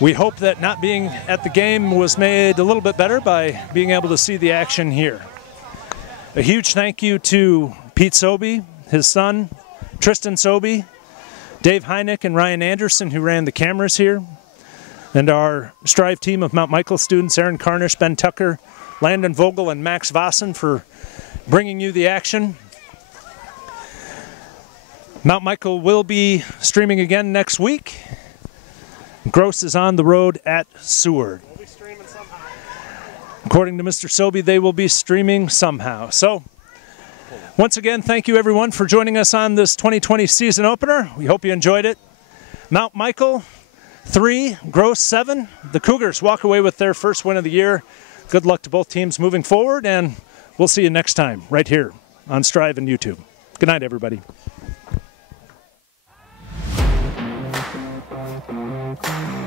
We hope that not being at the game was made a little bit better by being able to see the action here. A huge thank you to Pete Sobey, his son, Tristan Sobey, Dave Heineck and Ryan Anderson, who ran the cameras here, and our Strive team of Mount Michael students, Aaron Carnish, Ben Tucker, Landon Vogel, and Max Vossen for bringing you the action. Mount Michael will be streaming again next week. Gross is on the road at Seward. We'll be streaming somehow. According to Mr. Sobey, they will be streaming somehow. So, once again, thank you everyone for joining us on this 2020 season opener. We hope you enjoyed it. Mount Michael 3, Gross 7. The Cougars walk away with their first win of the year. Good luck to both teams moving forward, and we'll see you next time right here on Strive and YouTube. Good night, everybody. Thank you.